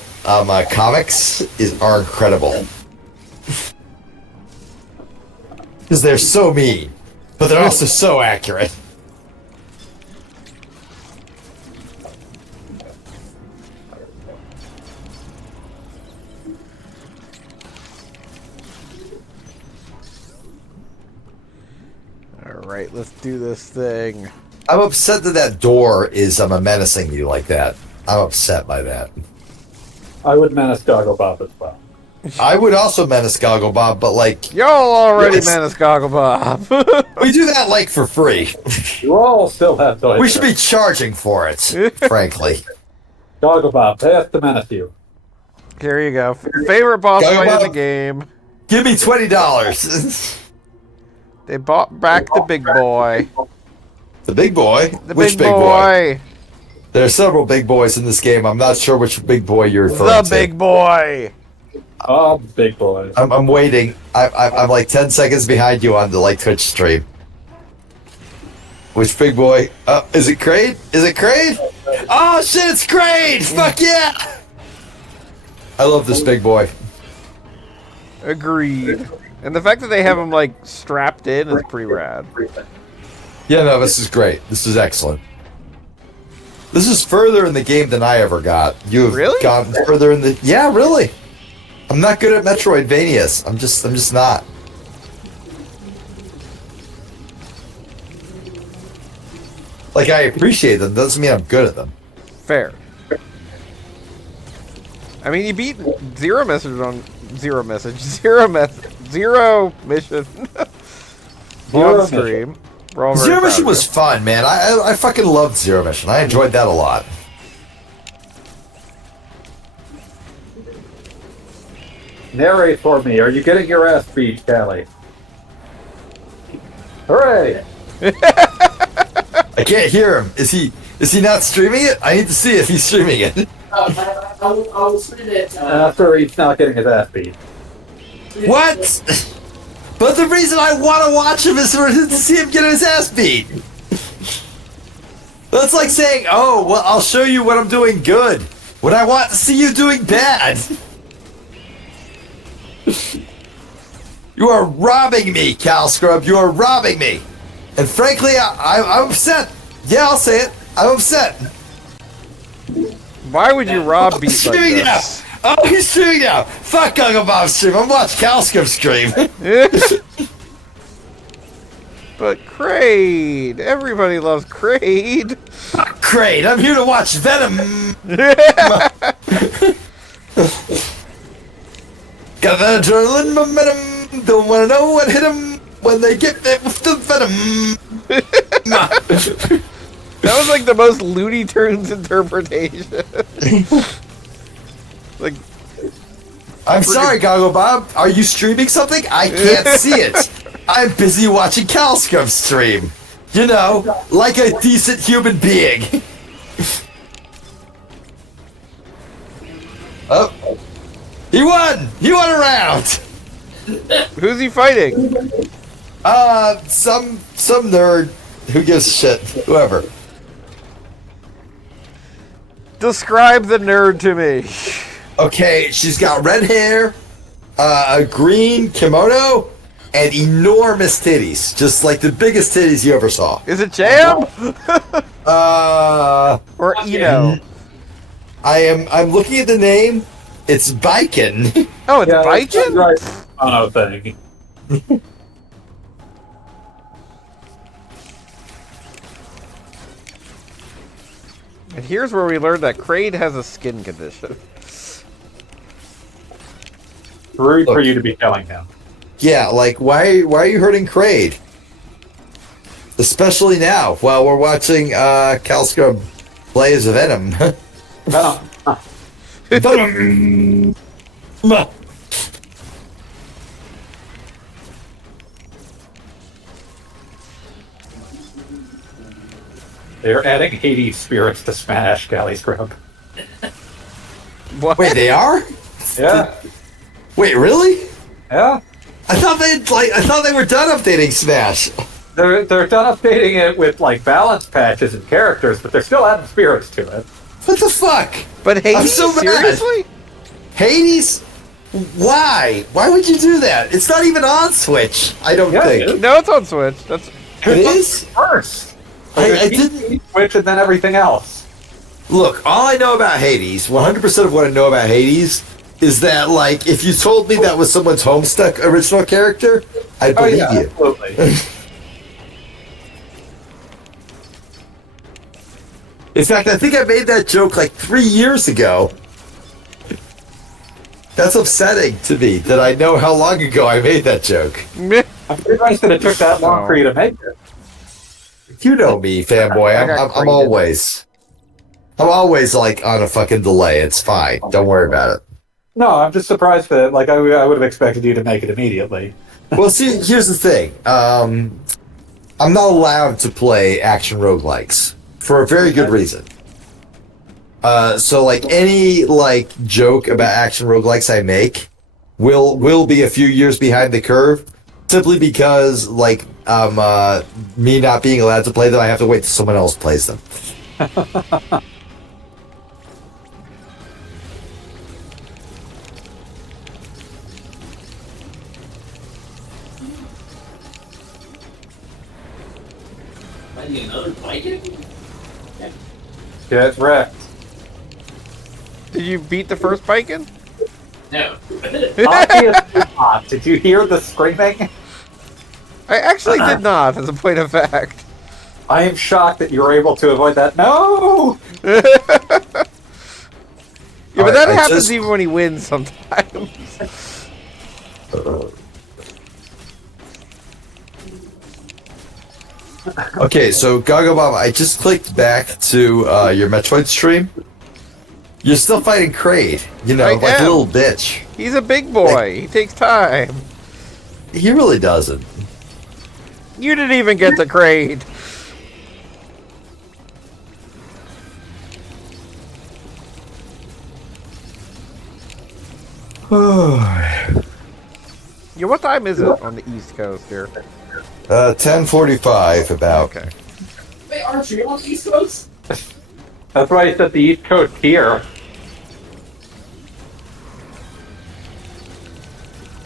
comics are incredible. Because they're so mean, but they're also so accurate. Alright, let's do this thing. I'm upset that door is menacing you like that. I'm upset by that. I would menace Gogglebop as well. I would also menace Goggle Bob, but like Y'all already Yes. menace Goggle Bob. we do that like for free. You all still have toys. We should be charging for it, frankly. Goggle Bob, pass the menace you. Here you go. Favorite boss Goggle fight in the Bob. game. Give me $20. They bought back the big boy. The big boy? The Which big boy. There are several big boys in this game. I'm not sure which big boy you're referring The to. big boy. Oh, big boy. I'm waiting. I'm like 10 seconds behind you on the Twitch stream. Which big boy? Is it Kraid? Is it Kraid? Oh shit, it's Kraid! Fuck yeah! I love this big boy. Agreed. And the fact that they have him like strapped in is pretty rad. Yeah, no, this is great. This is excellent. This is further in the game than I ever got. You've Really? gotten further in the. Yeah, really. I'm not good at Metroidvanias. I'm just not. Like I appreciate them doesn't mean I'm good at them. Fair. I mean, you beat zero mission. Zero mission on stream. We're all very Zero proud Mission of was you. fun, man. I fucking loved Zero Mission. I enjoyed that a lot. Narrate for me. Are you getting your ass beat, Callie? Hooray! I can't hear him. Is he not streaming it? I need to see if he's streaming it. I'll spin it. After he's not getting his ass beat. What? But the reason I want to watch him is to see him get his ass beat. That's like saying, oh, well, I'll show you what I'm doing good when I want to see you doing bad. You are robbing me, Cal Scrub. You are robbing me. And frankly, I'm upset. Yeah, I'll say it. I'm upset. Why would you rob beat like Streaming now. this? Oh, he's streaming now. Fuck Goggle Bob's stream. I'm watching Cal Scrub stream. But Kraid, everybody loves Kraid. Great. I'm here to watch Venom. Got that adrenaline momentum. Don't want to know what hit him when they get there with the venom. That was like the most Looney Tunes interpretation. Like, I'm sorry, Goggle Bob. Are you streaming something? I can't see it. I'm busy watching Cal Scrub stream. You know, like a decent human being. Oh. He won! He won a round! who's he fighting? Some nerd. Who gives a shit? Whoever. Describe the nerd to me. Okay, she's got red hair, a green kimono, and enormous titties. Just like the biggest titties you ever saw. Is it Jam? Or Eno? I'm looking at the name. It's Biken. Oh, it's Yeah, Viking? right. Oh, no, thing. And here's where we learned that Kraid has a skin condition. Rude for Look. you to be telling him. Yeah, like why are you hurting Kraid? Especially now, while we're watching Cal Scrub play as Venom. Venom. Venom. They're adding Hades spirits to Smash, Galley Scrub. What? Wait, they are? Yeah. Wait, really? Yeah. I thought they were done updating Smash. They're done updating it with like balance patches and characters, but they're still adding spirits to it. What the fuck? But I'm Hades, so mad. seriously? Hades? Why? Why would you do that? It's not even on Switch. I don't Yeah, think it is. No, it's on Switch. That's it is. First. I didn't Switch and then everything else. look. All I know about Hades, 100% of what I know about Hades, is that like if you told me that was someone's Homestuck original character, I'd Oh believe yeah, you. absolutely. In fact, I think I made that joke like 3 years ago. That's upsetting to me that I know how long ago I made that joke. I'm surprised that it took that long for you to make it. You know me, fanboy. I got I'm always like on a fucking delay. It's fine. Don't worry about it. No, I'm just surprised that I would have expected you to make it immediately. Well, see, here's the thing. I'm not allowed to play action roguelikes for a very good reason. So like any like joke about action roguelikes I make will be a few years behind the curve, simply because like me not being allowed to play them, I have to wait till someone else plays them. Another blanket? Get wrecked. Did you beat the first Viking? No. Obviously not. Did you hear the screaming? I actually did not, as a point of fact. I am shocked that you were able to avoid that. No! Yeah, but that I happens just- even when he wins sometimes. Okay, so Gaga Bob, I just clicked back to your Metroid stream. You're still fighting Kraid, you know, I like a am. little bitch. He's a big boy. He takes time. He really doesn't. You didn't even get the Kraid. Yeah, what time is it on the East Coast here? 10:45 about. Okay. Wait, aren't you on the East Coast? That's why I said the East Coast here.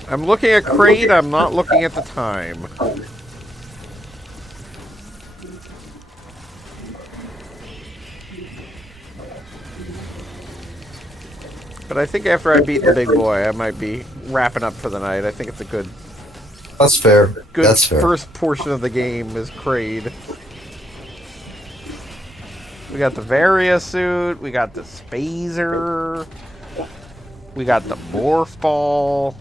I'm looking at Kraid, I'm not looking at the time. But I think after I beat the big boy, I might be wrapping up for the night. I think it's a good That's fair. good That's fair. first portion of the game is Kraid. We got the Varia suit, we got the Spazer, we got the Morph Ball.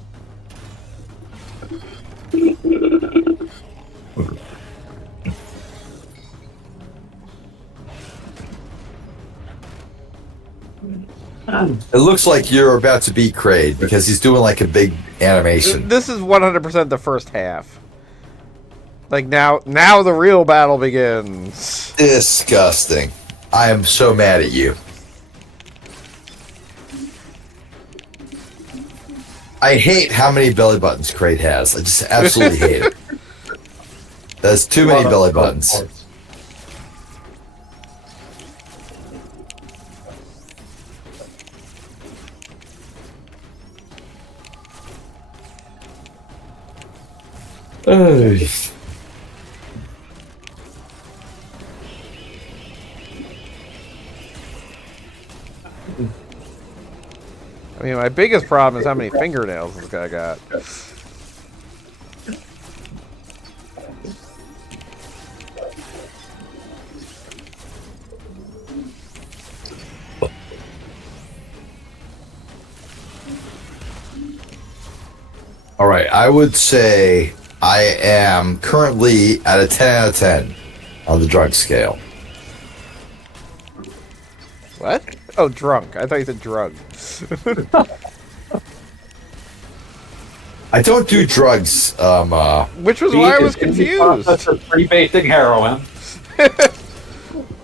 It looks like you're about to beat Kraid because he's doing like a big animation. This is 100% the first half. Like now the real battle begins. Disgusting. I am so mad at you. I hate how many belly buttons Kraid has. I just absolutely hate it. There's too many belly buttons. Ugh. I mean, my biggest problem is how many fingernails this guy got. All right, I would say I am currently at a 10 out of 10 on the drug scale. What? Oh, drunk. I thought you said drug. I don't do drugs. Which was why I was confused. Freebasing heroin.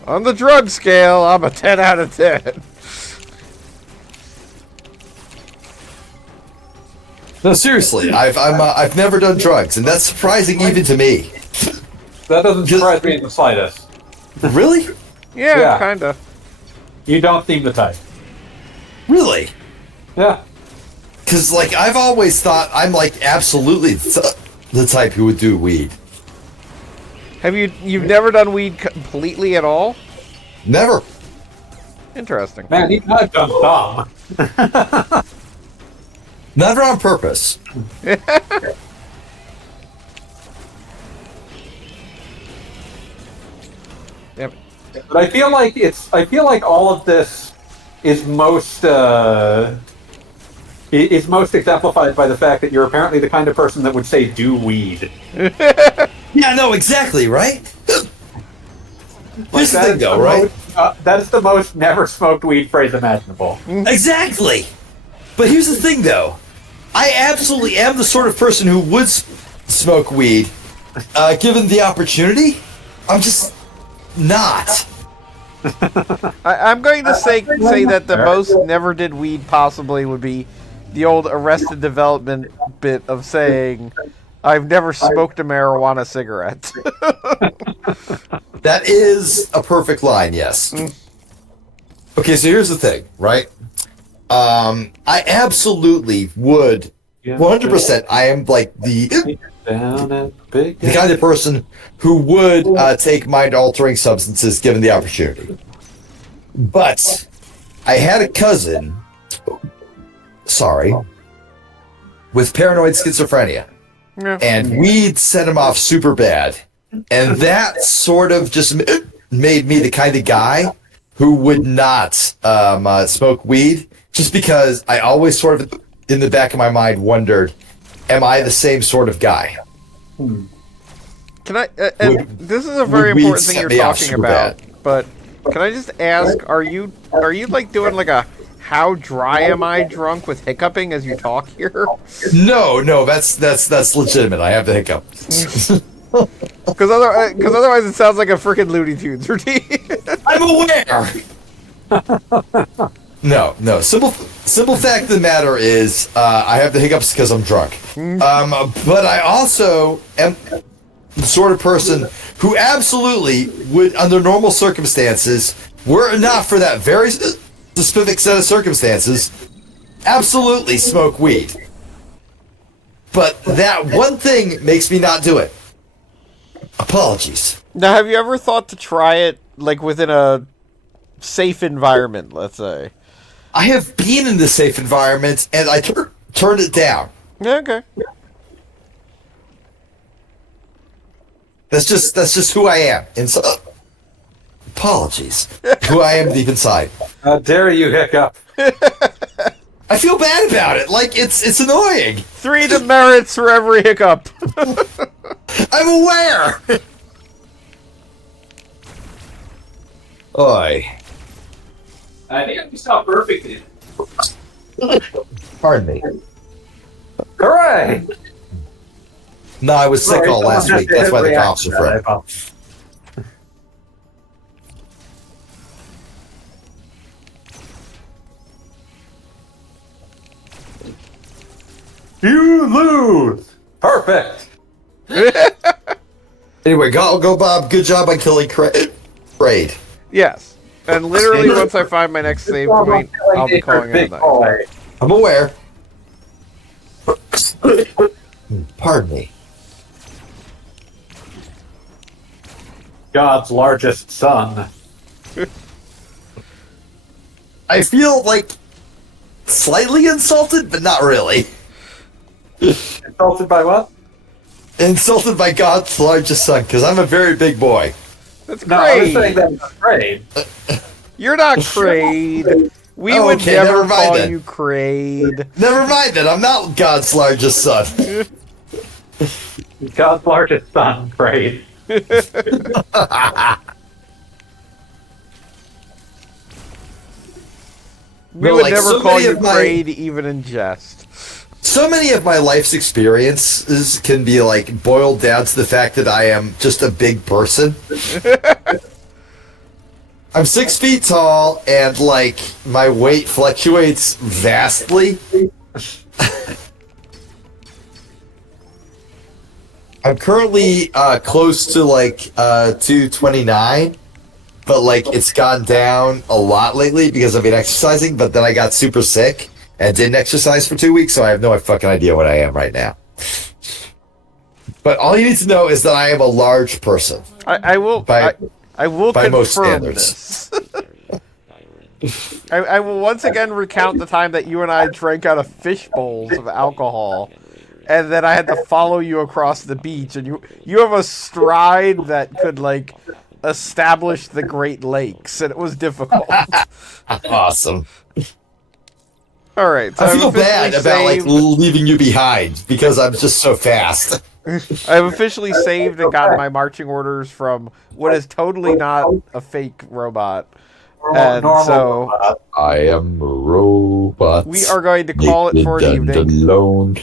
On the drug scale, I'm a 10 out of 10. No, seriously, I've never done drugs, and that's surprising even to me. That doesn't surprise me in the slightest. Really? Yeah, kinda. You don't seem the type. Really? Yeah. Because, like, I've always thought I'm, like, absolutely the type who would do weed. You've never done weed completely at all? Never. Interesting. Man, he's not dumb. Never on purpose. Yep. But I feel like all of this is most is most exemplified by the fact that you're apparently the kind of person that would say "do weed." Yeah, no, exactly, right? Here's the thing, though, right? That is the most never smoked weed phrase imaginable. Exactly. But here's the thing, though. I absolutely am the sort of person who would smoke weed, given the opportunity. I'm just not. I'm going to say that the most never did weed possibly would be the old Arrested Development bit of saying, "I've never smoked a marijuana cigarette." That is a perfect line, yes. Okay, so here's the thing, right? I absolutely would, 100%. I am like the kind of person who would take mind-altering substances given the opportunity. But I had a cousin, with paranoid schizophrenia, and weed set him off super bad. And that sort of just made me the kind of guy who would not smoke weed, just because I always sort of, in the back of my mind, wondered, am I the same sort of guy? Can I? This is a very important thing you're talking about. But can I just ask, are you like doing like a "how dry am I" drunk with hiccuping as you talk here? No, that's legitimate. I have the hiccups. Because otherwise it sounds like a freaking Looney Tunes routine. I'm aware. No. Simple fact of the matter is, I have the hiccups because I'm drunk. But I also am the sort of person who absolutely would, under normal circumstances, were it not for that very specific set of circumstances, absolutely smoke weed. But that one thing makes me not do it. Apologies. Now, have you ever thought to try it, like, within a safe environment, let's say? I have been in this safe environment, and I turned it down. Yeah, okay. That's just who I am. Apologies. Who I am deep inside. How dare you hiccup? I feel bad about it. Like, it's annoying. 3 demerits for every hiccup. I'm aware. Oi. I think I saw perfectly. Pardon me. Hooray! No, I was sick all last week. That's why the coughs are from. You lose! Perfect! Anyway, go Bob. Good job on killing Kraid. Yes. And literally, once I find my next save point, I'll be calling it a night. I'm aware. Pardon me. God's largest son. I feel like slightly insulted, but not really. Insulted by what? Insulted by God's largest son, because I'm a very big boy. That's No, I was saying Kraid. that I'm afraid. You're not Kraid. We Oh, would okay, never never mind call then. you Kraid. Never mind that. I'm not God's largest son. God's largest son, afraid. We No, would like, never so call many you of my- Kraid even in jest. So many of my life's experiences can be like boiled down to the fact that I am just a big person. I'm 6 feet tall, and like my weight fluctuates vastly. I'm currently close to like 229, but like it's gone down a lot lately because I've been exercising. But then I got super sick and didn't exercise for 2 weeks, so I have no fucking idea what I am right now. But all you need to know is that I am a large person. I will By confirm most standards. this. I will once again recount the time that you and I drank out of fish bowls of alcohol, and then I had to follow you across the beach, and you have a stride that could like establish the Great Lakes, and it was difficult. Awesome. All right. So I feel I've bad officially about like saved- leaving you behind because I'm just so fast. I've officially saved and gotten my marching orders from what is totally not a fake robot. And so I am a robot. we are going to call it for an naked and evening. alone.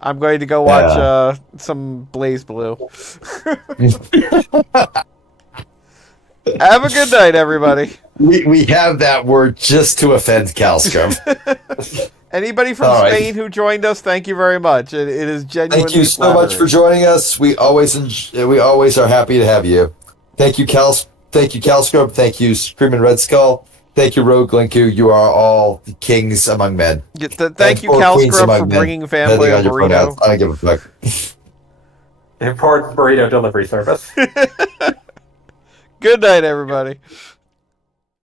I'm going to go watch some Blaze Blue. Have a good night, everybody. We have that word just to offend Calscum. Anybody from All right. Spain who joined us, thank you very much. It is genuinely Thank you so much for joining us. We always are happy to have you. Thank you, Calscope. Thank you, Screaming Red Skull. Thank you, Rogue Linku. You are all the kings among men. Thank you, or queens Calscrub, among for men, bringing depending Fanboy on a your pronouns. burrito. I don't give a fuck. Important burrito delivery service. Good night, everybody.